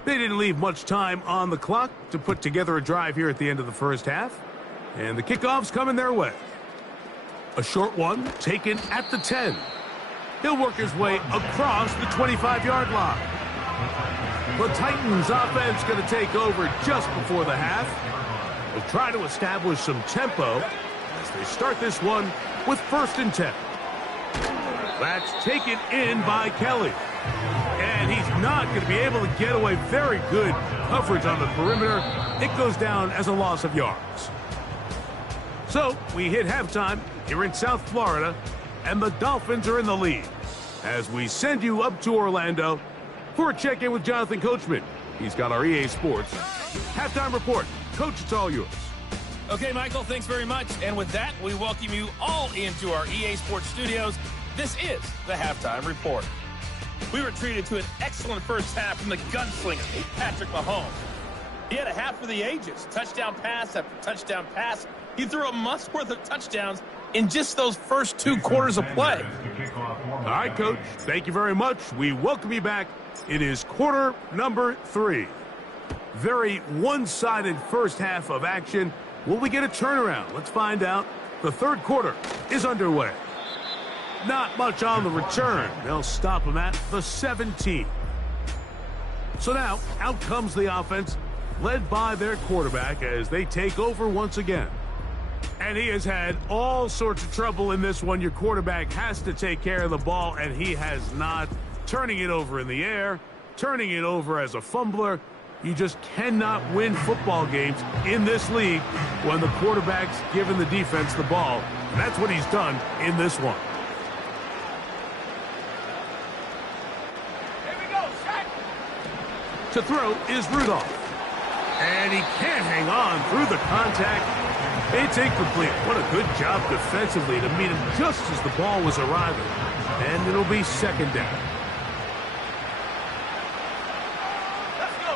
They didn't leave much time on the clock to put together a drive here at the end of the first half. And the kickoff's coming their way. A short one taken at the 10. He'll work his way across the 25-yard line. The Titans offense going to take over just before the half. They'll try to establish some tempo as they start this one with 1st and 10. That's taken in by Kelly. And he's not going to be able to get away. Very good coverage on the perimeter. It goes down as a loss of yards. So we hit halftime here in South Florida, and the Dolphins are in the lead. As we send you up to Orlando for a check-in with Jonathan Coachman. He's got our EA Sports halftime report. Coach, it's all yours. Okay, Michael, thanks very much. And with that, we welcome you all into our EA Sports studios. This is the halftime report. We were treated to an excellent first half from the gunslinger, Patrick Mahomes. He had a half for the ages, touchdown pass after touchdown pass. He threw a month's worth of touchdowns in just those first 2 quarters of play. All right, Coach, thank you very much. We welcome you back. It is quarter number 3. Very one-sided first half of action. Will we get a turnaround? Let's find out. The third quarter is underway. Not much on the return. They'll stop him at the 17. So now, out comes the offense, led by their quarterback as they take over once again. And he has had all sorts of trouble in this one. Your quarterback has to take care of the ball, and he has not. Turning it over in the air, turning it over as a fumbler. You just cannot win football games in this league when the quarterback's giving the defense the ball. And that's what he's done in this one. To throw is Rudolph. And he can't hang on through the contact. It's incomplete. What a good job defensively to meet him just as the ball was arriving. And it'll be 2nd down. Let's go.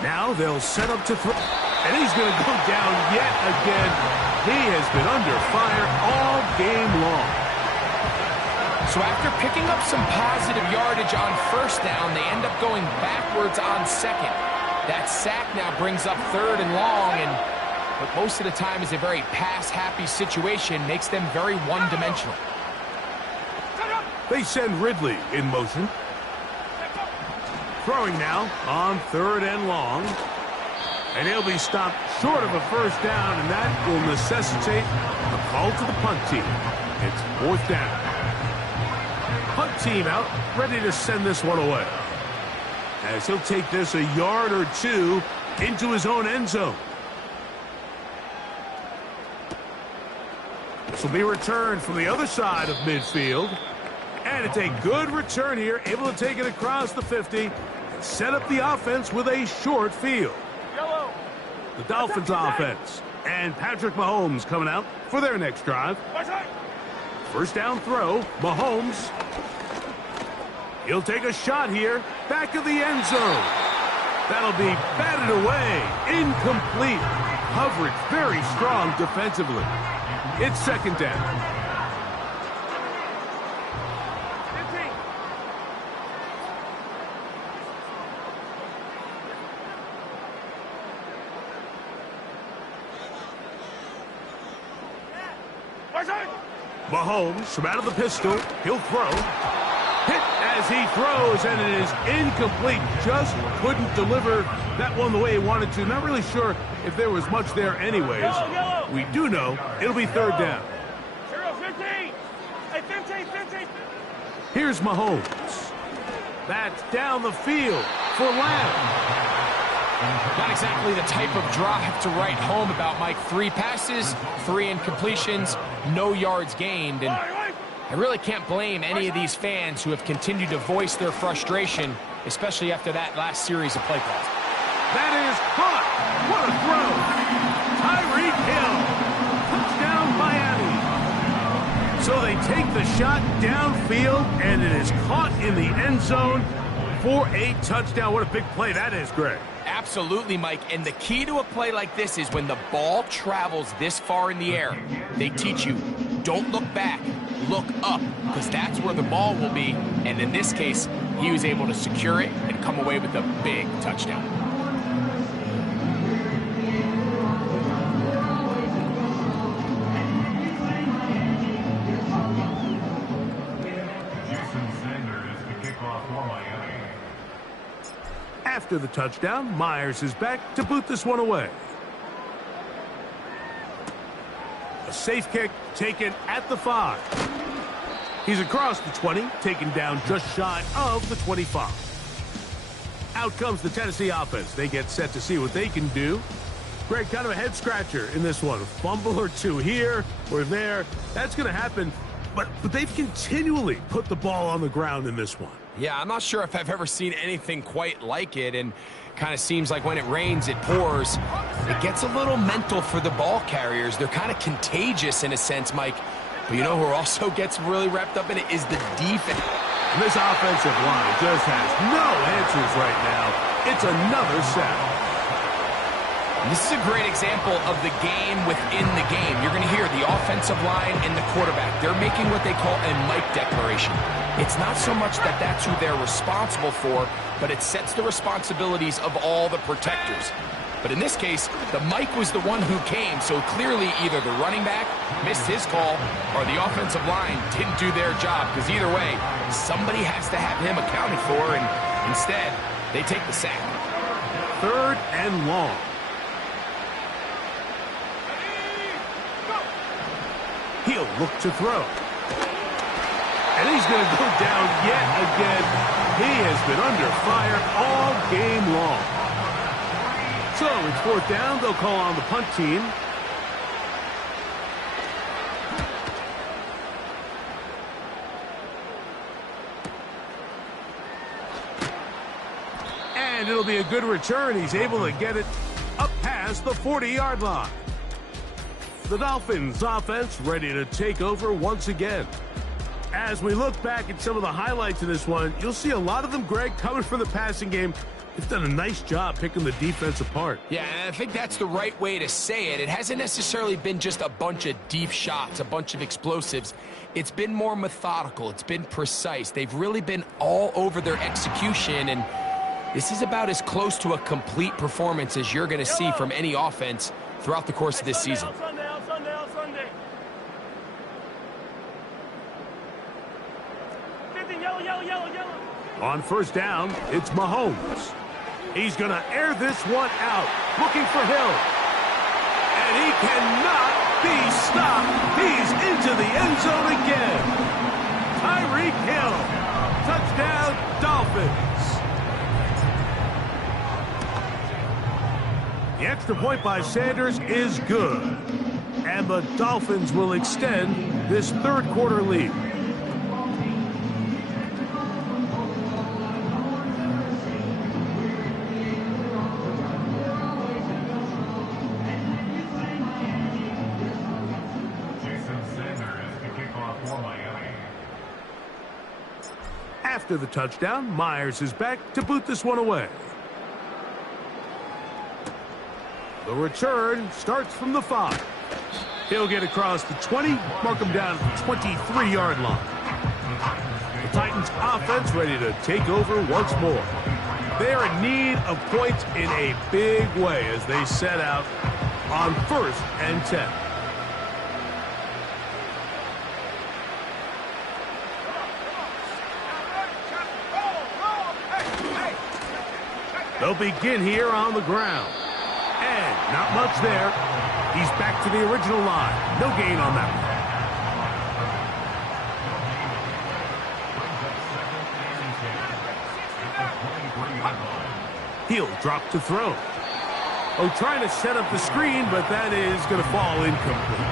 Now they'll set up to throw. And he's going to go down yet again. He has been under fire all game long. So after picking up some positive yardage on 1st down, they end up going backwards on 2nd. That sack now brings up 3rd and long, and what most of the time is a very pass-happy situation makes them very one-dimensional. They send Ridley in motion. Throwing now on 3rd and long. And he'll be stopped short of a 1st down, and that will necessitate a call to the punt team. It's 4th down. Punt team out, ready to send this one away. As he'll take this a yard or 2 into his own end zone. This will be returned from the other side of midfield. And it's a good return here, able to take it across the 50 and set up the offense with a short field. The Dolphins offense and Patrick Mahomes coming out for their next drive. 1st down throw, Mahomes. He'll take a shot here, back of the end zone. That'll be batted away, incomplete. Coverage very strong defensively. It's 2nd down. Mahomes from out of the pistol. He'll throw. Hit as he throws, and it is incomplete. Just couldn't deliver that one the way he wanted to. Not really sure if there was much there anyways. We do know it'll be 3rd down. 15. Hey, 15. Here's Mahomes. That's down the field for Lamb. Not exactly the type of drive to write home about, Mike. 3 passes, 3 incompletions, no yards gained. And I really can't blame any of these fans who have continued to voice their frustration, especially after that last series of play calls. That is caught. What a throw. Tyreek Hill. Touchdown, Miami. So they take the shot downfield, and it is caught in the end zone for a touchdown. What a big play that is, Greg. Absolutely, Mike. And the key to a play like this is when the ball travels this far in the air, they teach you don't look back, look up, because that's where the ball will be. And in this case, he was able to secure it and come away with a big touchdown. Jason Sanders to kick off for Miami. After the touchdown, Myers is back to boot this one away. A safe kick taken at the 5. He's across the 20, taken down just shy of the 25. Out comes the Tennessee offense. They get set to see what they can do. Greg, kind of a head scratcher in this one. A fumble or two here or there. That's going to happen. But they've continually put the ball on the ground in this one. Yeah, I'm not sure if I've ever seen anything quite like it, and kind of seems like when it rains, it pours. It gets a little mental for the ball carriers. They're kind of contagious in a sense, Mike. But you know who also gets really wrapped up in it is the defense. And this offensive line just has no answers right now. It's another sack. This is a great example of the game within the game. You're going to hear the offensive line and the quarterback. They're making what they call a Mike declaration. It's not so much that that's who they're responsible for, but it sets the responsibilities of all the protectors. But in this case, the Mike was the one who came, so clearly either the running back missed his call or the offensive line didn't do their job, because either way, somebody has to have him accounted for, and instead, they take the sack. 3rd and long. He'll look to throw. And he's going to go down yet again. He has been under fire all game long. So it's 4th down. They'll call on the punt team. And it'll be a good return. He's able to get it up past the 40-yard line. The Dolphins offense ready to take over once again. As we look back at some of the highlights of this one, you'll see a lot of them, Greg, coming from the passing game. They've done a nice job picking the defense apart. Yeah, and I think that's the right way to say it. It hasn't necessarily been just a bunch of deep shots, a bunch of explosives. It's been more methodical. It's been precise. They've really been all over their execution, and this is about as close to a complete performance as you're going to see from any offense throughout the course of this season. Sunday. Yellow. On 1st down, it's Mahomes. He's going to air this one out, looking for Hill. And he cannot be stopped. He's into the end zone again. Tyreek Hill. Touchdown, Dolphins. The extra point by Sanders is good. And the Dolphins will extend this 3rd quarter lead. After the touchdown, Myers is back to boot this one away. The return starts from the 5. He'll get across the 20, mark him down at the 23-yard line. The Titans offense ready to take over once more. They are in need of points in a big way as they set out on 1st and 10. They'll begin here on the ground. And not much there. He's back to the original line. No gain on that one. He'll drop to throw. Oh, trying to set up the screen, but that is going to fall incomplete.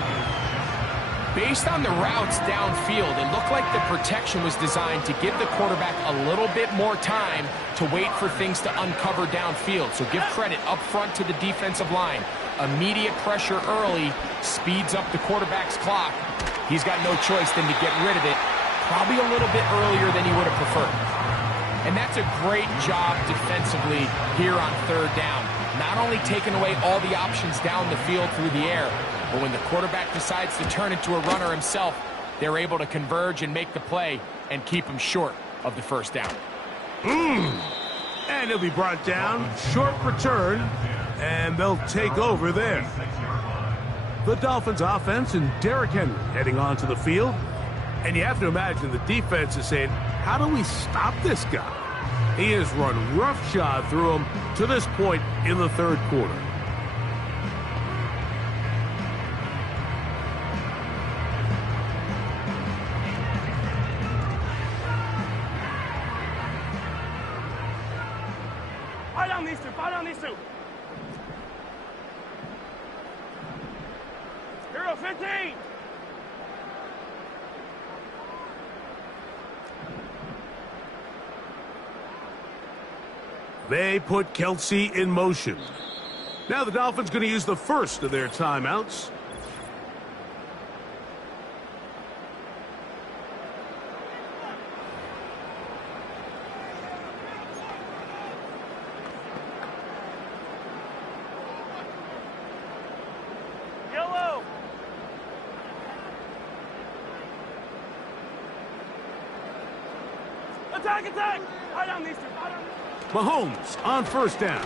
Based on the routes downfield, it looked like the protection was designed to give the quarterback a little bit more time to wait for things to uncover downfield. So give credit up front to the defensive line. Immediate pressure early speeds up the quarterback's clock. He's got no choice than to get rid of it, probably a little bit earlier than he would have preferred. And that's a great job defensively here on third down. Not only taking away all the options down the field through the air, but when the quarterback decides to turn into a runner himself, they're able to converge and make the play and keep him short of the first down. And he'll be brought down, short return, and they'll take over there. The Dolphins offense and Derrick Henry heading onto the field. And you have to imagine the defense is saying, how do we stop this guy? He has run roughshod through him to this point in the third quarter. Fire down these two. Fire down these two. Hero 15. They put Kelsey in motion. Now the Dolphins going to use the first of their timeouts. Yellow. Attack, attack. Fire down these two. Fire down these two. Mahomes on first down.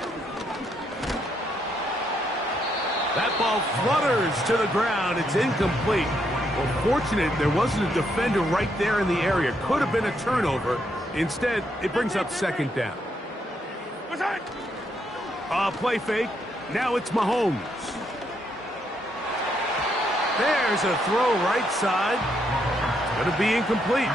That ball flutters to the ground. It's incomplete. Well, fortunate there wasn't a defender right there in the area. Could have been a turnover. Instead, it brings up second down. Play fake. Now it's Mahomes. There's a throw right side. Going to be incomplete.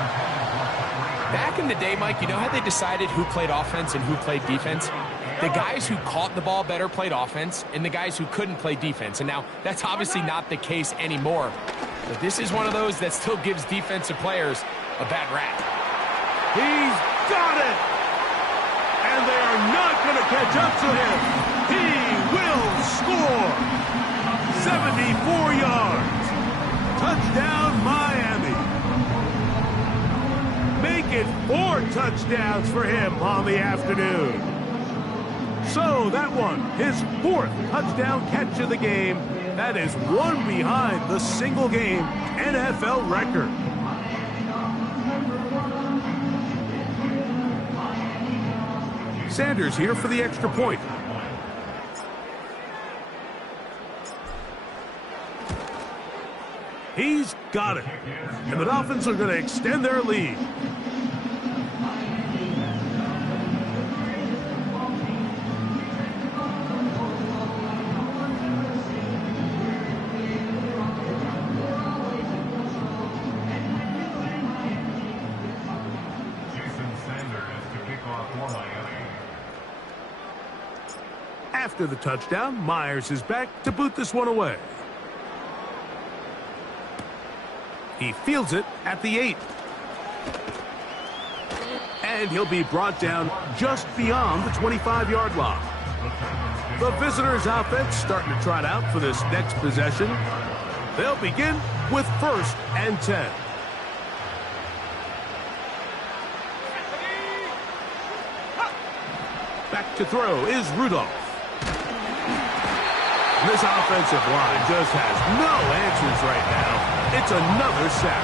Back in the day, Mike, you know how they decided who played offense and who played defense? The guys who caught the ball better played offense, and the guys who couldn't play defense. And now, that's obviously not the case anymore. But this is one of those that still gives defensive players a bad rap. He's got it! And they are not going to catch up to him. He will score! 74 yards. Touchdown, Miami. Make it 4 touchdowns for him on the afternoon. So that one, his 4th touchdown catch of the game. That is one behind the single-game NFL record. Sanders here for the extra point. He's got it. And the Dolphins are going to extend their lead. After the touchdown, Myers is back to boot this one away. He fields it at the 8. And he'll be brought down just beyond the 25-yard line. The visitors' offense starting to trot out for this next possession. They'll begin with 1st and 10. Back to throw is Rudolph. This offensive line just has no answers right now. It's another sack.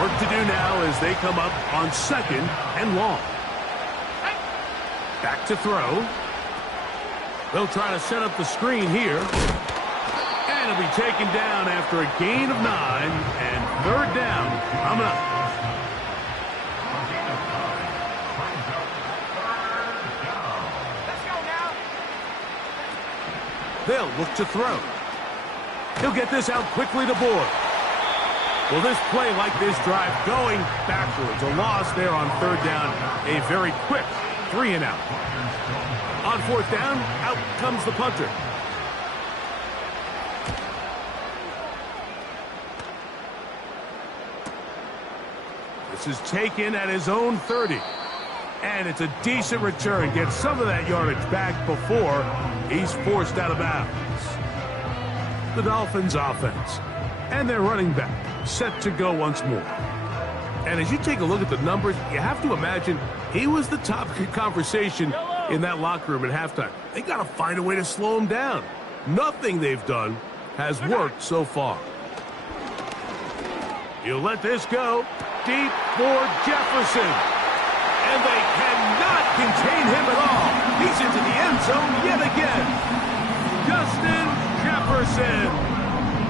Work to do now as they come up on 2nd and long. Back to throw. They'll try to set up the screen here. And it'll be taken down after a gain of 9 and 3rd down coming up. They'll look to throw. He'll get this out quickly to Boyd. Well, this play like this drive going backwards. A loss there on 3rd down. A very quick 3 and out. On 4th down, out comes the punter. This is taken at his own 30. And it's a decent return. Gets some of that yardage back before he's forced out of bounds. The Dolphins offense and their running back set to go once more. And as you take a look at the numbers, you have to imagine He was the topic of conversation in that locker room at halftime. They got to find a way to slow him down. Nothing they've done has worked so far. He'll let this go. Deep for Jefferson. And they cannot contain him at all. He's into the end zone yet again. Justin Jefferson.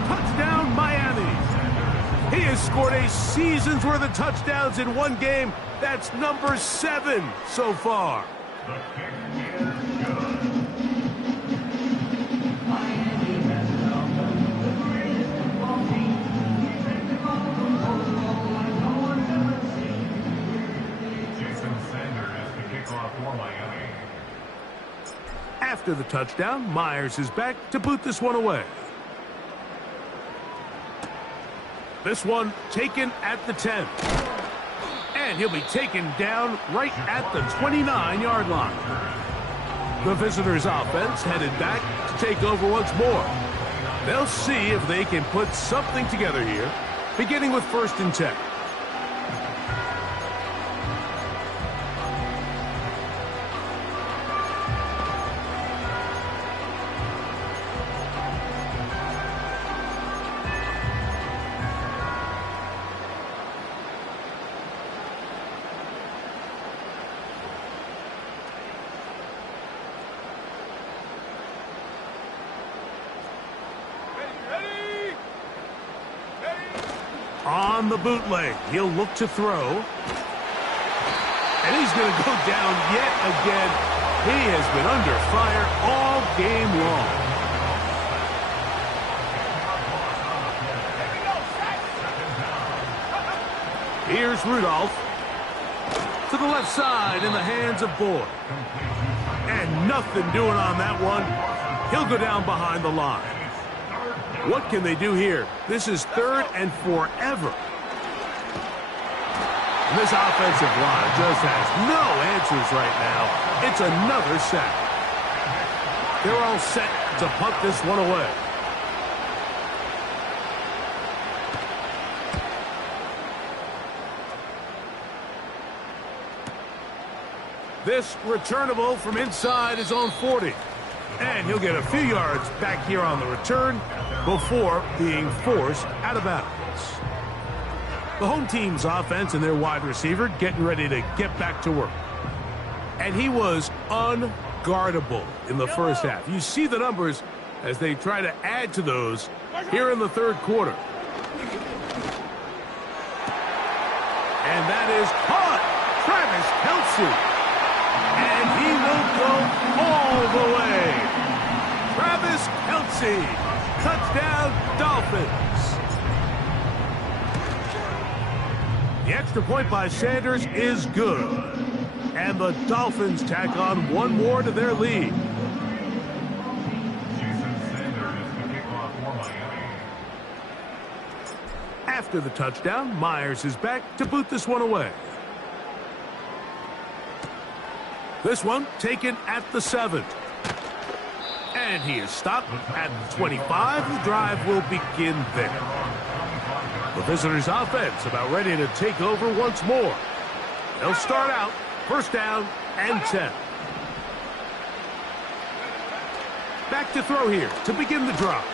Touchdown, Miami. He has scored a season's worth of touchdowns in one game. That's number 7 so far. The kick is good. Jason Sanders is the kickoff for Miami. After the touchdown, Myers is back to boot this one away. This one taken at the 10. And he'll be taken down right at the 29-yard line. The visitors' offense headed back to take over once more. They'll see if they can put something together here, beginning with 1st and 10. On the bootleg, he'll look to throw. And he's going to go down yet again. He has been under fire all game long. Here's Rudolph. To the left side in the hands of Boyd. And nothing doing on that one. He'll go down behind the line. What can they do here? This is 3rd and forever. And this offensive line just has no answers right now. It's another sack. They're all set to punt this one away. This returnable from inside his own 40. And he'll get a few yards back here on the return before being forced out of bounds. The home team's offense and their wide receiver getting ready to get back to work. And he was unguardable in the first half. You see the numbers as they try to add to those here in the 3rd quarter. And that is caught. Travis Kelce. And he will go all the way. Travis Kelce. Touchdown, Dolphins. The extra point by Sanders is good. And the Dolphins tack on one more to their lead. Jason Sanders is the kickoff for Miami. After the touchdown, Myers is back to boot this one away. This one taken at the 7. And he is stopped at the 25. The drive will begin there. The visitors' offense about ready to take over once more. They'll start out 1st down and 10. Back to throw here to begin the drive.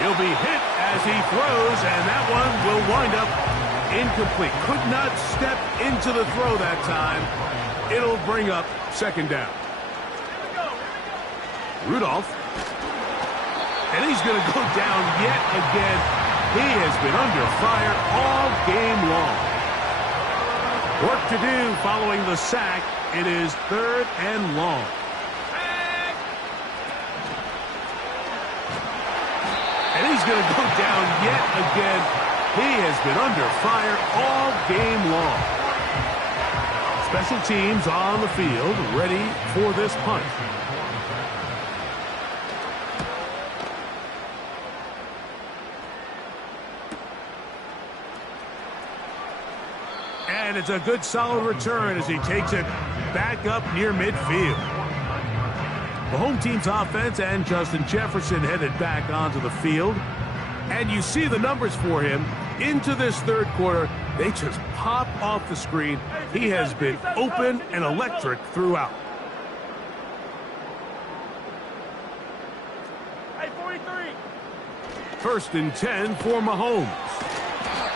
He'll be hit as he throws, and that one will wind up incomplete. Could not step into the throw that time. It'll bring up 2nd down. Rudolph. And he's going to go down yet again. He has been under fire all game long. Work to do following the sack. It is 3rd and long. And he's going to go down yet again. He has been under fire all game long. Special teams on the field, ready for this punt. And it's a good solid return as he takes it back up near midfield. The home team's offense and Justin Jefferson headed back onto the field. And you see the numbers for him into this 3rd quarter. They just pop off the screen. He has been open and electric throughout. Hey, 43. 1st and 10 for Mahomes.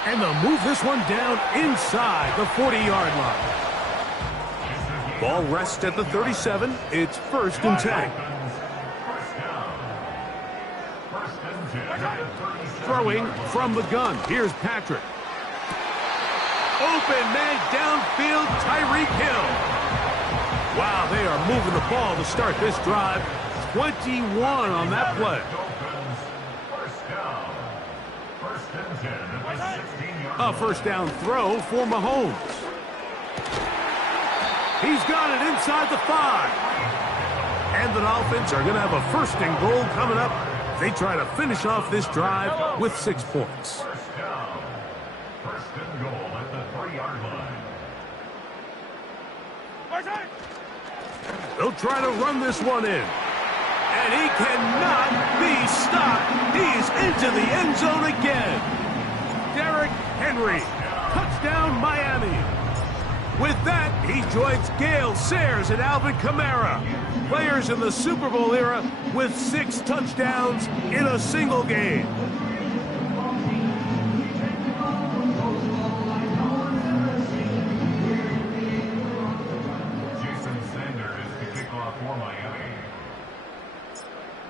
And they'll move this one down inside the 40-yard line. Ball rests at the 37. It's 1st and 10. Throwing from the gun. Here's Patrick. Open man downfield, Tyreek Hill. Wow, they are moving the ball to start this drive. 21 on that play. A 1st down throw for Mahomes. He's got it inside the 5. And the Dolphins are going to have a 1st and goal coming up. They try to finish off this drive with 6 points. 1st down. 1st and goal at the 3-yard line. They'll try to run this one in. And he cannot be stopped. He's into the end zone again. Derrick Henry. Touchdown, Miami. With that, he joins Gale Sayers and Alvin Kamara, players in the Super Bowl era with 6 touchdowns in a single game. Jason Sanders is the kickoff for Miami.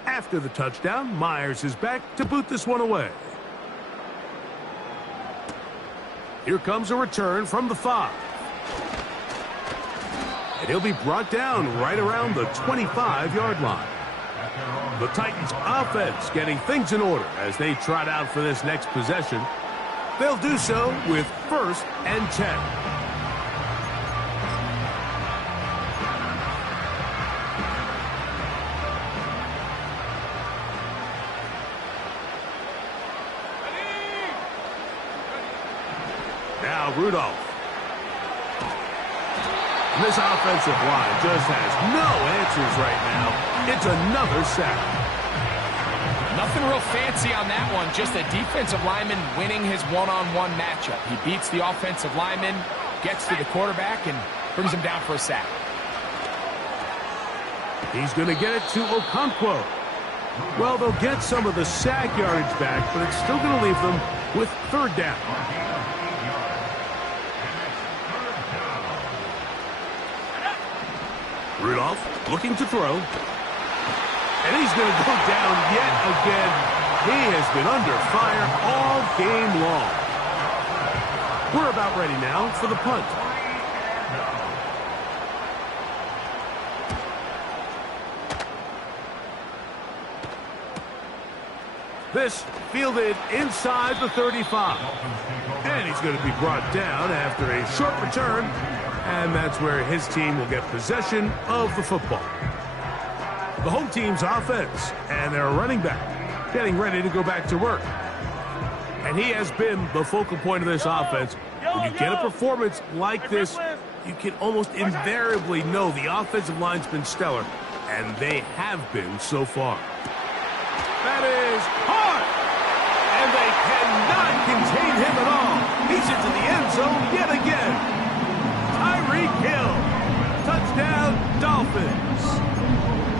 After the touchdown, Myers is back to boot this one away. Here comes a return from the 5. And he'll be brought down right around the 25-yard line. The Titans offense getting things in order as they trot out for this next possession. They'll do so with 1st and 10. Now Rudolph. This offensive line just has no answers right now. It's another sack. Nothing real fancy on that one. Just a defensive lineman winning his one-on-one matchup. He beats the offensive lineman, gets to the quarterback, and brings him down for a sack. He's going to get it to Okonkwo. Well, they'll get some of the sack yardage back, but it's still going to leave them with 3rd down. Rudolph looking to throw. And he's going to go down yet again. He has been under fire all game long. We're about ready now for the punt. This fielded inside the 35. And he's going to be brought down after a short return. And that's where his team will get possession of the football. The home team's offense and their running back getting ready to go back to work. And he has been the focal point of this offense. When you get a performance like this, you can almost invariably know the offensive line's been stellar. And they have been so far. That is hard. And they cannot contain him at all. He's into the end zone yet again. Tyreek Hill. Touchdown, Dolphins.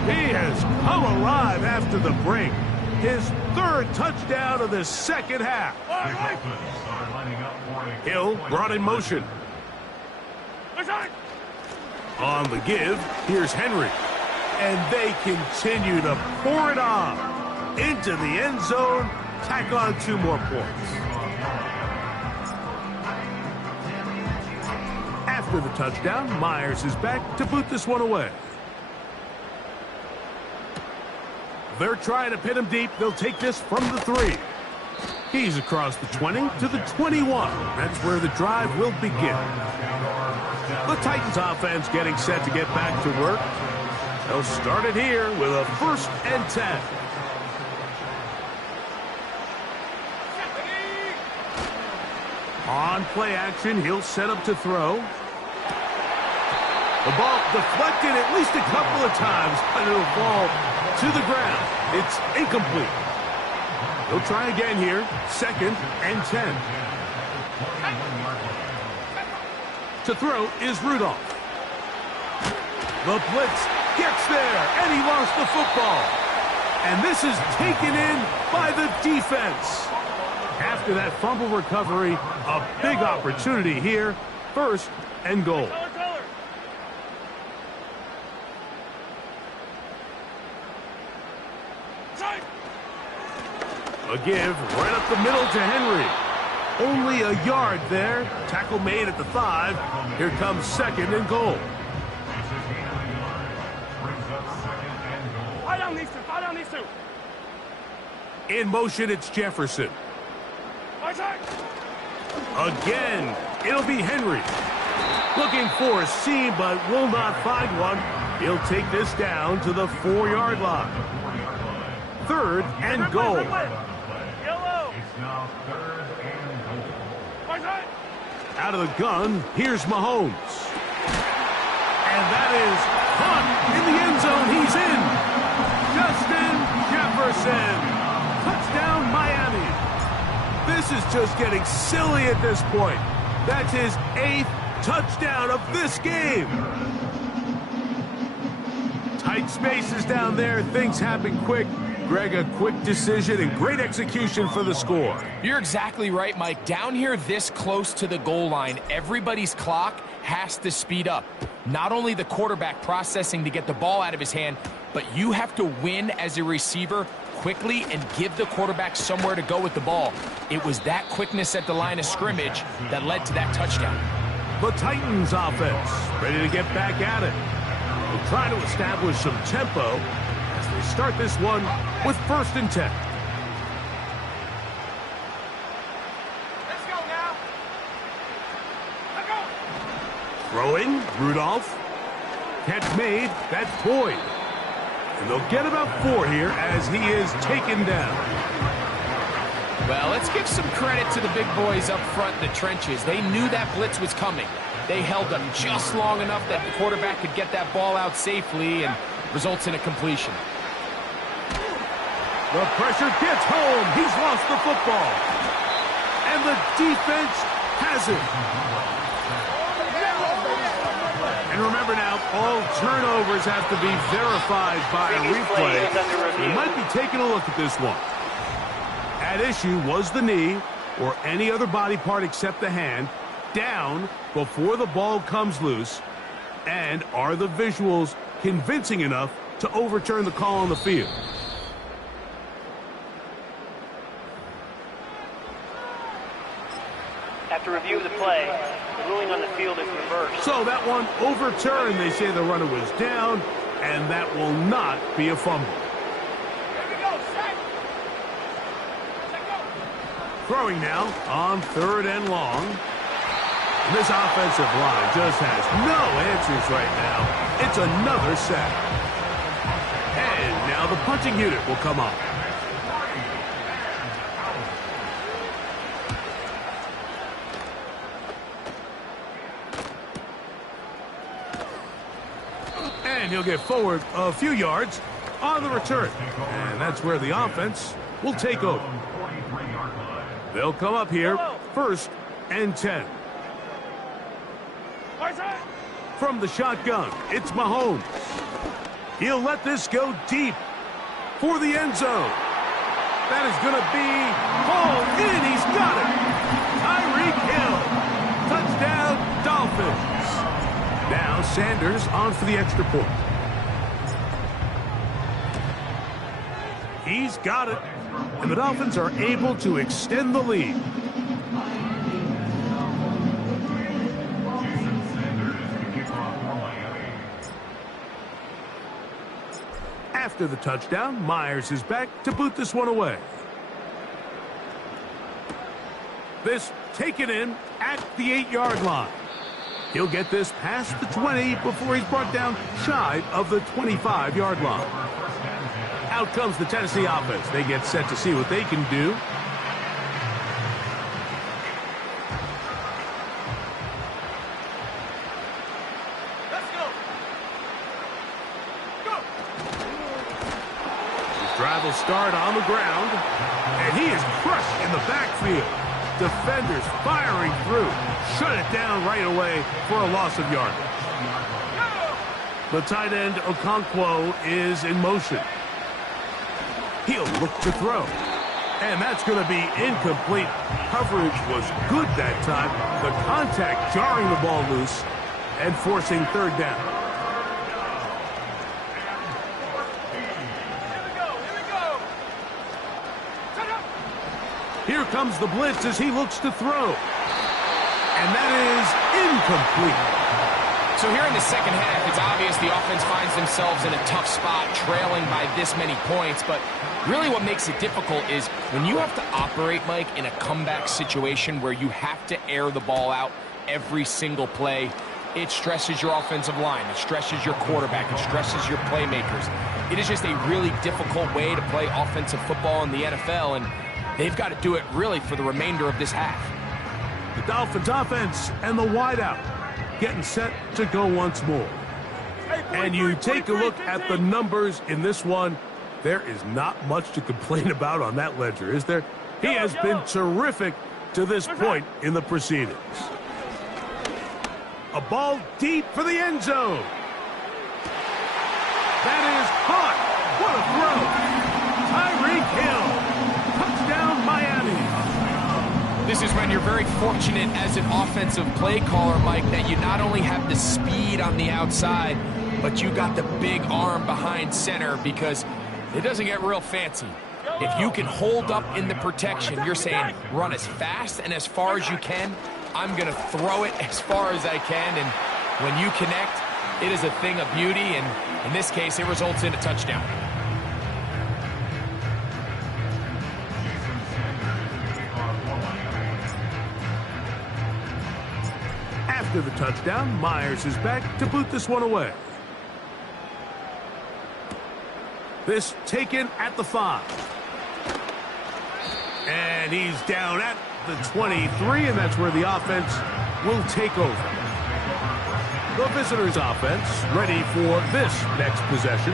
He has come alive after the break. His 3rd touchdown of the 2nd half. Hill brought in motion. On the give, here's Henry. And they continue to pour it on. Into the end zone, tack on 2 more points. After the touchdown, Myers is back to boot this one away. They're trying to pin him deep. They'll take this from the 3. He's across the 20 to the 21. That's where the drive will begin. The Titans offense getting set to get back to work. They'll start it here with a 1st and 10. On play action, he'll set up to throw. The ball deflected at least a couple of times, but it'll fall to the ground. It's incomplete. He'll try again here, 2nd and 10. To throw is Rudolph. The blitz gets there, and he lost the football. And this is taken in by the defense. After that fumble recovery, a big opportunity here. 1st and goal. A give right up the middle to Henry. Only a yard there. Tackle made at the 5. Here comes 2nd and goal. Fire down these two. Fire down these two. In motion, it's Jefferson. Again, it'll be Henry. Looking for a seam, but will not find one. He'll take this down to the 4-yard line. 3rd and goal. Yellow. It's now 3rd and goal. Out of the gun, here's Mahomes. And that is caught in the end zone. He's in. Justin Jefferson. Touchdown, Miami. This is just getting silly at this point. That's his 8th touchdown of this game. Tight spaces down there. Things happen quick. Greg, a quick decision and great execution for the score. You're exactly right, Mike. Down here this close to the goal line, everybody's clock has to speed up. Not only the quarterback processing to get the ball out of his hand, but you have to win as a receiver quickly and give the quarterback somewhere to go with the ball. It was that quickness at the line of scrimmage that led to that touchdown. The Titans offense ready to get back at it. They'll try to establish some tempo as they start this one with 1st and 10. Let's go now. Let's go. Throwing, Rudolph. Catch made, that's Boyd. And they'll get about 4 here as he is taken down. Well, let's give some credit to the big boys up front in the trenches. They knew that blitz was coming. They held them just long enough that the quarterback could get that ball out safely and results in a completion. The pressure gets home. He's lost the football. And the defense has it. And remember now, all turnovers have to be verified by a replay. We might be taking a look at this one. At issue was the knee, or any other body part except the hand, down before the ball comes loose. And are the visuals convincing enough to overturn the call on the field? After review of the play, the ruling on the field is reversed. So that one overturned. They say the runner was down, and that will not be a fumble. Throwing now on 3rd and long. And this offensive line just has no answers right now. It's another sack. And now the punting unit will come up. And he'll get forward a few yards on the return. And that's where the offense will take over. They'll come up here, 1st and 10. From the shotgun, it's Mahomes. He'll let this go deep for the end zone. That is going to be hauled in. He's got it. Tyreek Hill. Touchdown, Dolphins. Now Sanders on for the extra point. He's got it. And the Dolphins are able to extend the lead. After the touchdown, Myers is back to boot this one away. This taken in at the 8-yard line. He'll get this past the 20 before he's brought down shy of the 25-yard line. Out comes the Tennessee offense. They get set to see what they can do. Let's go. Go. His drive will start on the ground, and he is crushed in the backfield. defenders firing through. Shut it down right away for a loss of yardage. The tight end, Okonkwo, is in motion. He'll look to throw. And that's going to be incomplete. Coverage was good that time. The contact jarring the ball loose and forcing third down. Here comes the blitz as he looks to throw. And that is incomplete. So here in the second half, it's obvious the offense finds themselves in a tough spot, trailing by this many points. But really what makes it difficult is when you have to operate, Mike, in a comeback situation where you have to air the ball out every single play, it stresses your offensive line, it stresses your quarterback, it stresses your playmakers. It is just a really difficult way to play offensive football in the NFL, and they've got to do it really for the remainder of this half. The Dolphins offense and the wideout getting set to go once more. And you take a look at the numbers in this one. There is not much to complain about on that ledger, is there? He has been terrific to this point in the proceedings. A ball deep for the end zone. That is caught. What a throw. Tyreek Hill. Touchdown, Miami. This is when you're very fortunate as an offensive play caller, Mike, that you not only have the speed on the outside, but you got the big arm behind center, because it doesn't get real fancy. If you can hold up in the protection, you're saying run as fast and as far as you can. I'm going to throw it as far as I can, and when you connect, it is a thing of beauty, and in this case, it results in a touchdown. After the touchdown, Myers is back to boot this one away. This taken at the 5. And he's down at the 23, and that's where the offense will take over. The visitors' offense ready for this next possession.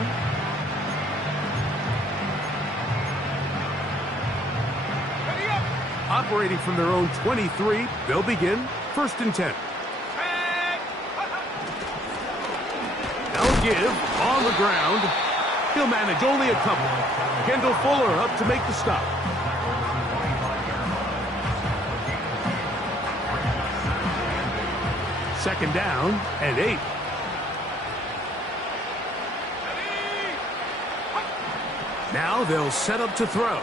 Operating from their own 23, they'll begin 1st and 10. They'll give on the ground. He'll manage only a couple. Kendall Fuller up to make the stop. Second down and 8. Now they'll set up to throw.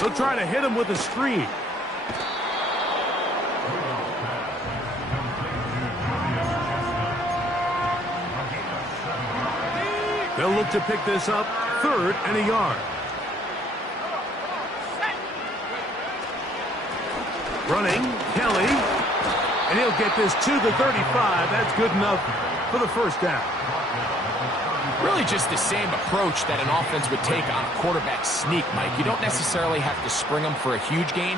They'll try to hit him with a screen. They'll look to pick this up, 3rd and a yard. Running, Kelly, and he'll get this to the 35. That's good enough for the 1st down. Really just the same approach that an offense would take on a quarterback sneak, Mike. You don't necessarily have to spring them for a huge gain.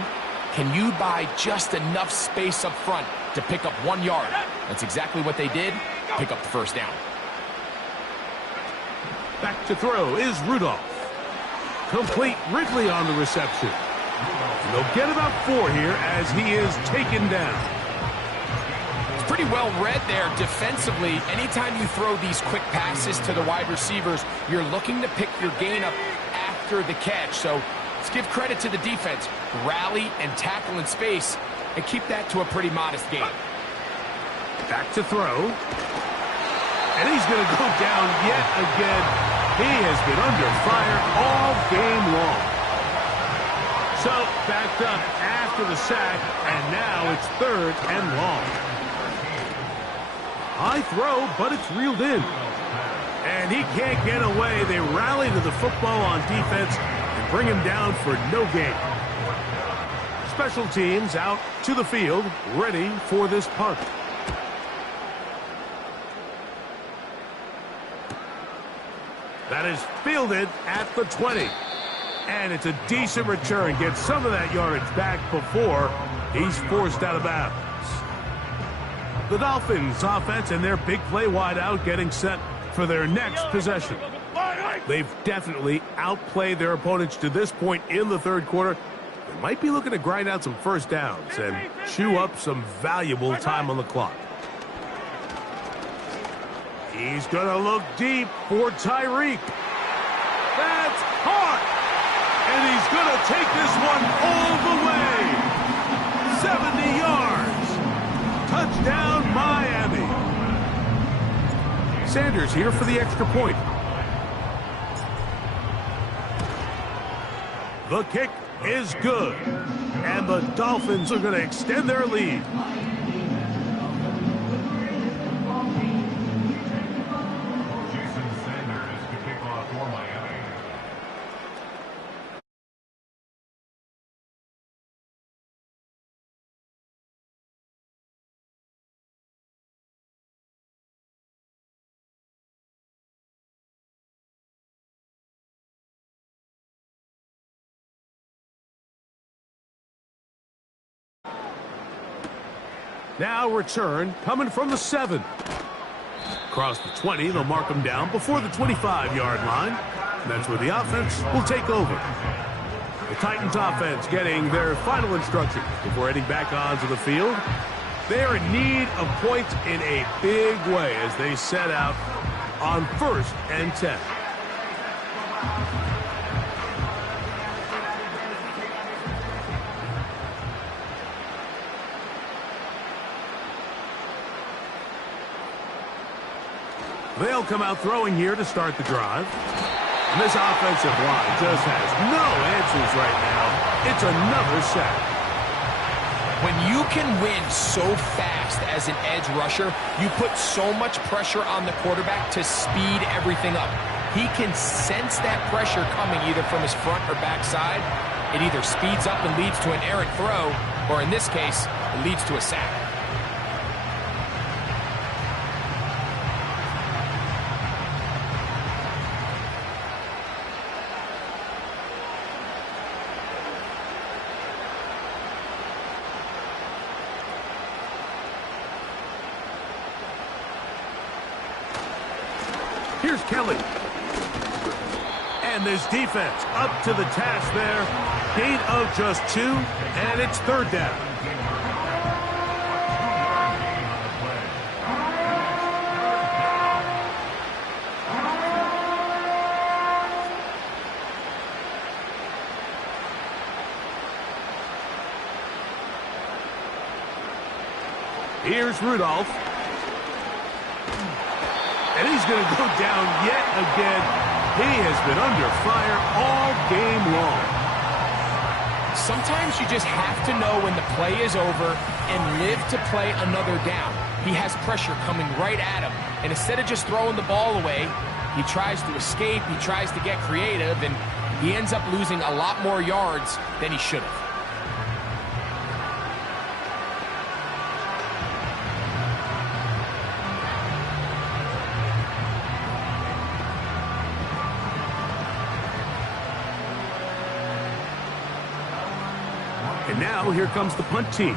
Can you buy just enough space up front to pick up 1 yard? That's exactly what they did. Pick up the 1st down. Back to throw is Rudolph. Complete. Ridley on the reception. And they'll get about 4 here as he is taken down. It's pretty well read there defensively. Anytime you throw these quick passes to the wide receivers, you're looking to pick your gain up after the catch. So let's give credit to the defense. Rally and tackle in space and keep that to a pretty modest gain. Back to throw. And he's going to go down yet again. He has been under fire all game long. So, backed up after the sack, and now it's 3rd and long. High throw, but it's reeled in. And he can't get away. They rally to the football on defense and bring him down for no gain. Special teams out to the field, ready for this punt. That is fielded at the 20. And it's a decent return. Gets some of that yardage back before he's forced out of bounds. The Dolphins offense and their big play wideout getting set for their next possession. They've definitely outplayed their opponents to this point in the 3rd quarter. They might be looking to grind out some first downs and chew up some valuable time on the clock. He's going to look deep for Tyreek. That's caught! And he's going to take this one all the way. 70 yards. Touchdown, Miami. Sanders here for the extra point. The kick is good. And the Dolphins are going to extend their lead. Jason Sanders to kick off for Miami. Now return coming from the 7. Across the 20, they'll mark them down before the 25-yard line. And that's where the offense will take over. The Titans offense getting their final instructions before heading back onto the field. They are in need of points in a big way as they set out on 1st and 10. They'll come out throwing here to start the drive. And this offensive line just has no answers right now. It's another sack. When you can win so fast as an edge rusher, you put so much pressure on the quarterback to speed everything up. He can sense that pressure coming either from his front or back side. It either speeds up and leads to an errant throw, or in this case, it leads to a sack. Here's Kelly. And this defense up to the task there. Gain of just 2, and it's 3rd down. Here's Rudolph. And he's going to go down yet again. He has been under fire all game long. Sometimes you just have to know when the play is over and live to play another down. He has pressure coming right at him. And instead of just throwing the ball away, he tries to escape, he tries to get creative, and he ends up losing a lot more yards than he should have. And now here comes the punt team,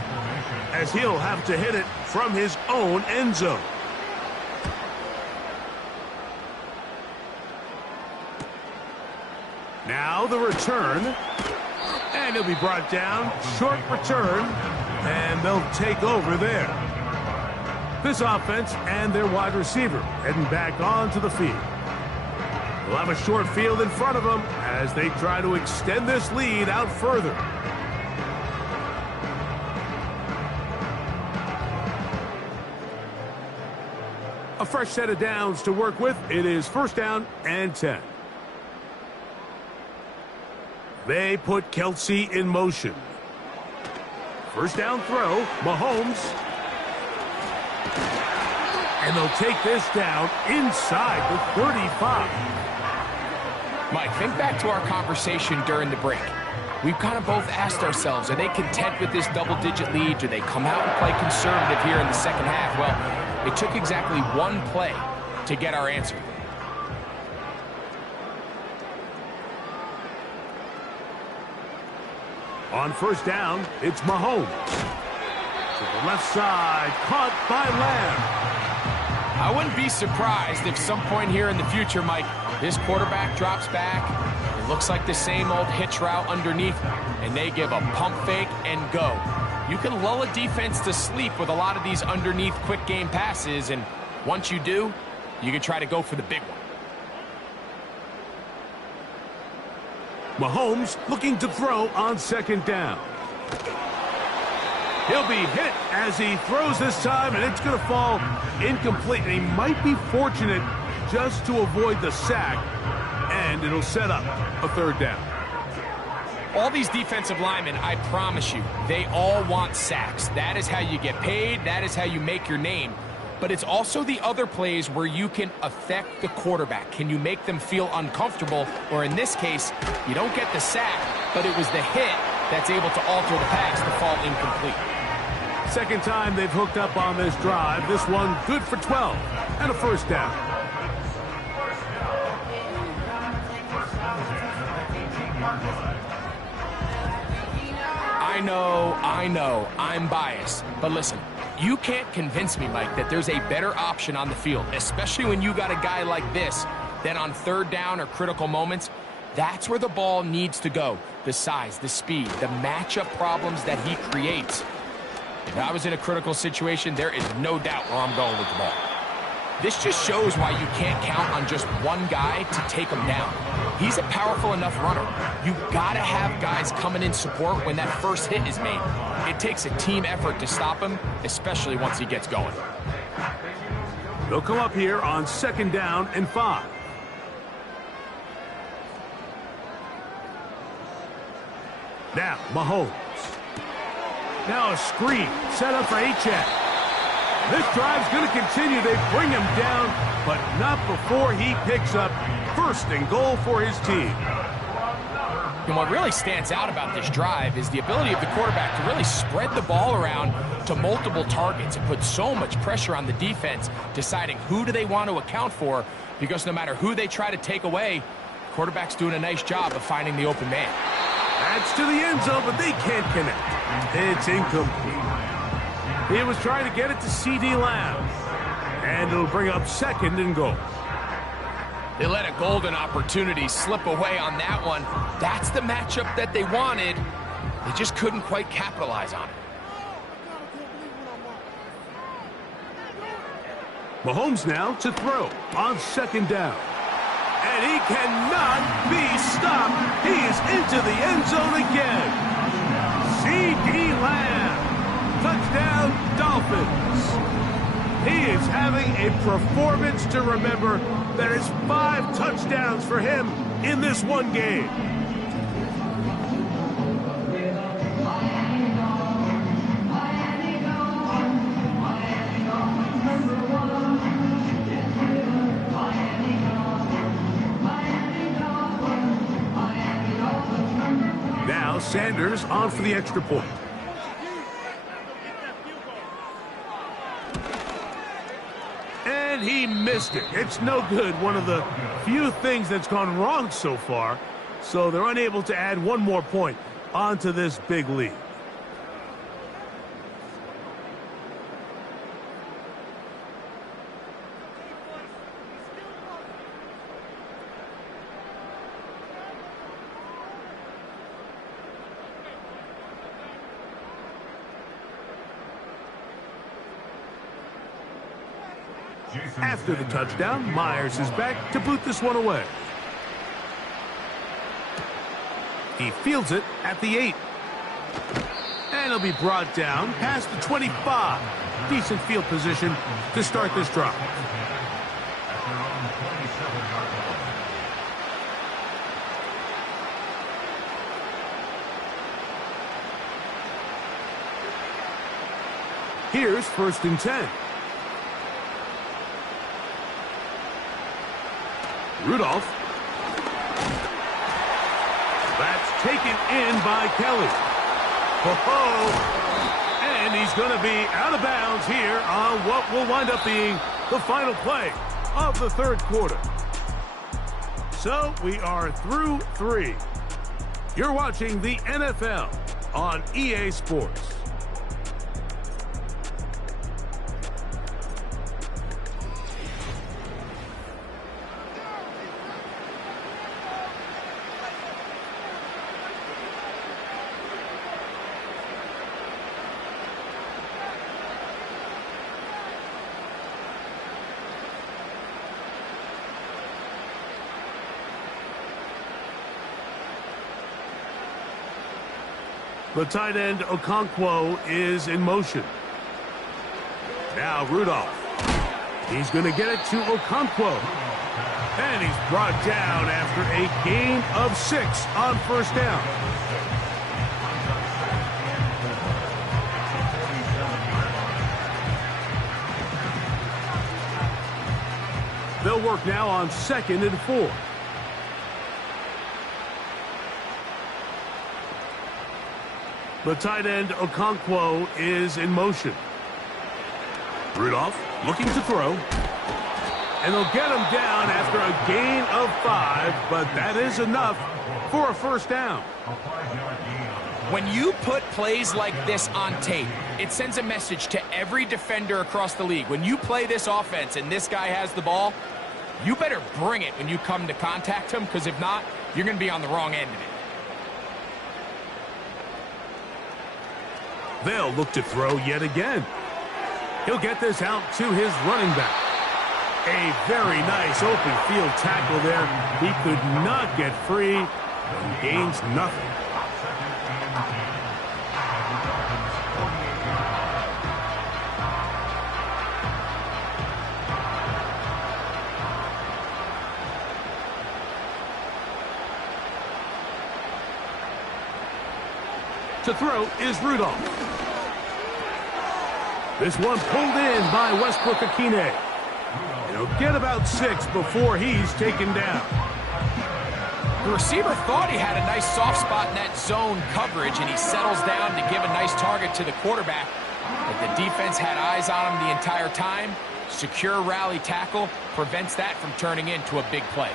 as he'll have to hit it from his own end zone. Now the return, and he'll be brought down. Short return, and they'll take over there. This offense and their wide receiver heading back onto the field. They'll have a short field in front of them as they try to extend this lead out further. A fresh set of downs to work with. It is 1st down and 10. They put Kelce in motion. 1st down throw, Mahomes. And they'll take this down inside the 35. Mike, think back to our conversation during the break. We've kind of both asked ourselves, are they content with this double-digit lead? Do they come out and play conservative here in the second half? Well, it took exactly one play to get our answer. On 1st down, it's Mahomes. To the left side, caught by Lamb. I wouldn't be surprised if some point here in the future, Mike, this quarterback drops back. It looks like the same old hitch route underneath, and they give a pump fake and go. You can lull a defense to sleep with a lot of these underneath quick game passes, and once you do, you can try to go for the big one. Mahomes looking to throw on second down. He'll be hit as he throws this time, and it's going to fall incomplete. And he might be fortunate just to avoid the sack, and it'll set up a third down. All these defensive linemen, I promise you, they all want sacks. That is how you get paid. That is how you make your name. But it's also the other plays where you can affect the quarterback. Can you make them feel uncomfortable? Or in this case, you don't get the sack, but it was the hit that's able to alter the pass to fall incomplete. Second time they've hooked up on this drive. This one good for 12 and a first down. I know, I'm biased. But listen, you can't convince me, Mike, that there's a better option on the field, especially when you got a guy like this, than on third down or critical moments. That's where the ball needs to go. The size, the speed, the matchup problems that he creates. If I was in a critical situation, there is no doubt where I'm going with the ball. This just shows why you can't count on just one guy to take him down. He's a powerful enough runner. You gotta have guys coming in support when that first hit is made. It takes a team effort to stop him, especially once he gets going. They'll come up here on second down and 5. Now, Mahomes. Now a screen set up for Achane. This drive's going to continue. They bring him down, but not before he picks up first and goal for his team. And what really stands out about this drive is the ability of the quarterback to really spread the ball around to multiple targets and put so much pressure on the defense, deciding who do they want to account for, because no matter who they try to take away, the quarterback's doing a nice job of finding the open man. That's to the end zone, but they can't connect. It's incomplete. He was trying to get it to C.D. Lamb. And it'll bring up second and goal. They let a golden opportunity slip away on that one. That's the matchup that they wanted. They just couldn't quite capitalize on it. Mahomes now to throw on second down. And he cannot be stopped. He is into the end zone again. C.D. Lamb. Touchdown, Dolphins. He is having a performance to remember. There is 5 touchdowns for him in this one game. Now Sanders on for the extra point. He missed it. It's no good. One of the few things that's gone wrong so far. So they're unable to add one more point onto this big lead. After the touchdown, Myers is back to boot this one away. He fields it at the 8. And he'll be brought down past the 25. Decent field position to start this drive. Here's first and 10. Rudolph. That's taken in by Kelly. And he's going to be out of bounds here on what will wind up being the final play of the third quarter. So we are through 3. You're watching the NFL on EA Sports. The tight end, Okonkwo, is in motion. Now Rudolph. He's going to get it to Okonkwo. And he's brought down after a gain of 6 on first down. They'll work now on 2nd and 4. The tight end, Okonkwo, is in motion. Rudolph looking to throw. And they'll get him down after a gain of 5, but that is enough for a first down. When you put plays like this on tape, it sends a message to every defender across the league. When you play this offense and this guy has the ball, you better bring it when you come to contact him, because if not, you're going to be on the wrong end of it. They'll look to throw yet again. He'll get this out to his running back. A very nice open field tackle there. He could not get free and gains nothing. To throw is Rudolph. This one pulled in by Westbrook-Akine. He'll get about 6 before he's taken down. The receiver thought he had a nice soft spot in that zone coverage, and he settles down to give a nice target to the quarterback. But the defense had eyes on him the entire time. Secure rally tackle prevents that from turning into a big play.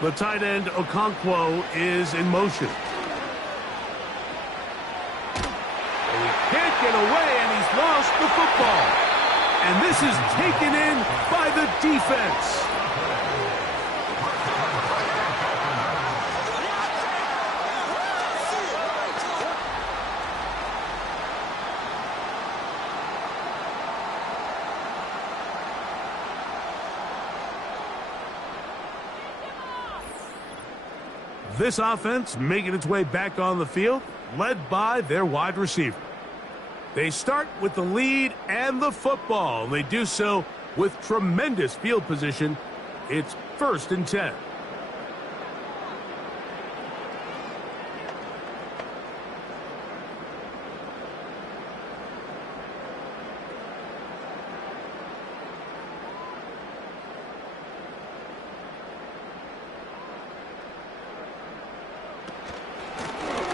The tight end, Okonkwo, is in motion. And he can't get away, and he's lost the football. And this is taken in by the defense. This offense making its way back on the field, led by their wide receiver. They start with the lead and the football. They do so with tremendous field position. It's 1st and 10.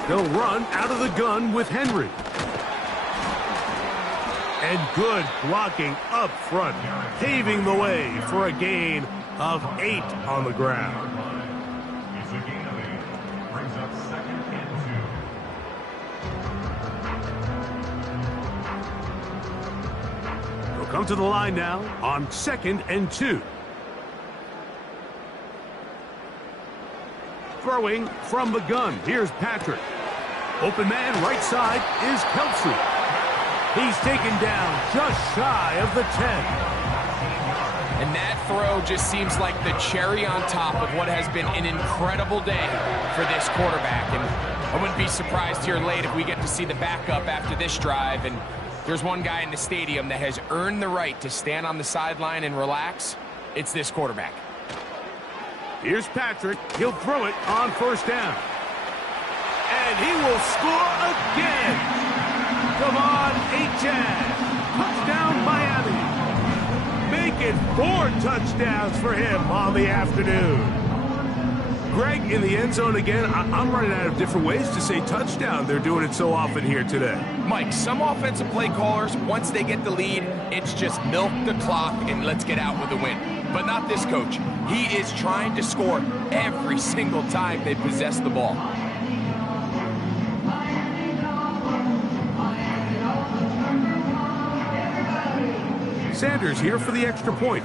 They'll run out of the gun with Henry. And good blocking up front, paving the way for a gain of 8 on the ground. It's a gain of 8. Brings up 2nd and 2. They'll come to the line now on 2nd and 2. Throwing from the gun, here's Patrick. Open man right side is Kelsey. He's taken down just shy of the 10. And that throw just seems like the cherry on top of what has been an incredible day for this quarterback. And I wouldn't be surprised here late if we get to see the backup after this drive. And there's one guy in the stadium that has earned the right to stand on the sideline and relax. It's this quarterback. Here's Patrick. He'll throw it on 1st down. And he will score again. Devon Achane. Touchdown, Miami. Make it 4 touchdowns for him on the afternoon. Greg in the end zone again. I'm running out of different ways to say touchdown. They're doing it so often here today. Mike, some offensive play callers, once they get the lead, it's just milk the clock and let's get out with a win. But not this coach. He is trying to score every single time they possess the ball. Sanders here for the extra point.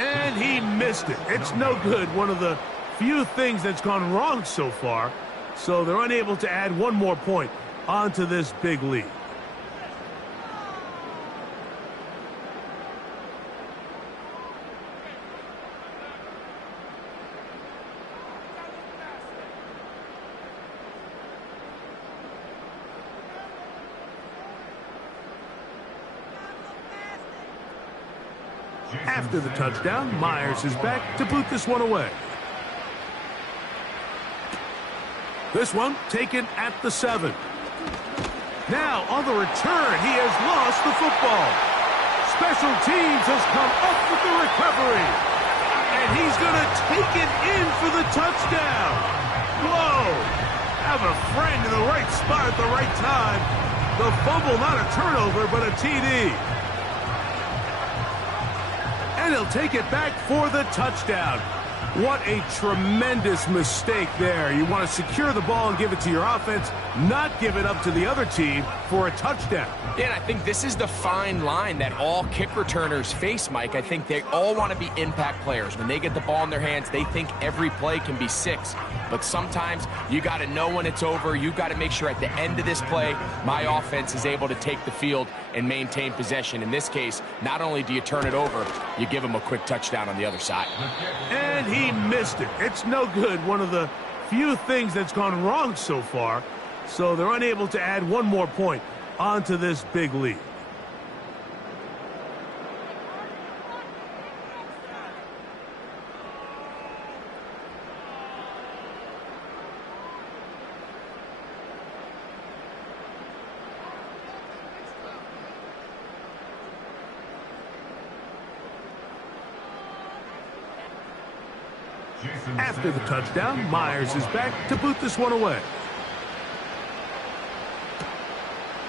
And he missed it. It's no good. One of the few things that's gone wrong so far. So they're unable to add one more point onto this big lead. After the touchdown, Myers is back to boot this one away. This one taken at the 7. Now on the return, he has lost the football. Special teams has come up with the recovery. And he's going to take it in for the touchdown. Whoa! Have a friend in the right spot at the right time. The fumble, not a turnover, but a TD. And he'll take it back for the touchdown. What a tremendous mistake there. You want to secure the ball and give it to your offense, not give it up to the other team for a touchdown. Yeah, and I think this is the fine line that all kick returners face, Mike. I think they all want to be impact players. When they get the ball in their hands, they think every play can be 6. But sometimes you got to know when it's over. You got to make sure at the end of this play, my offense is able to take the field and maintain possession. In this case, not only do you turn it over, you give them a quick touchdown on the other side. And he missed it. It's no good. One of the few things that's gone wrong so far. So they're unable to add one more point onto this big lead. After the touchdown, Myers is back to boot this one away.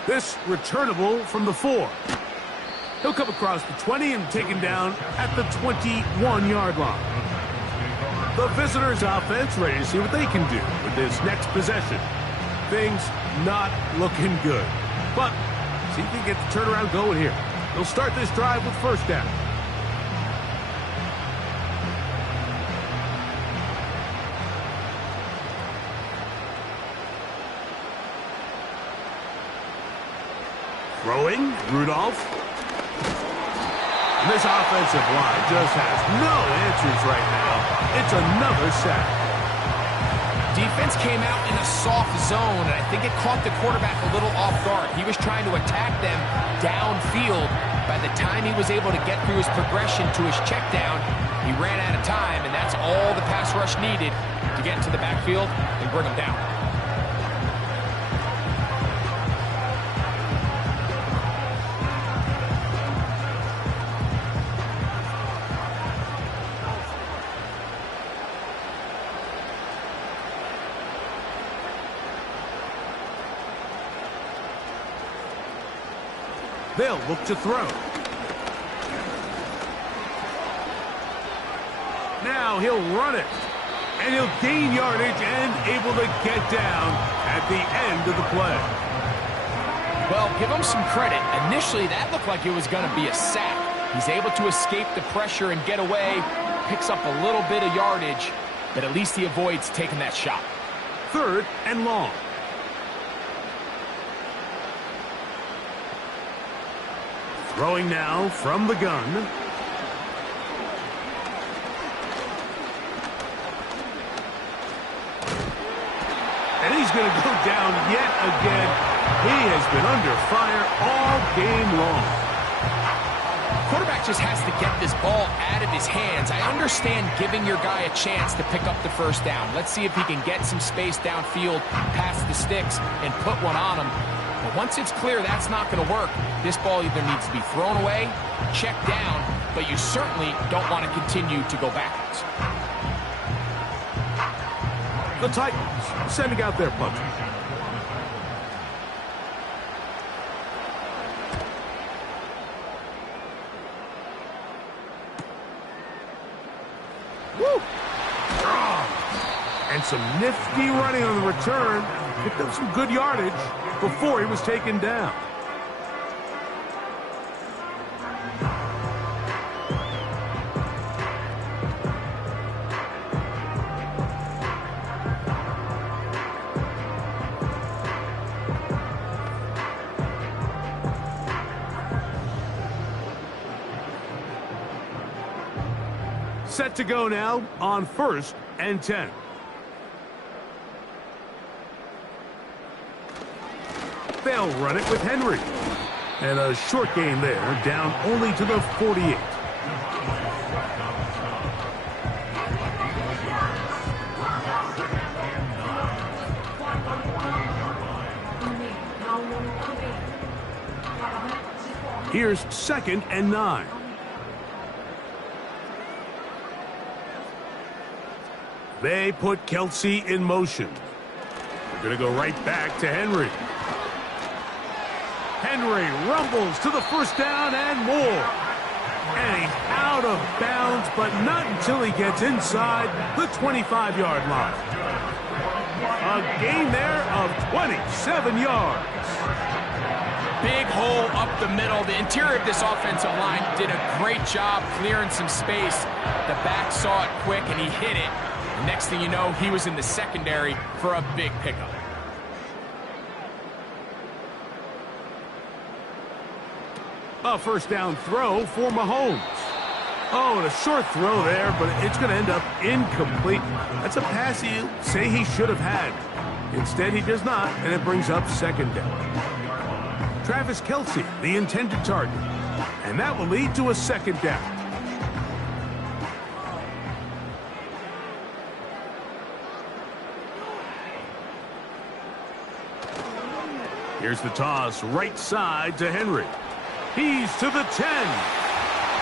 This returnable from the 4. He'll come across the 20 and taken down at the 21-yard line. The visitors' offense ready to see what they can do with this next possession. Things not looking good. But see if they can get the turnaround going here. They'll start this drive with first down. Throwing, Rudolph. And this offensive line just has no answers right now. It's another sack. Defense came out in a soft zone, and I think it caught the quarterback a little off guard. He was trying to attack them downfield. By the time he was able to get through his progression to his check down, he ran out of time, and that's all the pass rush needed to get into the backfield and bring him down. They'll look to throw. Now he'll run it. And he'll gain yardage and able to get down at the end of the play. Well, give him some credit. Initially, that looked like it was going to be a sack. He's able to escape the pressure and get away. Picks up a little bit of yardage, but at least he avoids taking that shot. 3rd and long. Throwing now from the gun. And he's going to go down yet again. He has been under fire all game long. Quarterback just has to get this ball out of his hands. I understand giving your guy a chance to pick up the first down. Let's see if he can get some space downfield past the sticks and put one on him. But once it's clear that's not going to work, this ball either needs to be thrown away, checked down, but you certainly don't want to continue to go backwards. The Titans sending out their punter. Woo! Strong. And some nifty running on the return. Picked up some good yardage before he was taken down. Set to go now on 1st and 10. They'll run it with Henry. And a short gain there, down only to the 48. Here's 2nd and 9. They put Kelce in motion. They're going to go right back to Henry. Henry rumbles to the first down and more. And he's out of bounds, but not until he gets inside the 25-yard line. A gain there of 27 yards. Big hole up the middle. The interior of this offensive line did a great job clearing some space. The back saw it quick, and he hit it. The next thing you know, he was in the secondary for a big pickup. A first down throw for Mahomes. Oh, and a short throw there, but it's going to end up incomplete. That's a pass he'll say he should have had. Instead, he does not, and it brings up 2nd down. Travis Kelce, the intended target. And that will lead to a 2nd down. Here's the toss, right side to Henry. He's to the 10.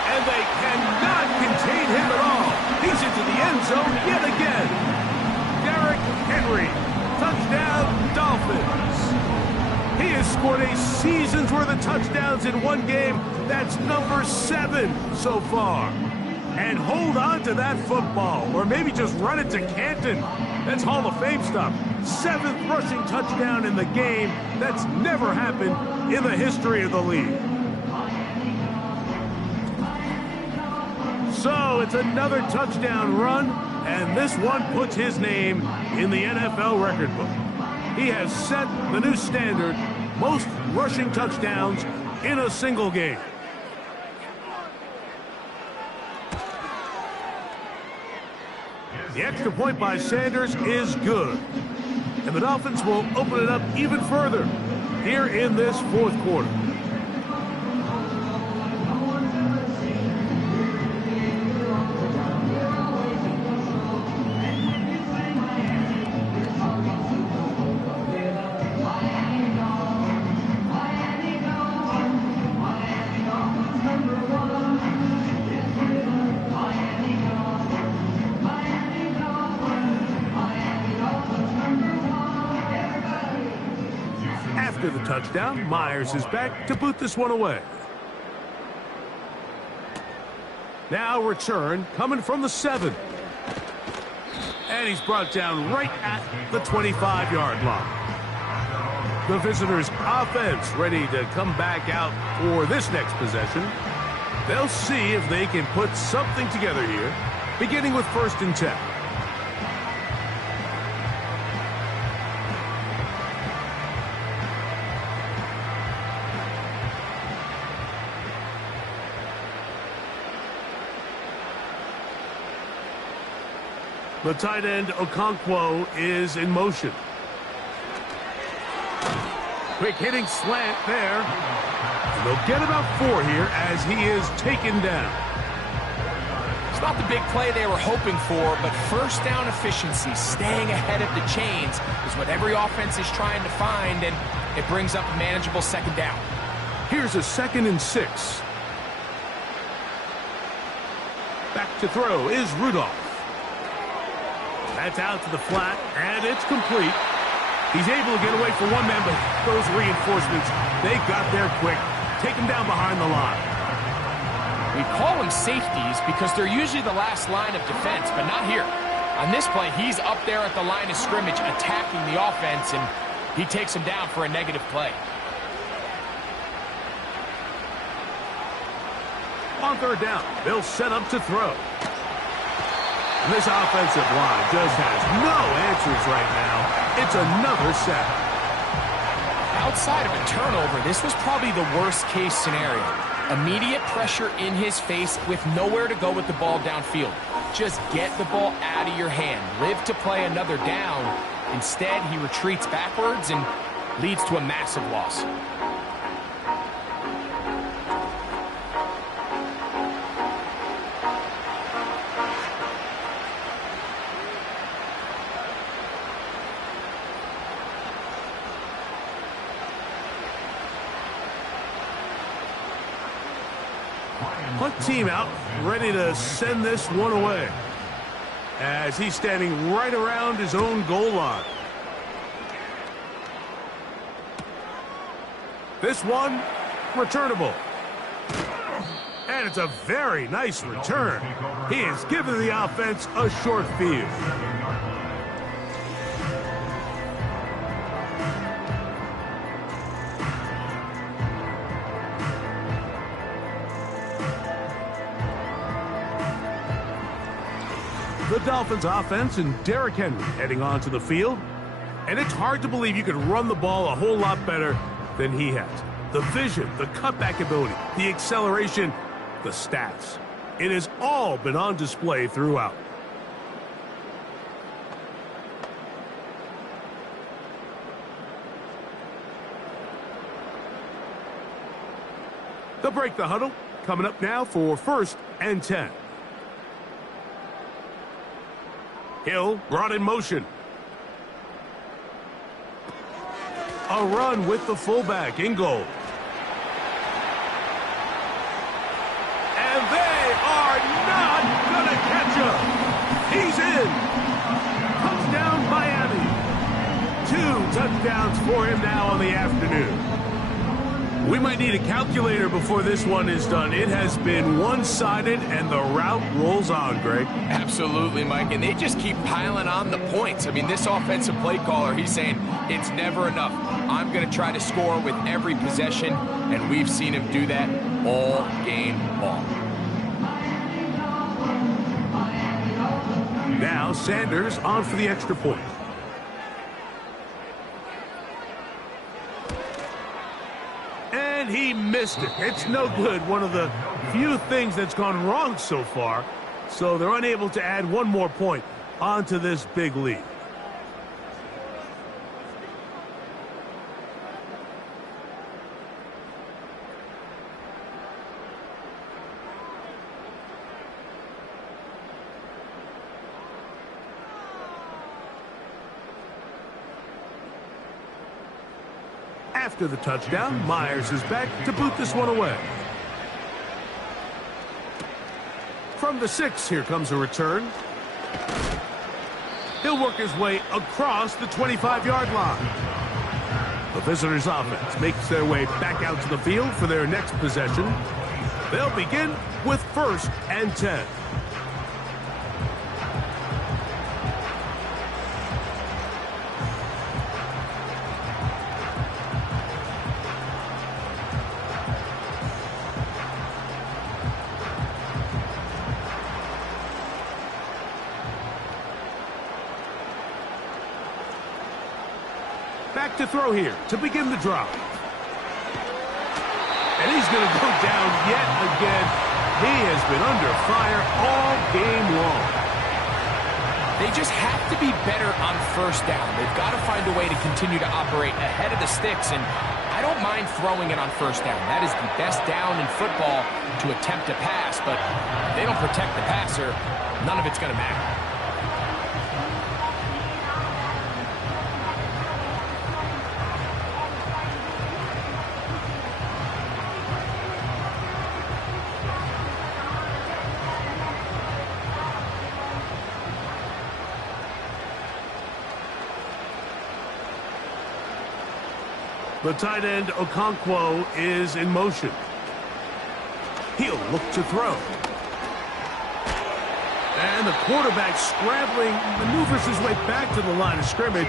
And they cannot contain him at all. He's into the end zone yet again. Derrick Henry, touchdown Dolphins. He has scored a season's worth of touchdowns in one game. That's number 7 so far. And hold on to that football, or maybe just run it to Canton. That's Hall of Fame stuff. 7th rushing touchdown in the game. That's never happened in the history of the league. So it's another touchdown run, and this one puts his name in the NFL record book. He has set the new standard, most rushing touchdowns in a single game. The extra point by Sanders is good. And the Dolphins will open it up even further here in this 4th quarter. After the touchdown, Myers is back to boot this one away. Now return coming from the 7. And he's brought down right at the 25-yard line. The visitors' offense ready to come back out for this next possession. They'll see if they can put something together here, beginning with 1st and 10. The tight end, Okonkwo, is in motion. Quick hitting slant there. And they'll get about 4 here as he is taken down. It's not the big play they were hoping for, but first down efficiency, staying ahead of the chains, is what every offense is trying to find, and it brings up a manageable 2nd down. Here's a 2nd and 6. Back to throw is Rudolph. That's out to the flat, and it's complete. He's able to get away for one man, but those reinforcements, they got there quick. Take him down behind the line. We call them safeties because they're usually the last line of defense, but not here. On this play, he's up there at the line of scrimmage attacking the offense, and he takes him down for a negative play. On 3rd down, they'll set up to throw. And this offensive line just has no answers right now. It's another sack. Outside of a turnover, this was probably the worst-case scenario. Immediate pressure in his face with nowhere to go with the ball downfield. Just get the ball out of your hand. Live to play another down. Instead, he retreats backwards and leads to a massive loss. Punt team out, ready to send this one away, as he's standing right around his own goal line. This one, returnable. And it's a very nice return. He has given the offense a short field. The Dolphins offense and Derrick Henry heading onto the field. And it's hard to believe you could run the ball a whole lot better than he has. The vision, the cutback ability, the acceleration, the stats. It has all been on display throughout. They'll break the huddle. Coming up now for 1st and 10. Hill brought in motion. A run with the fullback in goal. And they are not going to catch him. He's in. Touchdown, Miami. 2 touchdowns for him now on the afternoon. We might need a calculator before this one is done. It has been one-sided, and the route rolls on, Greg. Absolutely, Mike, and they just keep piling on the points. I mean, this offensive play caller, he's saying it's never enough. I'm going to try to score with every possession, and we've seen him do that all game long. Now Sanders on for the extra point. And he missed it. It's no good. One of the few things that's gone wrong so far. So they're unable to add one more point onto this big lead. After the touchdown, Myers is back to boot this one away. From the 6, here comes a return. He'll work his way across the 25-yard line. The visitors' offense makes their way back out to the field for their next possession. They'll begin with 1st and 10. Back to throw here to begin the drive. And he's going to go down yet again. He has been under fire all game long. They just have to be better on 1st down. They've got to find a way to continue to operate ahead of the sticks, and I don't mind throwing it on 1st down. That is the best down in football to attempt a pass, but if they don't protect the passer, none of it's going to matter. The tight end, Okonkwo, is in motion. He'll look to throw. And the quarterback scrambling, maneuvers his way back to the line of scrimmage,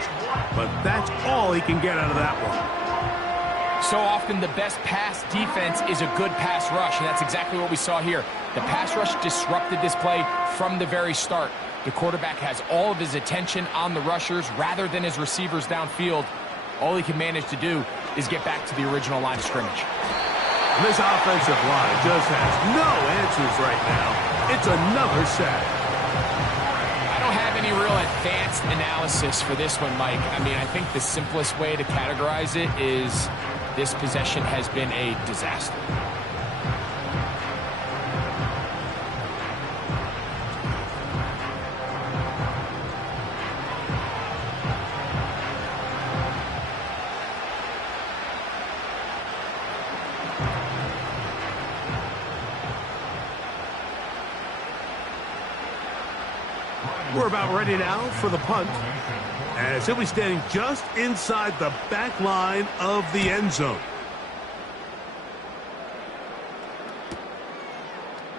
but that's all he can get out of that one. So often the best pass defense is a good pass rush, and that's exactly what we saw here. The pass rush disrupted this play from the very start. The quarterback has all of his attention on the rushers rather than his receivers downfield. All he can manage to do is get back to the original line of scrimmage. This offensive line just has no answers right now. It's another sack. I don't have any real advanced analysis for this one, Mike. I mean, I think the simplest way to categorize it is this possession has been a disaster. We're about ready now for the punt, as he'll be standing just inside the back line of the end zone.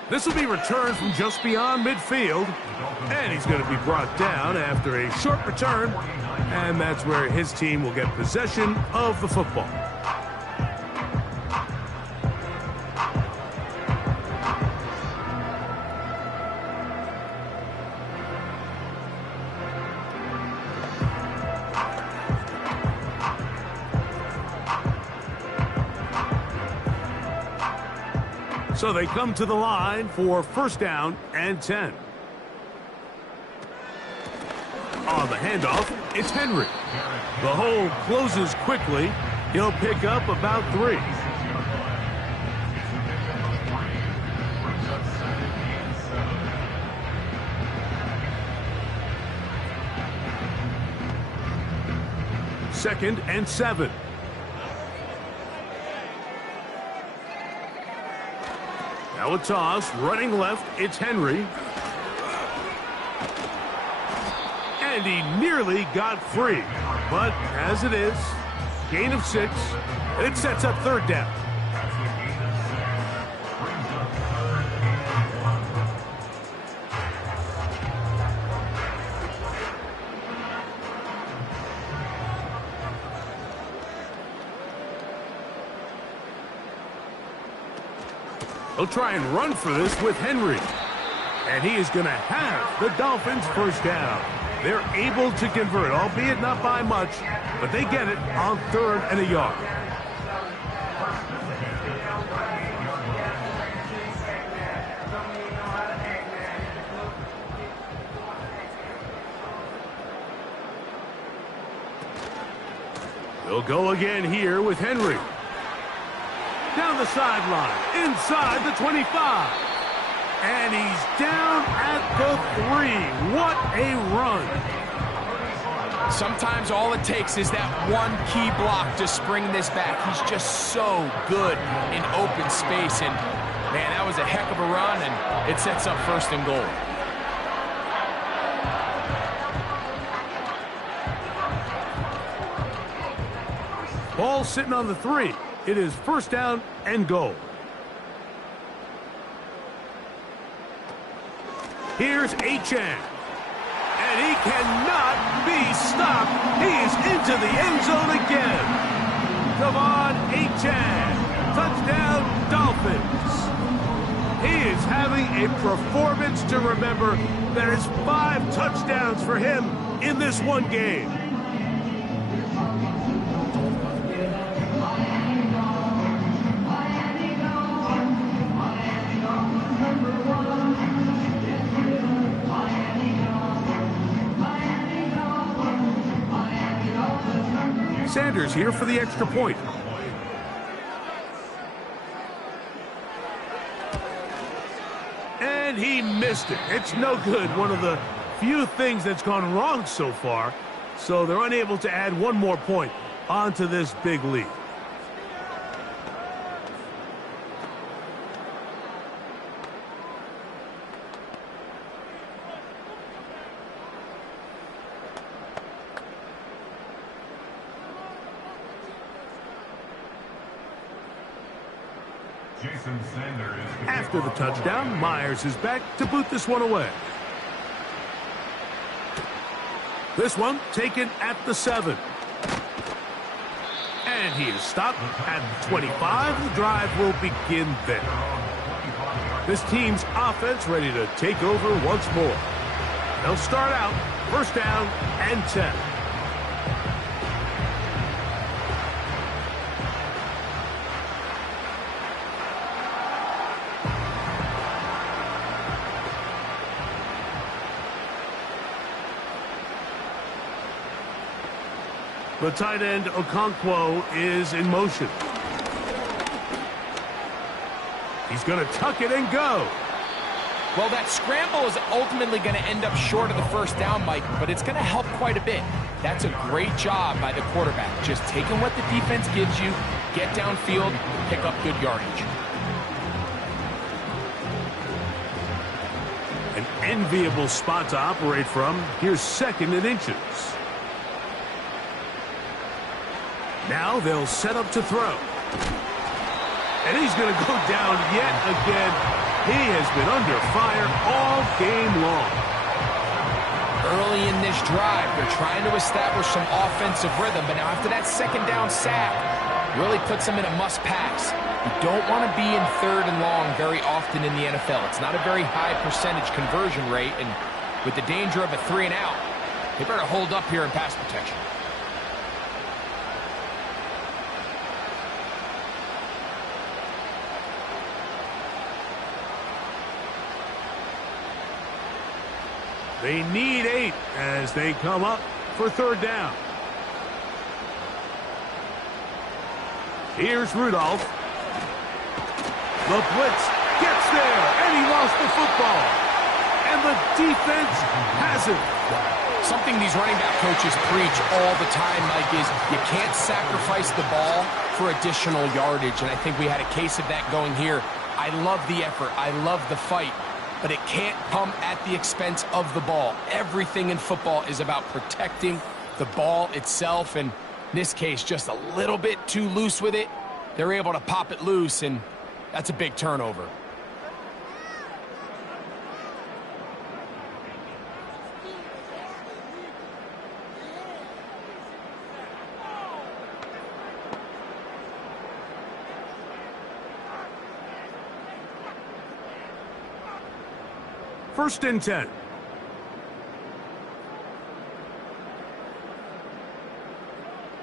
This will be returned from just beyond midfield, and he's going to be brought down after a short return, and that's where his team will get possession of the football. So they come to the line for first down and 10. On the handoff, it's Henry. The hole closes quickly. He'll pick up about 3. Second and 7. Now a toss, running left, it's Henry. And he nearly got free. But as it is, gain of 6, and it sets up third down. He'll try and run for this with Henry. And he is going to have the Dolphins first down. They're able to convert, albeit not by much, but they get it on 3rd and a yard. They'll go again here with Henry. Down the sideline, inside the 25. And he's down at the 3. What a run. Sometimes all it takes is that one key block to spring this back. He's just so good in open space. And, man, that was a heck of a run, and it sets up 1st and goal. Ball sitting on the 3. It is first down and goal. Here's Achane. And he cannot be stopped. He is into the end zone again. Devon Achane. Touchdown, Dolphins. He is having a performance to remember. There is 5 touchdowns for him in this one game. Sanders here for the extra point. And he missed it. It's no good. One of the few things that's gone wrong so far. So they're unable to add one more point onto this big lead. After the touchdown, Myers is back to boot this one away. This one taken at the 7. And he is stopped at the 25. The drive will begin there. This team's offense ready to take over once more. They'll start out first down and 10. The tight end, Okonkwo, is in motion. He's going to tuck it and go. Well, that scramble is ultimately going to end up short of the first down, Mike, but it's going to help quite a bit. That's a great job by the quarterback. Just taking what the defense gives you, get downfield, pick up good yardage. An enviable spot to operate from. Here's 2nd and inches. Now they'll set up to throw. And he's going to go down yet again. He has been under fire all game long. Early in this drive, they're trying to establish some offensive rhythm, but now after that 2nd down sack, really puts them in a must-pass. You don't want to be in 3rd and long very often in the NFL. It's not a very high percentage conversion rate, and with the danger of a 3 and out, they better hold up here in pass protection. They need 8 as they come up for 3rd down. Here's Rudolph. The blitz gets there, and he lost the football. And the defense has it. Something these running back coaches preach all the time, Mike, is you can't sacrifice the ball for additional yardage, and I think we had a case of that going here. I love the effort. I love the fight. But it can't come at the expense of the ball. Everything in football is about protecting the ball itself, and in this case, just a little bit too loose with it. They're able to pop it loose, and that's a big turnover. First and 10.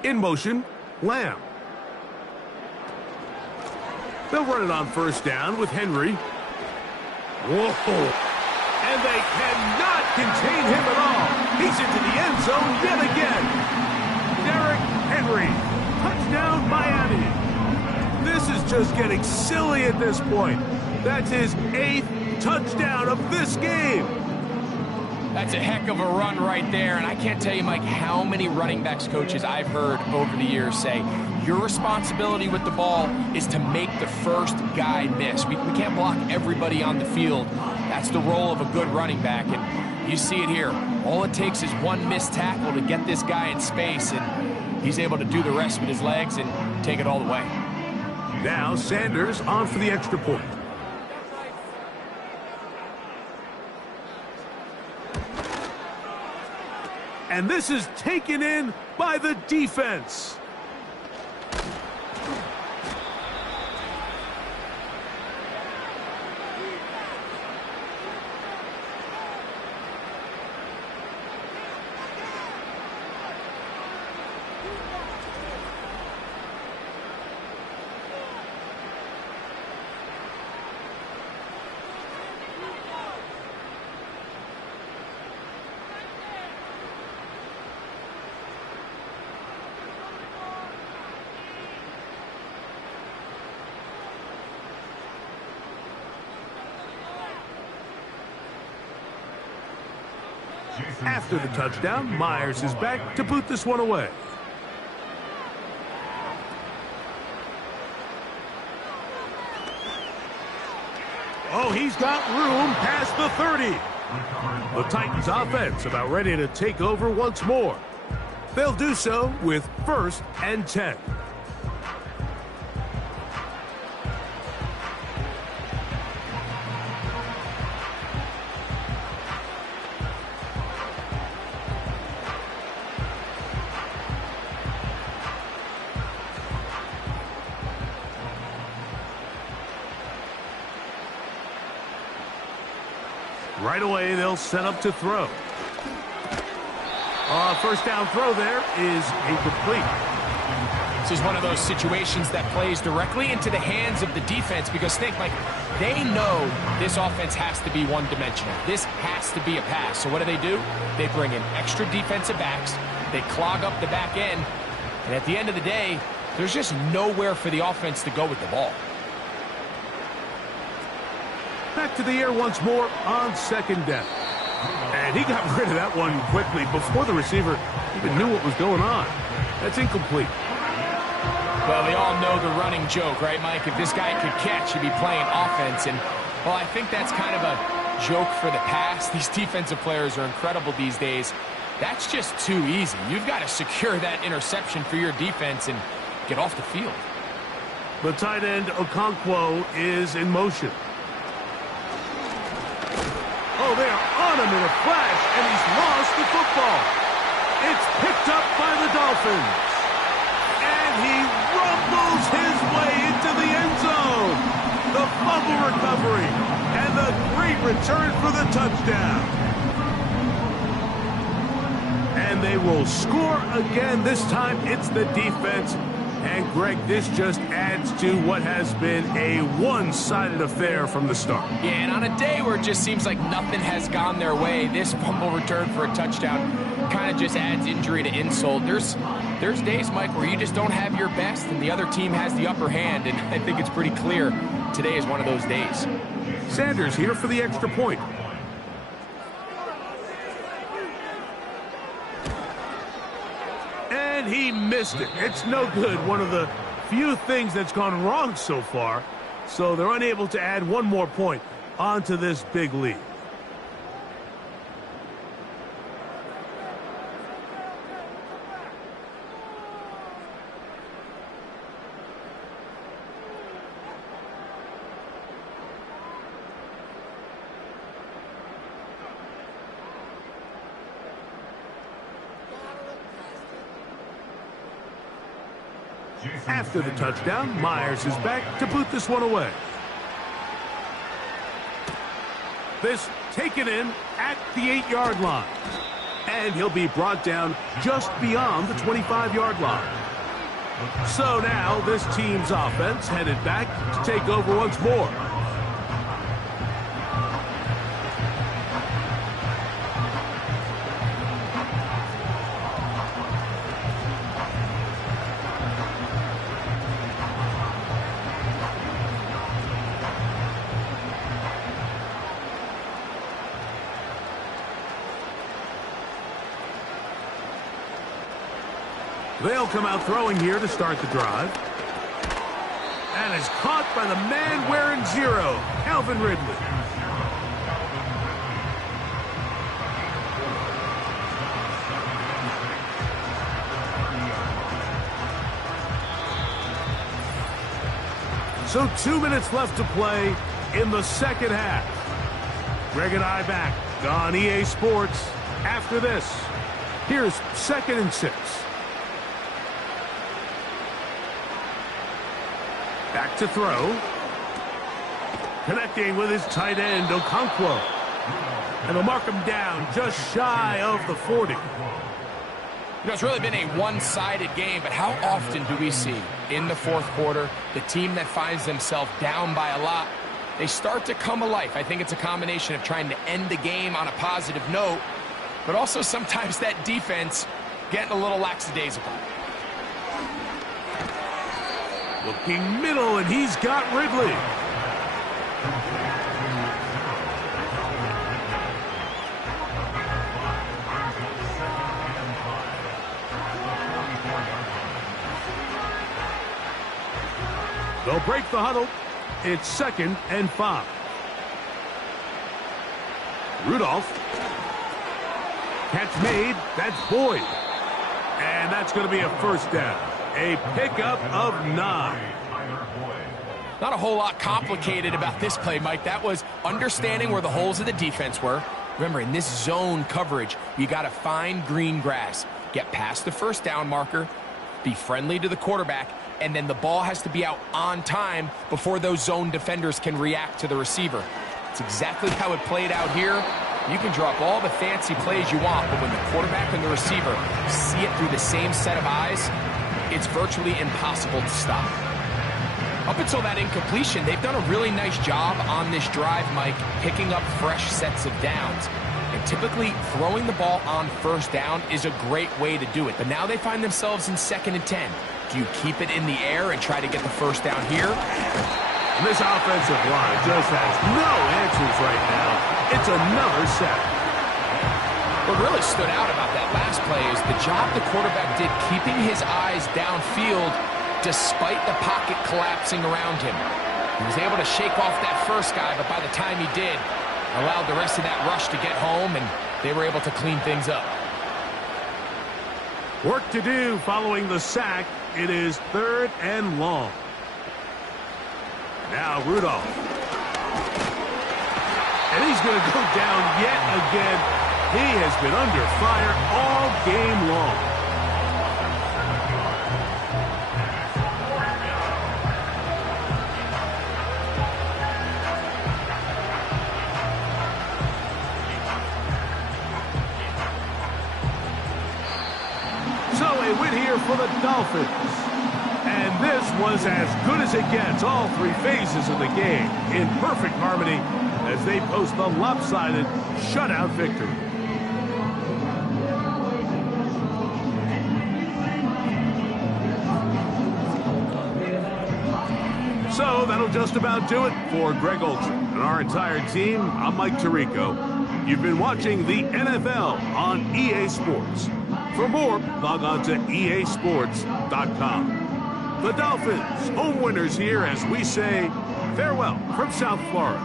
In motion, Lamb. They'll run it on 1st down with Henry. Whoa! And they cannot contain him at all. He's into the end zone yet again. Derrick Henry. Touchdown, Miami. This is just getting silly at this point. That's his 8th touchdown of this game. That's a heck of a run right there, and I can't tell you, Mike, how many running backs coaches I've heard over the years say, your responsibility with the ball is to make the first guy miss. We can't block everybody on the field. That's the role of a good running back, and you see it here. All it takes is one missed tackle to get this guy in space, and he's able to do the rest with his legs and take it all the way. Now Sanders on for the extra point. And this is taken in by the defense. After the touchdown, Myers is back to boot this one away. Oh, he's got room past the 30. The Titans offense about ready to take over once more. They'll do so with 1st and 10. Right away, they'll set up to throw. First down throw there is incomplete. This is one of those situations that plays directly into the hands of the defense because think, like, they know this offense has to be one-dimensional. This has to be a pass. So what do? They bring in extra defensive backs. They clog up the back end. And at the end of the day, there's just nowhere for the offense to go with the ball. Back to the air once more on 2nd down. And he got rid of that one quickly before the receiver even knew what was going on. That's incomplete. Well, we all know the running joke, right, Mike? If this guy could catch, he'd be playing offense. And, well, I think that's kind of a joke for the past. These defensive players are incredible these days. That's just too easy. You've got to secure that interception for your defense and get off the field. The tight end, Okonkwo, is in motion. Oh, they are on him in a flash, and he's lost the football. It's picked up by the Dolphins. And he rumbles his way into the end zone. The fumble recovery and the great return for the touchdown. And they will score again. This time it's the defense. And, Greg, this just adds to what has been a one-sided affair from the start. Yeah, and on a day where it just seems like nothing has gone their way, this fumble return for a touchdown kind of just adds injury to insult. There's days, Mike, where you just don't have your best and the other team has the upper hand, and I think it's pretty clear today is one of those days. Sanders here for the extra point. And he missed it. It's no good. One of the few things that's gone wrong so far. So they're unable to add one more point onto this big lead. After the touchdown, Myers is back to boot this one away. This taken in at the 8-yard line. And he'll be brought down just beyond the 25-yard line. So now this team's offense headed back to take over once more. They'll come out throwing here to start the drive. And is caught by the man wearing 0, Calvin Ridley. So 2 minutes left to play in the second half. Greg and I back on EA Sports after this. Here's 2nd and 6. Back to throw. Connecting with his tight end, Okonkwo. And they'll mark him down just shy of the 40. You know, it's really been a one-sided game, but how often do we see in the fourth quarter the team that finds themselves down by a lot, they start to come alive? I think it's a combination of trying to end the game on a positive note, but also sometimes that defense getting a little lackadaisical. Looking middle, and he's got Ridley. They'll break the huddle. It's 2nd and 5. Rudolph. Catch made. That's Boyd. And that's going to be a first down. A pickup of 9. Not a whole lot complicated about this play, Mike. That was understanding where the holes of the defense were. Remember, in this zone coverage, you got to find green grass. Get past the first down marker, be friendly to the quarterback, and then the ball has to be out on time before those zone defenders can react to the receiver. It's exactly how it played out here. You can drop all the fancy plays you want, but when the quarterback and the receiver see it through the same set of eyes, it's virtually impossible to stop. Up until that incompletion, they've done a really nice job on this drive, Mike, picking up fresh sets of downs. And typically, throwing the ball on first down is a great way to do it. But now they find themselves in 2nd and 10. Do you keep it in the air and try to get the first down here? And this offensive line just has no answers right now. It's another sack. What really stood out about that last play is the job the quarterback did keeping his eyes downfield despite the pocket collapsing around him. He was able to shake off that first guy, but by the time he did, allowed the rest of that rush to get home, and they were able to clean things up. Work to do following the sack. It is 3rd and long. Now Rudolph. And he's going to go down yet again. He has been under fire all game long. So a win here for the Dolphins. And this was as good as it gets, all 3 phases of the game in perfect harmony as they post the lopsided shutout victory. So that'll just about do it for Greg Olsen and our entire team. I'm Mike Tirico. You've been watching the NFL on EA Sports. For more, log on to easports.com. The Dolphins, home winners here as we say farewell from South Florida.